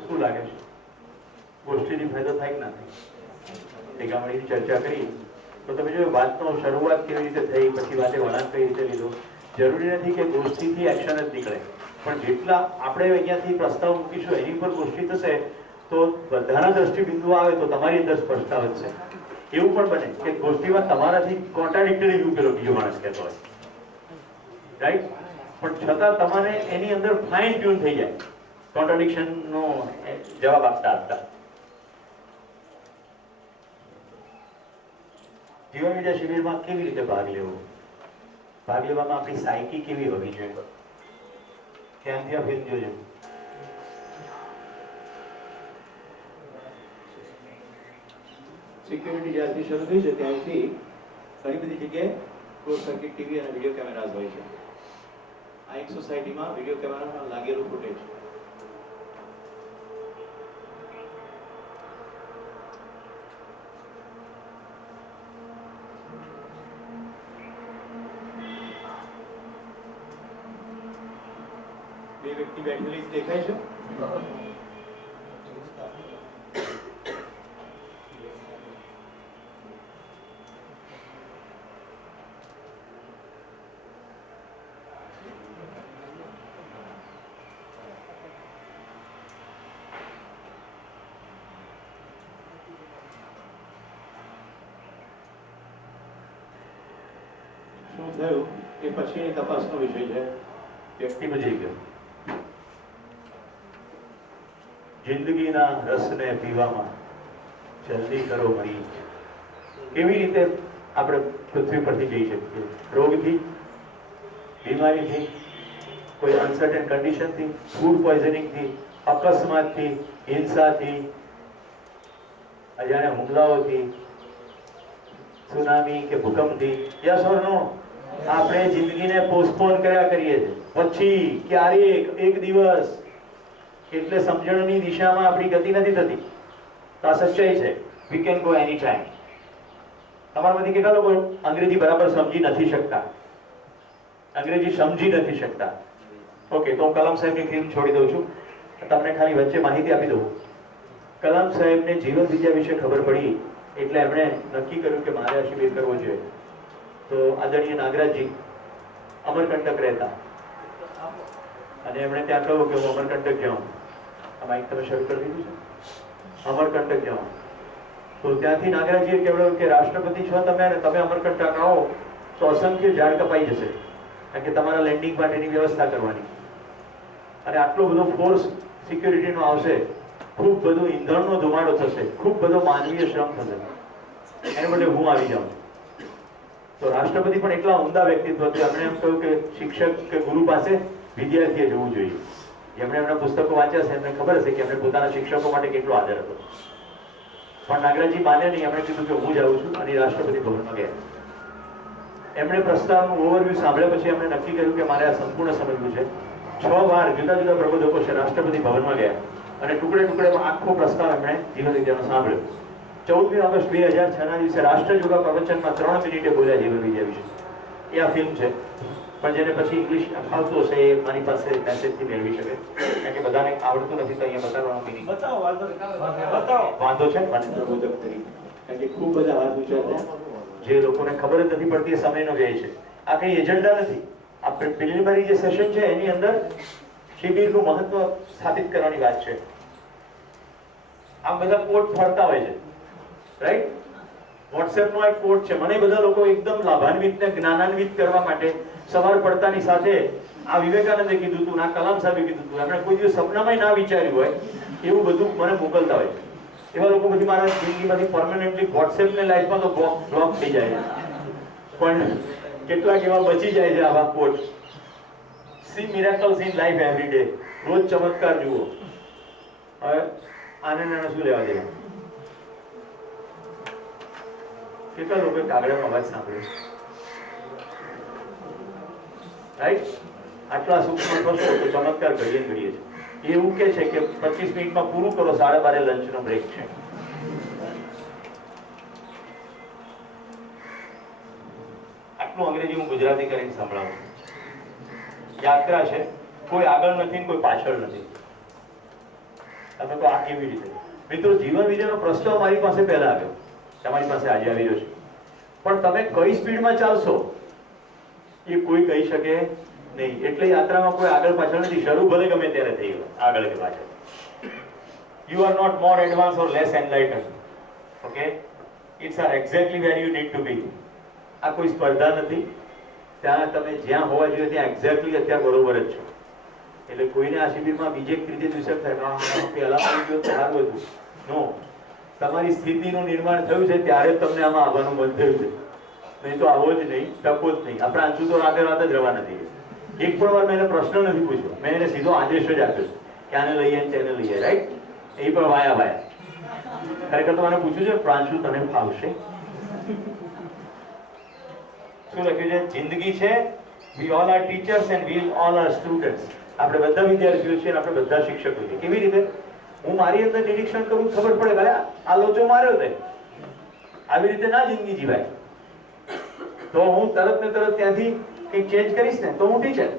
શું લાગે છે ગોષ્ઠીથી ફાયદો થાય કે ના થાય? ભેગામણીની ચર્ચા કરી તો તમે જો વાતનો શરૂઆત કેવી રીતે થઈ, પછી વાતે વળાંક કઈ રીતે લીધો. જરૂરી નથી કે ગોષ્ઠીથી એક્શન જ નીકળે, પણ જેટલા આપણે અહીંયાથી પ્રસ્તાવ મૂકીશું એની પર ગોષ્ઠી થશે તો બધાના દ્રષ્ટિબિંદુ આવે તો તમારી અંદર સ્પષ્ટતા વધશે. એવું પણ બને કે ગોષ્ઠીમાં તમારાથી કોન્ટ્રાડિક્ટરી વ્યૂ પેલો બીજો માણસ કહેતો હોય, રાઈટ? પણ છતાં તમારે એની અંદર ફાઇન ટ્યુન થઈ જાય કોન્ટ્રાડિક્શનનો જવાબ આપતા આપતા. જીવન વિદ્યા શિબિરમાં કેવી રીતે ભાગ લેવો, ભાગ લેવામાં આપણી સાયકી કેવી હોવી જોઈએ, ધ્યાનથી આ ફિલ્મ જોજો. સિક્યુરિટી જ્યારથી શરૂ થઈ છે ત્યારથી ઘણી બધી જગ્યાએ ક્લોઝ સર્કિટ ટીવી અને વિડીયો કેમેરાઝ હોય છે. આ એક સોસાયટીમાં વિડીયો કેમેરામાં લાગેલું ફૂટેજ. બે વ્યક્તિ બેઠેલી દેખાય છે. શું થયું એ પછીની તપાસનો વિષય છે. વ્યક્તિ બચી ગયો. જિંદગીના રસને પીવામાં જલ્દી કરો મરીજ. કેવી રીતે આપણે પૃથ્વી પરથી જઈ શકીએ? રોગથી, બીમારીથી, કોઈ અનસર્ટેન કન્ડિશનથી, ફૂડ પોઈઝનિંગથી, અકસ્માતથી, હિંસાથી, અજાણ્યા હુમલાઓથી, સુનામી કે ભૂકંપથી. યસ ઓર નો? આપણે જિંદગીને પોસ્ટપોન કર્યા કરીએ છીએ. પછી ક્યારેક એક દિવસ એટલે સમજણની દિશામાં આપણી ગતિ નથી થતી. તો આ સચ્ચાઈ છે. We can go any time. તમારામાંથી કેટલા લોકો અંગ્રેજી બરાબર સમજી નથી શકતા? અંગ્રેજી સમજી નથી શકતા? ઓકે, તો હું કલામ સાહેબની ફિલ્મ છોડી દઉં છું. તમને ખાલી વચ્ચે માહિતી આપી દઉં. કલામ સાહેબને જીવન વિદ્યા વિશે ખબર પડી એટલે એમણે નક્કી કર્યું કે મારે આ શિબિર કરવો જોઈએ. તો આદરણીય નાગરાજજી અમરકંટક રહેતા અને એમણે ત્યાં કહ્યું કે હું અમરકંટક જાઉં. આ માઇક તમે શરૂ કરી દીધું છે? અમરકંટક જાઉં. તો ત્યાંથી નાગરાજીએ કહેવાયું કે રાષ્ટ્રપતિ છો તમે અને તમે અમરકંટક આવો તો અસંખ્ય ઝાડ કપાઈ જશે, કારણ કે તમારા લેન્ડિંગ માટેની વ્યવસ્થા કરવાની, અને આટલો બધો ફોર્સ સિક્યુરિટીનો આવશે, ખૂબ બધું ઈંધણનો ધુમાડો થશે, ખૂબ બધો માનવીય શ્રમ થશે. એને બદલે હું આવી જાઉં. તો રાષ્ટ્રપતિ પણ એટલા ઉમદા વ્યક્તિત્વ છે. એમણે એમ કહ્યું કે શિક્ષક કે ગુરુ પાસે વિદ્યાર્થીએ જવું જોઈએ. જેમણે એમના પુસ્તકો વાંચ્યા છે એમને ખબર હશે કે એમને પોતાના શિક્ષકો માટે કેટલો આદર હતો. પણ નાગરાજી માને નહીં. એમણે કીધું કે હું જાઉં છું અને રાષ્ટ્રપતિ ભવનમાં ગયા. એમણે પ્રસ્તાવનું ઓવરવ્યૂ સાંભળ્યા પછી એમણે નક્કી કર્યું કે મારે આ સંપૂર્ણ સમજવું છે. 6 વાર જુદા જુદા પ્રબોધકો છે રાષ્ટ્રપતિ ભવનમાં ગયા અને ટુકડે ટુકડેમાં આખો પ્રસ્તાવ એમણે જીવન વિદ્યાનો સાંભળ્યો. 14મી ઓગસ્ટ 2006 ના દિવસે રાષ્ટ્રજોગા પ્રવચનમાં 3 મિનિટે બોલ્યા જીવન વિદ્યા વિશે. એ આ ફિલ્મ છે. પણ જેને પછી ઇંગ્લિશ ફાવતું હશે એ મારી પાસે મેસેજથી મેળવી શકે, કારણ કે બધાને આવડતું નથી તો અહીંયા બતાવવાનું meaning. બતાવો બતાવો વાંધો છે મને પ્રબોધક તરીકે, કારણ કે ખૂબ બધા હાથ ઊંચા છે જે લોકોને ખબર જ નથી પડતી, એ સમયનો વ્યય છે. આ કઈ એજન્ડા નથી, આ પ્રિલિમિનરી જે સેશન છે એની અંદર શિબિરનું મહત્વ સ્થાપિત કરવાની વાત છે. આમ બધા કોટ ફરતા હોય છે, રાઈટ? વોટ્સએપનો એક કોટ છે, મને બધા લોકો એકદમ લાભાન્વિત ને જ્ઞાનાન્વિત કરવા માટે સવાર પડતાની સાથે આ વિવેકાનંદે કીધું હતું, આ કલામ સાહેબે કીધું હતું, એમણે કોઈ દિવસ સપનામાં ના વિચાર્યું હોય એવું બધું મને મોકલતા હોય છે. એવા લોકો પછી મારા જિંદગીમાંથી પરમેનન્ટલી વોટ્સએપ ને લાઈફમાં તો બ્લોક થઈ જાય છે, પણ કેટલાક એવા બચી જાય છે આવા quote. See miracles in life every day, રોજ ચમત્કાર જુઓ. હવે આને શું લેવા દેવા? કેટલા લોકો કાગળનો અવાજ સાંભળ્યો? રાઈટ? આટલા સૂક્ષ્મ થશો તો ચમત્કાર ઘડીએ ઘડીએ છે. એવું કે છે કે 25 મિનિટમાં પૂરું કરો, 12:30 લંચનો બ્રેક છે. આટલું અંગ્રેજી હું ગુજરાતી કરીને સંભળાવું. યાત્રા છે, કોઈ આગળ નથી ને કોઈ પાછળ નથી. તમે તો આ કેવી રીતે? મિત્રો, જીવન વિજયનો પ્રશ્ન મારી પાસે પહેલા આવ્યો, તમારી પાસે આજે આવી રહ્યો છે, પણ તમે કઈ સ્પીડમાં ચાલશો એ કોઈ કહી શકે નહીં. એટલે યાત્રામાં કોઈ આગળ પાછળ નથી. શરૂ ભલે ગમે ત્યારે થઈ ગયો, આગળ કે પાછળ. You are not more advanced or less enlightened. Okay? It's are exactly where you need to be. આ કોઈ સ્પર્ધા નથી. ત્યાં તમે જ્યાં હોવા જોઈએ ત્યાં એક્ઝેક્ટલી અત્યારે બરોબર જ છો. એટલે કોઈને આ શિબિરમાં બીજે ત્રીજે દિવસે થાય પહેલા આવી ગયો તો સારું હતું. નો, તમારી સ્થિતિનું નિર્માણ થયું છે ત્યારે જ તમને આમાં આવવાનું મન થયું છે, નહીં તો આવો જ નહીં, ટકો જ નહીં. આપણે આંચુ તો રાતે રાત જ રવા નથી. એક પણ વાર મેં એને પ્રશ્ન નથી પૂછ્યો, મેં એને સીધો આદેશ જ આપ્યો કે આને લઈએ તેને લઈએ, રાઈટ? એ પણ વાયા. ખરેખર તો મને પૂછ્યું છે, પ્રાંશુ તને ફાવશે? શું લખ્યું છે? જિંદગી છે, we all are teachers and we all are students. આપણે બધા વિદ્યાર્થીઓ છીએ, આપણે બધા શિક્ષકો છીએ. કેવી રીતે? હું મારી અંદર નિરીક્ષણ કરું, ખબર પડે કે આ લોચો માર્યો છે, આવી રીતે ના જિંદગી જીવાય. તો હું તરત ને તરત ત્યાંથી કંઈક ચેન્જ કરીશ ને તો હું ટીચર.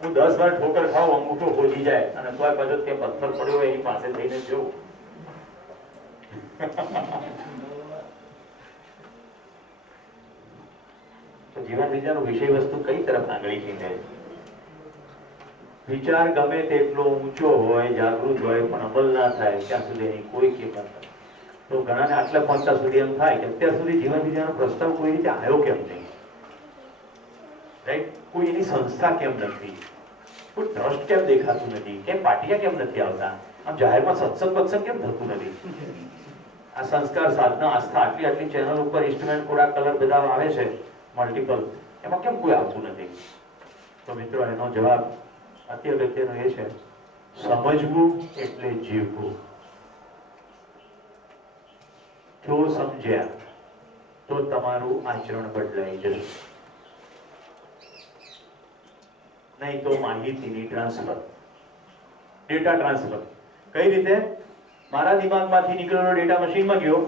હું 10 વાર ઠોકર ખાવ, અંગૂઠો ખોજી જાય અને તોય પાછો તે પથ્થર પડ્યો હોય એની પાસે થઈને જોઉં. તો જીવન વિદ્યાનો વિષય વસ્તુ કઈ તરફ આંગળી ખીંચે? વિચાર ગમે તેટલો ઊંચો હોય, જાગૃત હોય, પણ અમલ ના થાય ત્યાં સુધી એની કોઈ કિંમત નથી. તો ઘણાને આટલા પહોંચતા સુધી એમ થાય કે અત્યાર સુધી જીવન વિદ્યાનો પ્રસ્તાવ કોઈ રીતે આવ્યો કેમ નહીં? રાઈટ? કોઈ એની સંસ્થા કેમ નથી? કોઈ ટ્રસ્ટ કેમ દેખાતું નથી? કેમ પાટિયા કેમ નથી આવતા? આમ જાહેરમાં સત્સંગ કેમ થતું નથી? આ સંસ્કાર, સાધના, આસ્થા, આટલી ચેનલ ઉપર ઇન્સ્ટ્રુમેન્ટ, થોડા કલર બધા આવે છે મલ્ટિપલ, એમાં કેમ કોઈ આવતું નથી? તો મિત્રો, એનો જવાબ અતિ અગત્યનો એ છે, સમજવું એટલે જીવવું. જો સમજ્યા તો તમારું આચરણ બદલાઈ જશે, નહીં તો માહિતીની ટ્રાન્સફર, ડેટા ટ્રાન્સફર. કઈ રીતે? મારા દિમાગમાંથી નીકળેલો ડેટા મશીનમાં ગયો,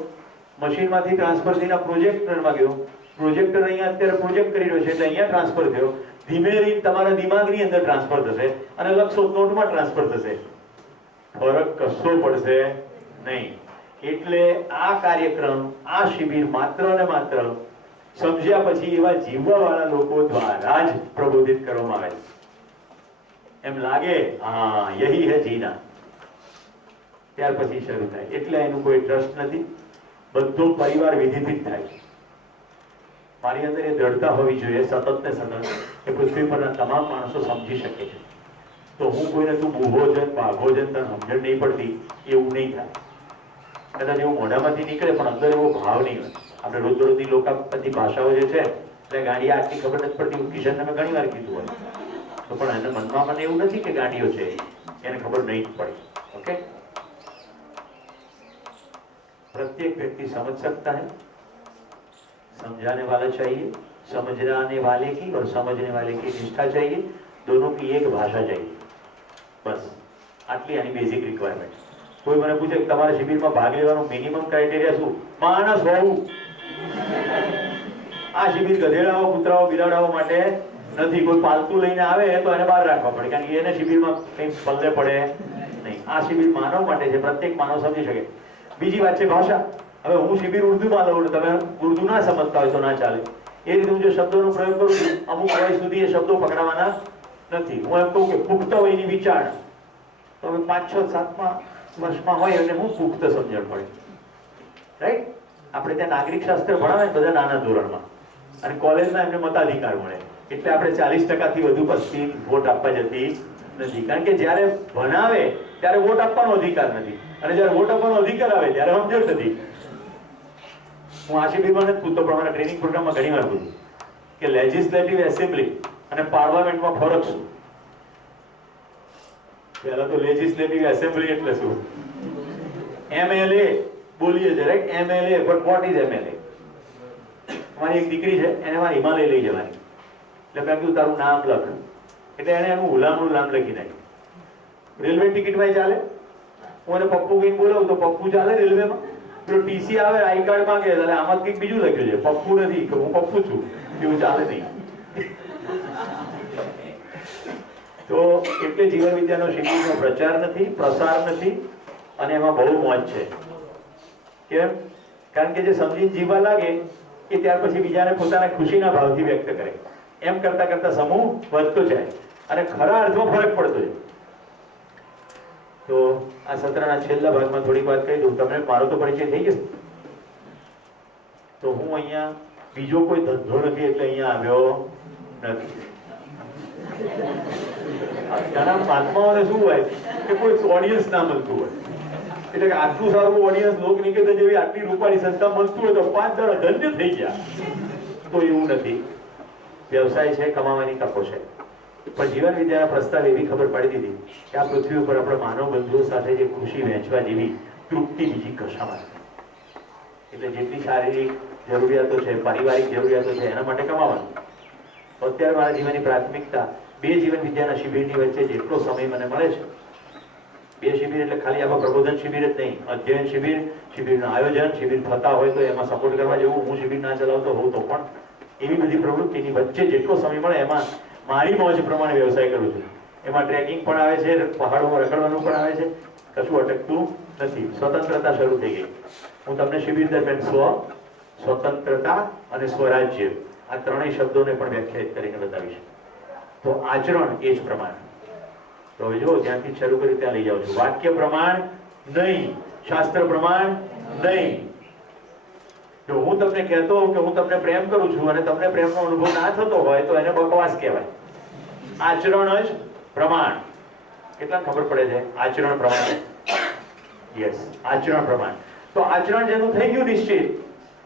મશીનમાંથી ટ્રાન્સફર થઈને પ્રોજેક્ટરમાં ગયો, પ્રોજેક્ટર અહીંયા અત્યારે પ્રોજેક્ટ કરી રહ્યો છે એટલે અહીંયા ટ્રાન્સફર થયો, ધીમે ધીમે તમારા દિમાગની અંદર ટ્રાન્સફર થશે અને લક્ષો નોટમાં ટ્રાન્સફર થશે. ફરક કશો પડશે નહીં. એટલે આ કાર્યક્રમ, આ શિબિર માત્ર ને માત્ર સમજ્યા પછી એવા જીવવા વાળા લોકો દ્વારા જ પ્રબોધિત કરવામાં આવે છે. એમ લાગે હા યહી હે જીના, ત્યાર પછી શરૂ થાય. એટલે એનું કોઈ ટ્રસ્ટ નથી. બધો પરિવાર વિધિથી જ થાય. મારી અંદર એ દ્રઢતા હોવી જોઈએ સતત ને સતત કે પૃથ્વી પરના તમામ માણસો સમજી શકે છે. તો હું કોઈને તું ભૂભોજન ભાગોજન તને સમજણ નહીં પડતી એવું નહીં થાય. કદાચ એવું મોઢામાંથી નીકળે પણ અંદર એવો ભાવ નહીં હોય. આપણે રોજબરોજની લોકાપતિ ભાષાઓ જે છે એટલે ગાડી આટલી ખબર નથી પડતી. કિશન તમે ઘણી વાર કીધું હોય તો પણ એના મનમાં મને એવું નથી કે ગાડીઓ છે, એને ખબર નહીં પડે. ओके, प्रत्येक व्यक्ति समझ सकता है, समझाने वाला चाहिए, समझाने वाले की और समझने वाले की निष्ठा चाहिए, दोनों की एक भाषा चाहिए. बस આટલી આની બેઝિક રિક્વાયરમેન્ટ. કોઈ મને પૂછે કે તમારા શિબિરમાં ભાગ લેવાનો મિનિમમ ક્રાઇટેરિયા શું? માણસ હોવું. આ શિબિર ગધેડાઓ, કૂતરાઓ, બિલાડાઓ માટે નથી. કોઈ પાલતુ લઈને આવે તો એને બહાર રાખવા પડે, કારણ કે એને શિબિરમાં કંઈ પલ્લે પડે નહીં. આ શિબિર માનવ માટે છે, પ્રત્યેક માનવ સમજી શકે. બીજી વાત છે ભાષા. હવે હું શિબિર ઉર્દુમાં લઉં, તમે ઉર્દુ ના સમજતા હોય તો ના ચાલે. એ રીતે હું જે શબ્દોનો પ્રયોગ કરું છું, અમુક વય સુધી એ શબ્દો પકડાવાના નથી. હું એમ કહું કે પુખ્ત વયની વિચારણા, તો હવે 5, 6, 7મા વર્ષમાં હોય એટલે હું પુખ્ત સમજણ પડે, રાઈટ? આપણે ત્યાં નાગરિક શાસ્ત્ર ભણાવે ને બધા નાના ધોરણમાં, અને કોલેજમાં એમને મતાધિકાર મળે, એટલે આપણે 40% વધુ પછી વોટ આપવા જતી નથી. કારણ કે જ્યારે ભણાવે ત્યારે વોટ આપવાનો અધિકાર નથી, અને જ્યારે વોટ આપવાનો અધિકાર આવે ત્યારે સમજણ નથી. હું આ શિબિરમાં નથી પૂછતો, પણ મારા ટ્રેનિંગ પ્રોગ્રામમાં ઘણી વાર પૂછું કે લેજિસ્લેટિવ એસેમ્બલી અને પાર્લામેન્ટમાં ફરક શું? પહેલા તો લેજિસ્લેટિવ એસેમ્બલી એટલે શું? MLA બોલીએ છે, right? MLA, but what is MLA? મારી એક દીકરી છે, એને મારે હિમાલય લઈ જવાની, એટલે મેં કીધું તારું નામ લખ, એટલે એને એનું હુલામણું નામ લખી નાખ્યું. રેલવે ટિકિટમાં ચાલે, હું એને પપ્પુ કહીને બોલાવું તો પપ્પુ ચાલે રેલવેમાં? પેલો ટીસી આવે, આઈ કાર્ડ માંગે, એટલે આમાં કંઈક બીજું લખ્યું છે, પપ્પુ નથી, કે હું પપ્પુ છું, એવું ચાલે નહીં. તો એટલે જીવન વિદ્યાનો શિબિરનો પ્રચાર નથી, પ્રસાર નથી, અને એમાં બહુ મોજ છે. કેમ? કારણ કે જે સમજીને જીવવા લાગે એ ત્યાર પછી બીજાને પોતાના ખુશીના ભાવથી વ્યક્ત કરે. એમ કરતા કરતા સમૂહ વધતો જાય અને ખરા અર્થમાં ફરક પડતો જાય. તો આ સત્રના છેલ્લા ભાગમાં થોડીક વાત કહી દઉં. તમને મારો તો પરિચય થઈ ગયો. તો હું અહીંયા બીજો કોઈ ધંધો નથી એટલે અહીંયા આવ્યો નથી. ઘણા મહાત્માઓને શું હોય કે કોઈ ઓડિયન્સ ના મળતું હોય, એટલે કે આટલું સારું ઓડિયન્સ લોક નિકેતન જેવી આટલી રૂપાની સંસ્થા મળતું હોય તો 5 જણા ધન્ય થઈ ગયા. તો એવું નથી. વ્યવસાય છે, કમાવાની તકો છે, પણ જીવન વિદ્યાના પ્રસ્તાવ એવી ખબર પડી દીધી કે આ પૃથ્વી ઉપર આપણે માનવ બંધુઓ સાથે જે ખુશી વહેંચવા જેવી તૃપ્તિ બીજી કશામાં નથી. એટલે જેટલી શારીરિક જરૂરિયાતો છે, પારિવારિક જરૂરિયાતો છે, એના માટે કમાવાનું. અત્યારે મારા જીવનની પ્રાથમિકતા 2 જીવન વિદ્યાના શિબિરની વચ્ચે જેટલો સમય મને મળે છે, 2 શિબિર એટલે ખાલી આવા પ્રબોધન શિબિર જ નહીં, અધ્યયન શિબિર, શિબિરનું આયોજન, શિબિર થતા હોય તો એમાં સપોર્ટ કરવા જેવું, હું શિબિર ના ચલાવતો હોઉં તો પણ એવી બધી પ્રવૃત્તિની વચ્ચે જેટલો સમય મળે એમાં મારી મોજ પ્રમાણે વ્યવસાય કરું છું. એમાં ટ્રેકિંગ પણ આવે છે, પહાડોમાં રખડવાનું પણ આવે છે, કશું અટકતું નથી. સ્વતંત્રતા શરૂ થઈ ગઈ. હું તમને શિબિર દરમિયાન સ્વતંત્રતા અને સ્વરાજ્ય આ ત્રણેય શબ્દોને પણ વ્યાખ્યાયિત કરીને બતાવીશ. તો આચરણ એ જ પ્રમાણ. તો હવે જો જ્યાંથી શરૂ કરી ત્યાં લઈ જાઉં છું. વાક્ય પ્રમાણ નહીં, શાસ્ત્ર પ્રમાણ નહીં. જો હું તમને કહેતો હોઉં કે હું તમને પ્રેમ કરું છું અને તમને પ્રેમનો અનુભવ ના થતો હોય તો એને બકવાસ કહેવાય. આચરણ જ પ્રમાણ. કેટલા ખબર પડે છે? આચરણ પ્રમાણ. યસ, આચરણ પ્રમાણ. તો આચરણ જેનું થઈ ગયું નિશ્ચિત,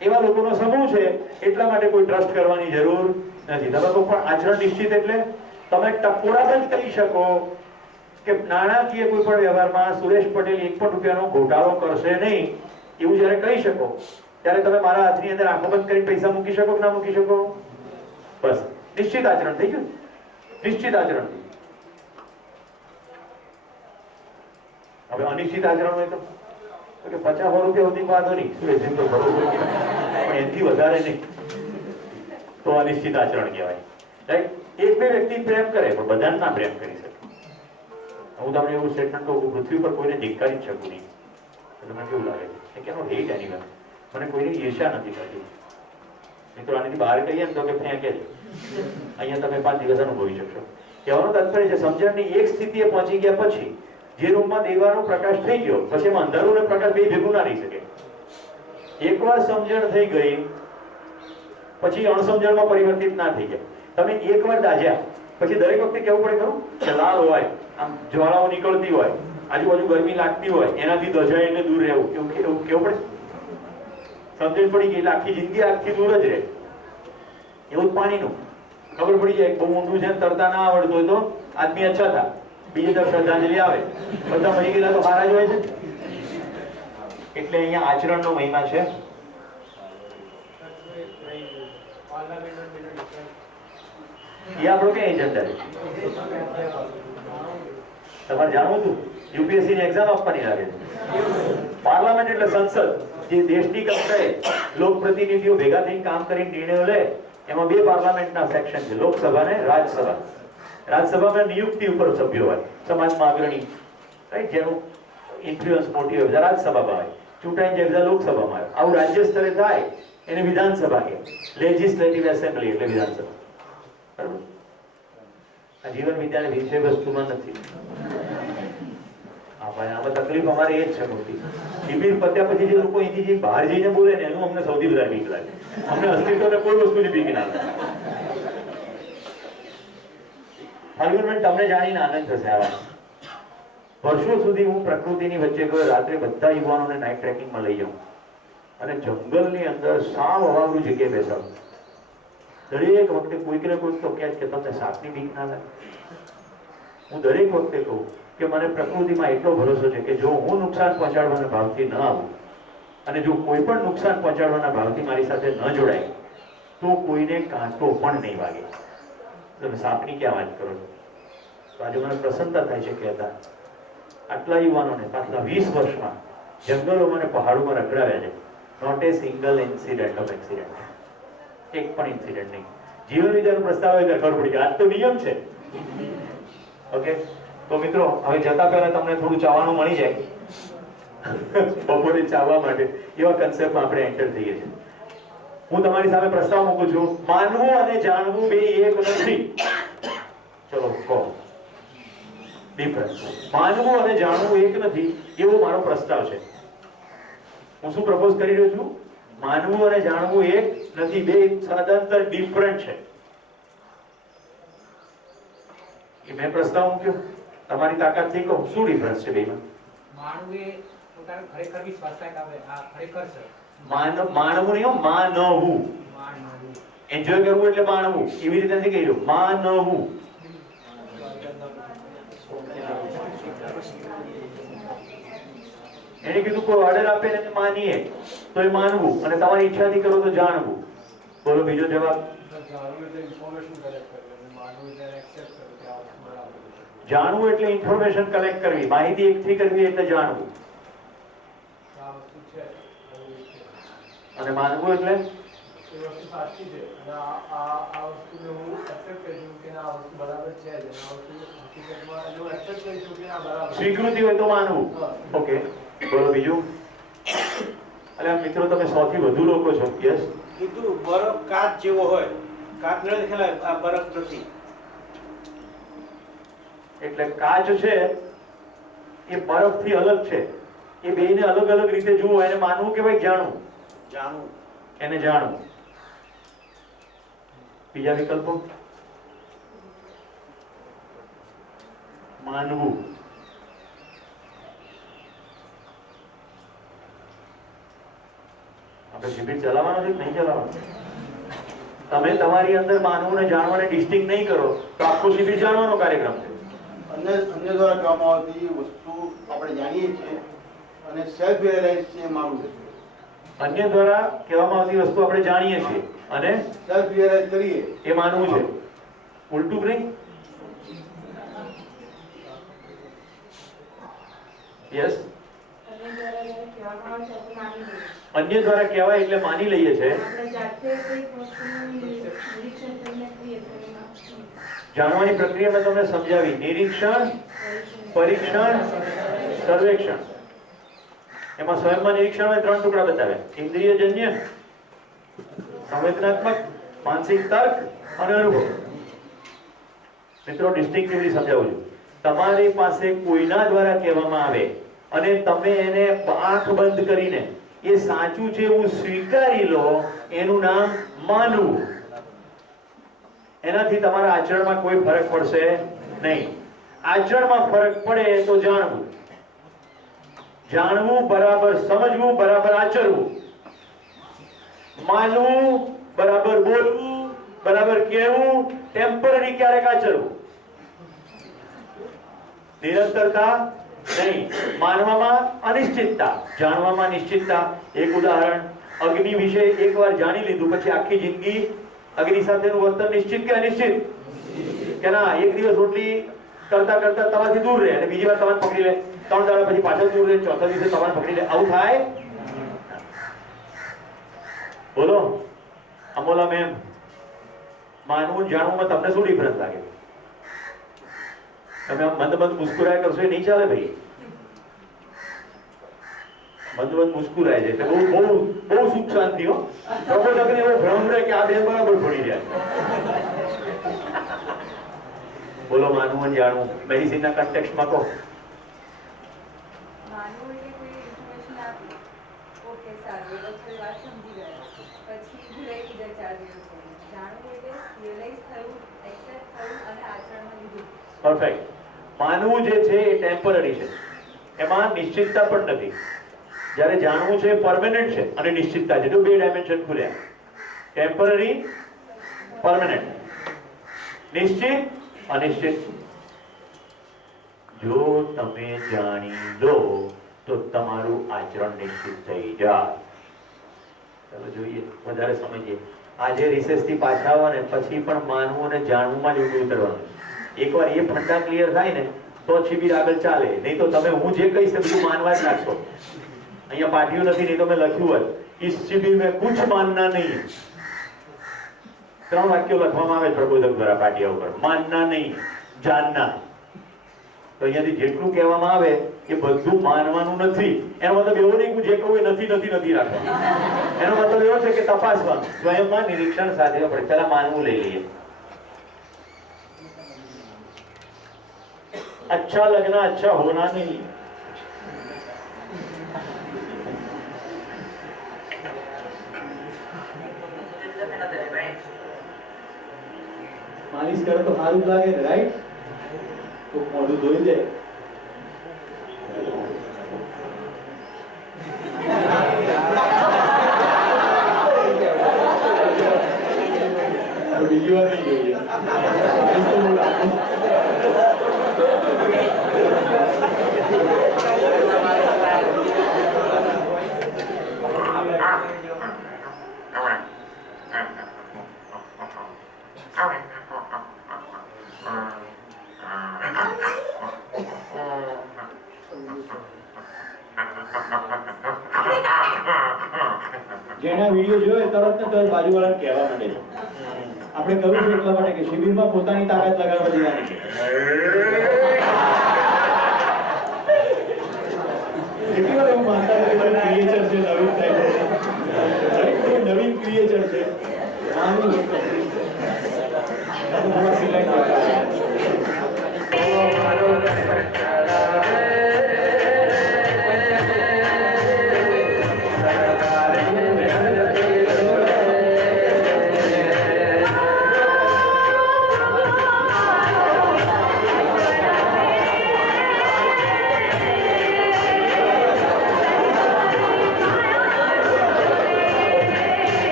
એવા લોકોનો સમૂહ છે, એટલા માટે કોઈ ટ્રસ્ટ કરવાની જરૂર નથી. તમે તો પણ આચરણ નિશ્ચિત એટલે તમે ટકોરાબંધ કહી શકો કે નાણાકીય કોઈ પણ વ્યવહારમાં સુરેશ પટેલ 1 પણ રૂપિયાનો ઘોટાળો કરશે નહીં, એવું જ્યારે કહી શકો ત્યારે તમે મારા હાથની અંદર આંખો બંધ કરીને પૈસા મૂકી શકો કે ના મૂકી શકો? બસ, નિશ્ચિત આચરણ થઈ ગયું. નિશ્ચિત આચરણ. હવે અનિશ્ચિત આચરણ હોય તો કે 50 રૂપિયા સુધી વાંધો નહીં, સુરેશજી તો બરોબર, પણ એનાથી વધારે નહીં, તો અનિશ્ચિત આચરણ કહેવાય. રાઈટ? 1-2 વ્યક્તિ પ્રેમ કરે પણ બધાને ના પ્રેમ કરી શકે. હું તમને એવું સ્ટેટમેન્ટ કહું, પૃથ્વી પર કોઈને ધિક્કારી જ શકું નહીં. તમને કેવું લાગે છે? કેનો હેટ એનીવન, મને કોઈની ઈર્ષા નથી કરતી. મિત્રો આનાથી બહાર કહીએ ને તો કે ફેંકે છે. અહીંયા તમે 5 દિવસ અનુભવી શકશો. કહેવાનો તાત્પર્ય છે, સમજણની એક સ્થિતિએ પહોંચી ગયા પછી જે રૂમમાં દેવાનો પ્રકાશ થઈ ગયો, પછી એમાં અંધારું અને પ્રકાશ બે ભેગું ના રહી શકે. એકવાર સમજણ થઈ ગઈ પછી અણસમજણમાં પરિવર્તિત ના થઈ જાય. તમે એકવાર દાજ્યા પછી દરેક વખતે કેવું પડે ખરું કે લાલ હોય, આમ જ્વાળાઓ નીકળતી હોય, આજુબાજુ ગરમી લાગતી હોય, એનાથી દજાય એટલે દૂર રહેવું, એવું કેવું પડે? સમજણ પડી ગઈ એટલે આખી જિંદગી આખી દૂર જ રહે. એવું જ પાણીનું ખબર પડી જાય બહુ ઊંડું છે, તરતા ના આવડતું હોય તો આદમી અચ્છા થા, બીજી તરફ શ્રદ્ધાંજલિ આવે, બધા મરી ગયેલા તો સારા જ હોય છે. એટલે અહીંયા આચરણનો મહિમા છે. એ આપણો ક્યાં એજન્ડા છે? તમારે જાણવું હતું? યુપીએસસી ની એક્ઝામ આપવાની લાગે છે. પાર્લામેન્ટ એટલે સંસદ, જે દેશની કક્ષાએ લોકપ્રતિનિધિઓ ભેગા થઈને કામ કરીને નિર્ણયો લે, એમાં બે પાર્લામેન્ટના સેક્શન છે, લોકસભા અને રાજ્યસભા. રાજ્યસભામાં નિયુક્તિ ઉપર સભ્યો હોય, સમાજમાં અગ્રણી, રાઈટ, જેનું ઇન્ફ્લુઅન્સ મોટી હોય બધા રાજ્યસભામાં હોય, ચૂંટાઈ જાય બધા લોકસભામાં આવે. આવું રાજ્ય સ્તરે થાય એને વિધાનસભા કહે. લેજિસ્લેટિવ એસેમ્બલી એટલે વિધાનસભા. બરાબર? આ જીવન વિદ્યાની વિષય વસ્તુમાં નથી. આમાં તકલીફ અમારે એ જ છે મોટી. શિબિર પત્યા પછી જે લોકો અહીંથી જે બહાર જઈને બોલે ને એનું અમને સૌથી વધારે બીક લાગે. અમને અસ્તિત્વને કોઈ વસ્તુની બીક ના લાગે. ફાલ્ગુનબેન, તમને જાણીને આનંદ થશે. આવા વર્ષો સુધી હું પ્રકૃતિની વચ્ચે ગયો, રાત્રે બધા યુવાનોને નાઇટ ટ્રેકિંગમાં લઈ જાઉં અને જંગલની અંદર સાવ અવાવરું જગ્યાએ બેસાડું. દરેક વખતે કોઈક ને કોઈક તો કહે કે તમને સાપની બીક ના લાગે. હું દરેક વખતે કહું કે મને પ્રકૃતિમાં એટલો ભરોસો છે કે જો હું નુકસાન પહોંચાડવાના ભાવથી ન આવું અને જો કોઈ પણ નુકસાન પહોંચાડવાના ભાવથી મારી સાથે ન જોડાય તો કોઈને કાંટો પણ નહીં વાગે. તમે સાપની ક્યાં વાત કરો છો? તો આજે મને પ્રસન્નતા થાય છે કહેતા આટલા યુવાનોને પાછલા 20 વર્ષમાં જંગલોમાં અને પહાડોમાં રખડાવ્યા છે. Not a single incident of accident. એક પણ ઇન્સિડન્ટ નહીં. જીવન વિદ્યાનો પ્રસ્તાવ હોય ખબર પડી જાય. આજ તો નિયમ છે. ઓકે, તો મિત્રો હવે જતા પહેલા તમને થોડું ચાવાનું મળી જાય બપોરે ચાવવા માટે એવા કન્સેપ્ટમાં આપણે એન્ટર થઈએ છીએ. હું તમારી સામે પ્રસ્તાવ મૂકું છું, માનવું અને જાણવું બે એક નથી. ચલો કહો ડિફરન્સ. માનવું અને જાણવું એક નથી એવો મારો પ્રસ્તાવ છે. હું શું પ્રપોઝ કરી રહ્યો છું? માનવું અને જાણવું એક નથી, બે સદંતર ડિફરન્ટ છે. એ મેં પ્રસ્તાવ મૂક્યો, તમારી તાકાતથી કહો શું ડિફરન્સ છે બેમાં? માનવું એ પોતાનું ખરેખર વિશ્વાસ થાય કે આ ખરેખર છે. માનવું નહીં, માનવું. એન્જોય કરવું એટલે માનવું. એવી રીતે નથી કહી રહ્યો, માનવું. એને કીધું કોઈ ઓર્ડર આપે ને માનીએ તો એ માનવું, અને તમારી ઈચ્છાથી કરો તો જાણવું. બોલો બીજો જવાબ. જાણવું એટલે ઇન્ફોર્મેશન કલેક્ટ કરવી, માહિતી એકઠી કરવી એટલે જાણવું. અને માનવું એટલે સ્વીકૃતિ હોય તો માનવું. ઓકે, બોલો બીજું. અરે મિત્રો તમે 100 થી વધુ લોકો છો. યસ, કીધું બરફ કાચ જેવો હોય, કાચ ન દેખાય, આ બરફ નથી. એટલે કાચ છે એ બરફથી અલગ છે. એ બેયને અલગ અલગ રીતે જુઓ, એને માનવું કે ભાઈ જાણવું? જાણવું. એને જાણવું. બીજા વિકલ્પો? માનવું. આપણે શિબિર ચલાવવાનો છે કે નહીં ચલાવવાનો? તમે તમારી અંદર માનવું ને જાણવાને ડિસ્ટિંગ નહીં કરો તો આખો શિબિર જાણવાનો કાર્યક્રમ છે. અન્ય દ્વારા કહેવામાં આવતી વસ્તુ આપણે જાણીએ છીએ અને સેલ્ફ રિયલાઇઝ છે માનવું છે. અન્ય દ્વારા કહેવામાં આવતી વસ્તુ આપણે જાણીએ છીએ અને સેલ્ફ રિયલાઇઝ કરીએ એ માનવું છે. ઉલટું બ્રેક. યસ, અન્ય દ્વારા કહેવાય એટલે માની લઈએ છે. જાણવાની પ્રક્રિયા મેં તમને સમજાવી. નિરીક્ષણ, પરીક્ષણ, સર્વેક્ષણ. એમાં સ્વયંમાં નિરીક્ષણ માં 3 ટુકડા બતાવ્યા: ઇન્દ્રિયજન્ય, સંવેદનાત્મક, માનસિક તર્ક અને અનુભવ. મિત્રો ડિસ્ટિંક્ટિવલી સમજાવું છું. તમારી પાસે કોઈના દ્વારા કહેવામાં આવે અને તમે એને આંખ બંધ કરીને એ સાચું છે એવું સ્વીકારી લો, એનું નામ માનવું. એનાથી તમારા આચરણમાં કોઈ ફરક પડશે નહીં. આચરણમાં ફરક પડે તો જાણવું. જાણવું બરાબર સમજવું બરાબર આચરવું. માનવું બરાબર બોલવું બરાબર કહેવું, ટેમ્પરરી ક્યારેક આચરવું. નિરંતરતા નહીં. માનવામાં અનિશ્ચિતતા, જાણવામાં નિશ્ચિતતા. એક ઉદાહરણ, અગ્નિ વિશે એકવાર જાણી લીધું પછી આખી જિંદગી અગ્નિ સાથેનું વર્તન નિશ્ચિત કે અનિશ્ચિત? કે ના, એક દિવસ રોટલી કરતા કરતા તમારાથી દૂર રહે અને બીજી વાર તમારે પકડી લે, 3 દાડા પછી પાછળ દૂર રહે, ચોથા દિવસે તમારે પકડી લે. આવું થાય? બોલો અમોલા મેમ, માનવું જાણવું તમને શું ડિફરન્સ લાગે? તમે આમ મંદ મંદ મુસ્કુરાય કરશો એ નહીં ચાલે ભાઈ. મંદ મંદ મુસ્કુરાય છે એટલે બહુ બહુ બહુ સુખ શાંતિ હો. પ્રબોધકને એવો ભ્રમ રહે કે આ બેન બરાબર ભણી રહ્યા. બોલો માનવું જાણવું મેડિસિનના કન્ટેક્સ્ટમાં કહો. માનવું એટલે કોઈ ઇન્ફોર્મેશન આપી, ઓકે સારું, એ વખતે વાત સમજી ગયા, પછી ભૂલાઈ બીજા 4 દિવસ પછી. જાણવું એટલે રિયલાઇઝ થયું, એક્સેપ્ટ થયું અને આચરણમાં લીધું. પરફેક્ટ. માનવું જે છે એ ટેમ્પરરી છે, એમાં નિશ્ચિતતા પણ નથી. જ્યારે જાણવું છે પરમેનન્ટ છે અને નિશ્ચિતતા છે. જો 2 ડાયમેન્શન ખુલ્યા, ટેમ્પરરી, પરમેનન્ટ, નિશ્ચિત, અનિશ્ચિત. જો તમે જાણી લો તો તમારું આચરણ નિશ્ચિત થઈ જાય. ચાલો જોઈએ, વધારે સમજીએ. આજે રિસેસ થી પાછા આવો ને પછી પણ માનવું અને જાણવું જ ઉતરવાનું. એકવાર એ ફંડા ક્લિયર થાય ને તો શિબિર આગળ ચાલે. નહીં તો તમે હું જે કહીશ બધું માનવા જ લાગશો. અહીંયા પાટિયું નથી, નહીં તો મેં લખ્યું હોય इस शिविर में कुछ मानना नहीं. 3 વાક્યો લખવામાં આવે પ્રબોધક દ્વારા પાટિયા ઉપર. માનના નહીં, જાનના. તો અહીંયાથી જેટલું કહેવામાં આવે એ બધું માનવાનું નથી. એનો મતલબ એવો નહીં કે જે કહું એ નથી નથી નથી રાખવાનું. એનો મતલબ એવો છે કે તપાસવાનું, સ્વયંમાં નિરીક્ષણ સાથે આપણે પહેલા માનવું લઈ લઈએ. अच्छा लगना अच्छा होना नहीं. मालिश करे तो सारू लागे ने, राइट? तो मोढું ધોઈ દે. તો બીજી વાર નહીં જોઈએ. જેના વિડિયો જોયો તરત ને તરત બાજુવાળાને કહેવા માંડે છે. આપણે કહ્યું છે એટલા માટે કે શિબિરમાં પોતાની તાકાત લગાડવા દેવાની છે. કેટલી વાર એવું માનતા હોય કે ક્રિએચર છે, નવીન થાય છે, રાઈટ? નવીન ક્રિએચર છે, આનું થોડા સિલેક્ટ કરતા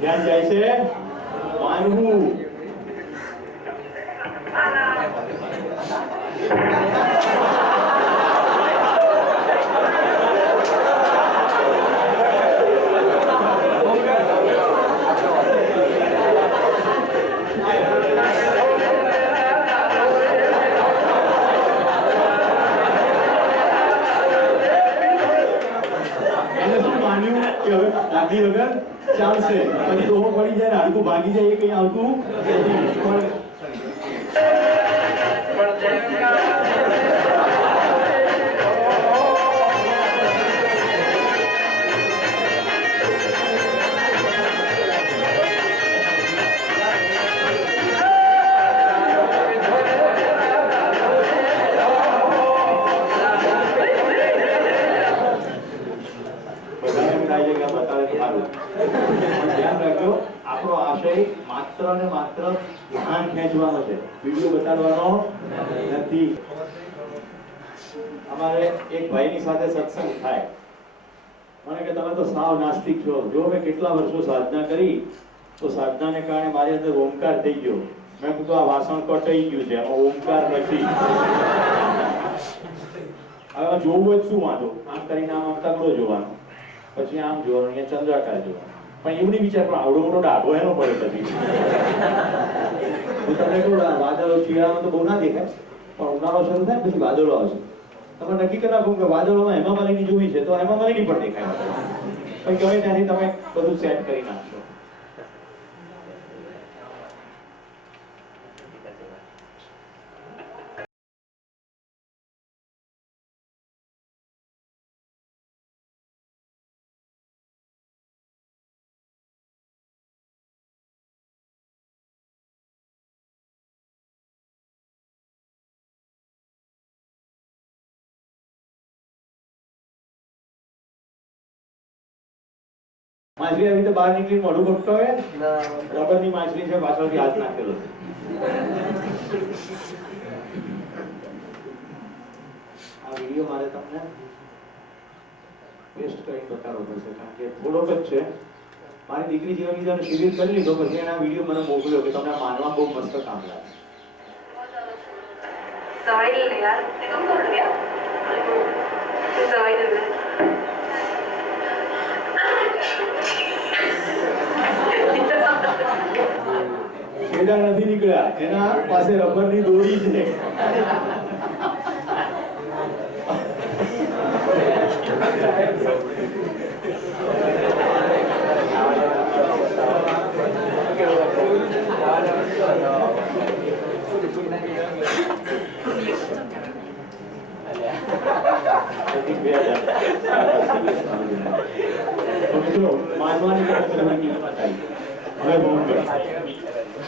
ધ્યાન જાય છે માનવું. લાગણી વગર ચાલશે. પછી ડોહો પડી જાય ને હાડકું ભાગી જાય એ કઈ આવતું નથી. ધ્યાન રાખજો, આપણો આશય માત્ર ને માત્ર ધ્યાન ખેંચવાનો છે, વિડીયો બતાડવાનો નથી. અમારે એક ભાઈની સાથે સત્સંગ થાય, મને કે તમે તો સાવ નાસ્તિક છો, જો મેં કેટલા વર્ષો સાધના કરી તો સાધનાને કારણે મારી અંદર ઓમકાર થઈ ગયો. મેં કીધું આ વાસણ કટાઈ ગયું છે, એમાં ઓમકાર નથી. હવે જોવું હોય શું વાંધો, આમ કરીને આમ તગડો જોવાનો, પછી આમ જોવાનું, અહીંયા ચંદ્રાકાર જોવાનું, પણ એવું નહીં વિચાર પણ આવડો મોટો ડાઘો એનો પડે બધી. હું તમને કહું વાદળો શિયાળામાં તો બહુ ના દેખાય, પણ ઉનાળો શરૂ થાય પછી વાદળો આવશે. તમે નક્કી કરી નાખો કે વાદળોમાં હેમા માલિની જોવી છે તો હેમા માલિની પણ દેખાય, પણ ગમે ત્યાંથી તમે બધું સેટ કરી નાખશો. માછલી આવી તો બહાર નીકળી મોઢું ભટતો હોય, રબરની માછલી છે, પાછળથી હાથ નાખેલો છે. આ વિડીયો મારે તમને પેસ્ટ કરીને બતાવવો પડશે, કારણ કે થોડોક જ છે. મારી દીકરી જેવા બીજાને શિબિર કરી લીધો પછી એના વિડીયો મને મોકલ્યો કે તમને માનવા બહુ મસ્ત કામ લાગે. दवाई ले ले यार, ये कम कर दिया दवाई ले ले. છેડા નથી નીકળ્યા, એના પાસે રબરની દોરી છે.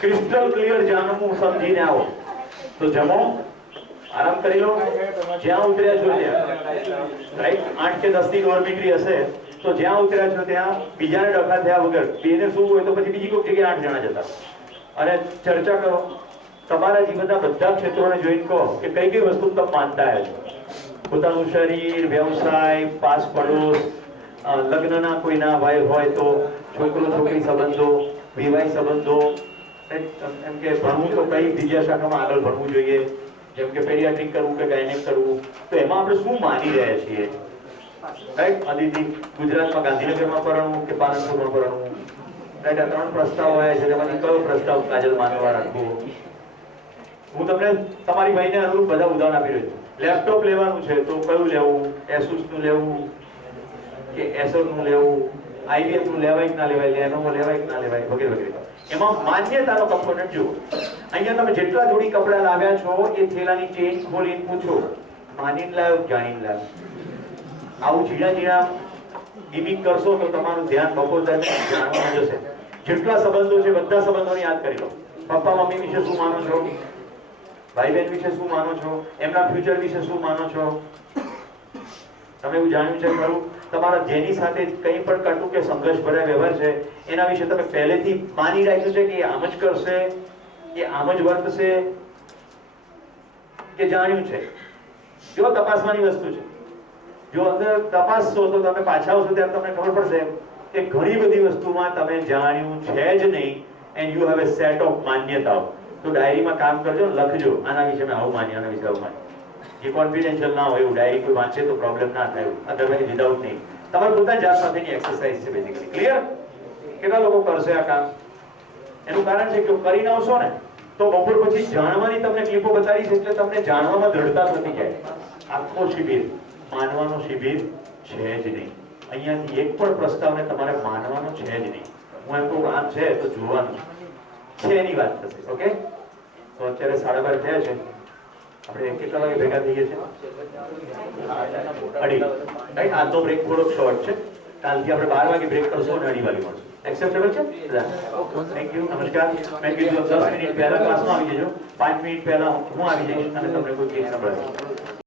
ક્રિસ્ટલ ક્લિયર જાણવું સમજીને આવો તો જમો, આરામ કરી લો, જ્યાં ઉતર્યા છો ત્યાં, રાઈટ. 8 કે 10 ની ડોરમિટરી હશે તો જ્યાં ઉતર્યા છો ત્યાં બીજાને ડખા થયા વગર બેને શું હોય તો પછી બીજી કોઈ જગ્યાએ 8 જણા જતા અને ચર્ચા કરો. તમારા જીવનના બધા ક્ષેત્રોને જોઈને કહો કે કઈ કઈ વસ્તુ તમે માનતા છો. પોતાનું શરીર, વ્યવસાય, પાસ પડોશ, લગ્નના કોઈ ના ભાઈ હોય તો, છોકરો છોકરી સંબંધો, વિવાહ સંબંધો, એમ કે ભણવું તો કઈ બીજા શાખામાં આગળ ભણવું જોઈએ, જેમ કે પેડિયાટ્રિક કરવું કે ગાયનેક કરવું, તો એમાં આપણે શું માની રહ્યા છીએ, રાઈટ. અદિતિ ગુજરાતમાં ગાંધીનગરમાં પરણવું કે પાલનપુરમાં પરણવું, રાઈટ. આ 3 પ્રસ્તાવ આવ્યા છે, તેમાંથી કયો પ્રસ્તાવ કાજલ માનવા રાખવો. હું તમને તમારી ભાઈને અનુરૂપ બધા ઉદાહરણ આપી રહ્યો છું. લેપટોપ લેવાનું છે તો કયું લેવું, એસુસ નું લેવું કે એસર નું લેવું, IBM નું લેવાય કે ના લેવાય, લેનોવો લેવાય કે ના લેવાય, વગેરે વગેરે. એમાં માન્યતાનો કમ્પોનન્ટ જુઓ. અહીંયા તમે જેટલા જોડી કપડા લાવ્યા છો એ થેલાની ચેન ખોલીને પૂછો, માનીને લાવ્યો જાણીને લાવ્યો. આવું ઝીણા ઝીણા ગિમિક કરશો તો તમારું ધ્યાન બપોર દરમિયાન જાણવામાં જશે. જેટલા સંબંધો છે બધા સંબંધોને યાદ કરી લો. પપ્પા મમ્મી વિશે શું માનો છો, ભાઈ બહેન વિશે શું માનો છો, એમના ફ્યુચર વિશે શું માનો છો. તમે એવું જાણ્યું છે ખરું તમારા જેની સાથે કંઈ પણ કટુ કે સંઘર્ષ ભર્યા વ્યવહાર છે એના વિશે તમે પહેલેથી માની રાખ્યું છે કે એ આમ જ કરશે, એ આમ જ વર્તશે, કે જાણ્યું છે? જો તપાસવાની વસ્તુ છે. જો અંદર તપાસશો તો તમે પાછા આવશો ત્યારે તમને ખબર પડશે કે ઘણી બધી વસ્તુમાં તમે જાણ્યું છે જ નહીં, and you have a set of માન્યતાઓ. તો ડાયરીમાં કામ કરજો, લખજો આના વિશે મેં આવું માન્યું, આના વિશે આવું માન્યું. જે કોન્ફિડેન્શિયલ ના હોય એવું ડાયરી કોઈ વાંચે તો પ્રોબ્લેમ ના થાય, અધરવાઇઝ વિધાઉટ નહીં. તમારે પોતાની જાત સાથેની એક્સરસાઇઝ છે બેઝિકલી. ક્લિયર? કેટલા લોકો કરશે આ કામ? એનું કારણ છે કે કરીને આવશો ને તો બપોર પછી જાણવાની તમને ક્લિપો બતાવીશ એટલે તમને જાણવામાં દ્રઢતા થતી જાય. આખો શિબિર માનવાનો શિબિર છે જ નહીં. અહીંયાથી એક પણ પ્રસ્તાવને તમારે માનવાનો છે જ નહીં. હું એમ કહું આમ છે તો જોવાનું છે એની વાત થશે. ઓકે, તો અત્યારે 12:30 થયા છે. આપણે કેટલા વાગે ભેગા થઈએ છીએ? 2:30. રાઈટ. આજનો બ્રેક થોડો શોર્ટ છે. કાલથી આપણે 12 વાગે બ્રેક કરશું અને 2:30 વાગે મળશું. એક્સેપ્ટેબલ છે? Thank you. નમસ્કાર. મેં કીધું 10 મિનિટ પહેલા ક્લાસમાં આવી જજો. 5 મિનિટ પહેલા હું આવી જઈશ અને તમને કોઈ કેસ સંભળાવીશ.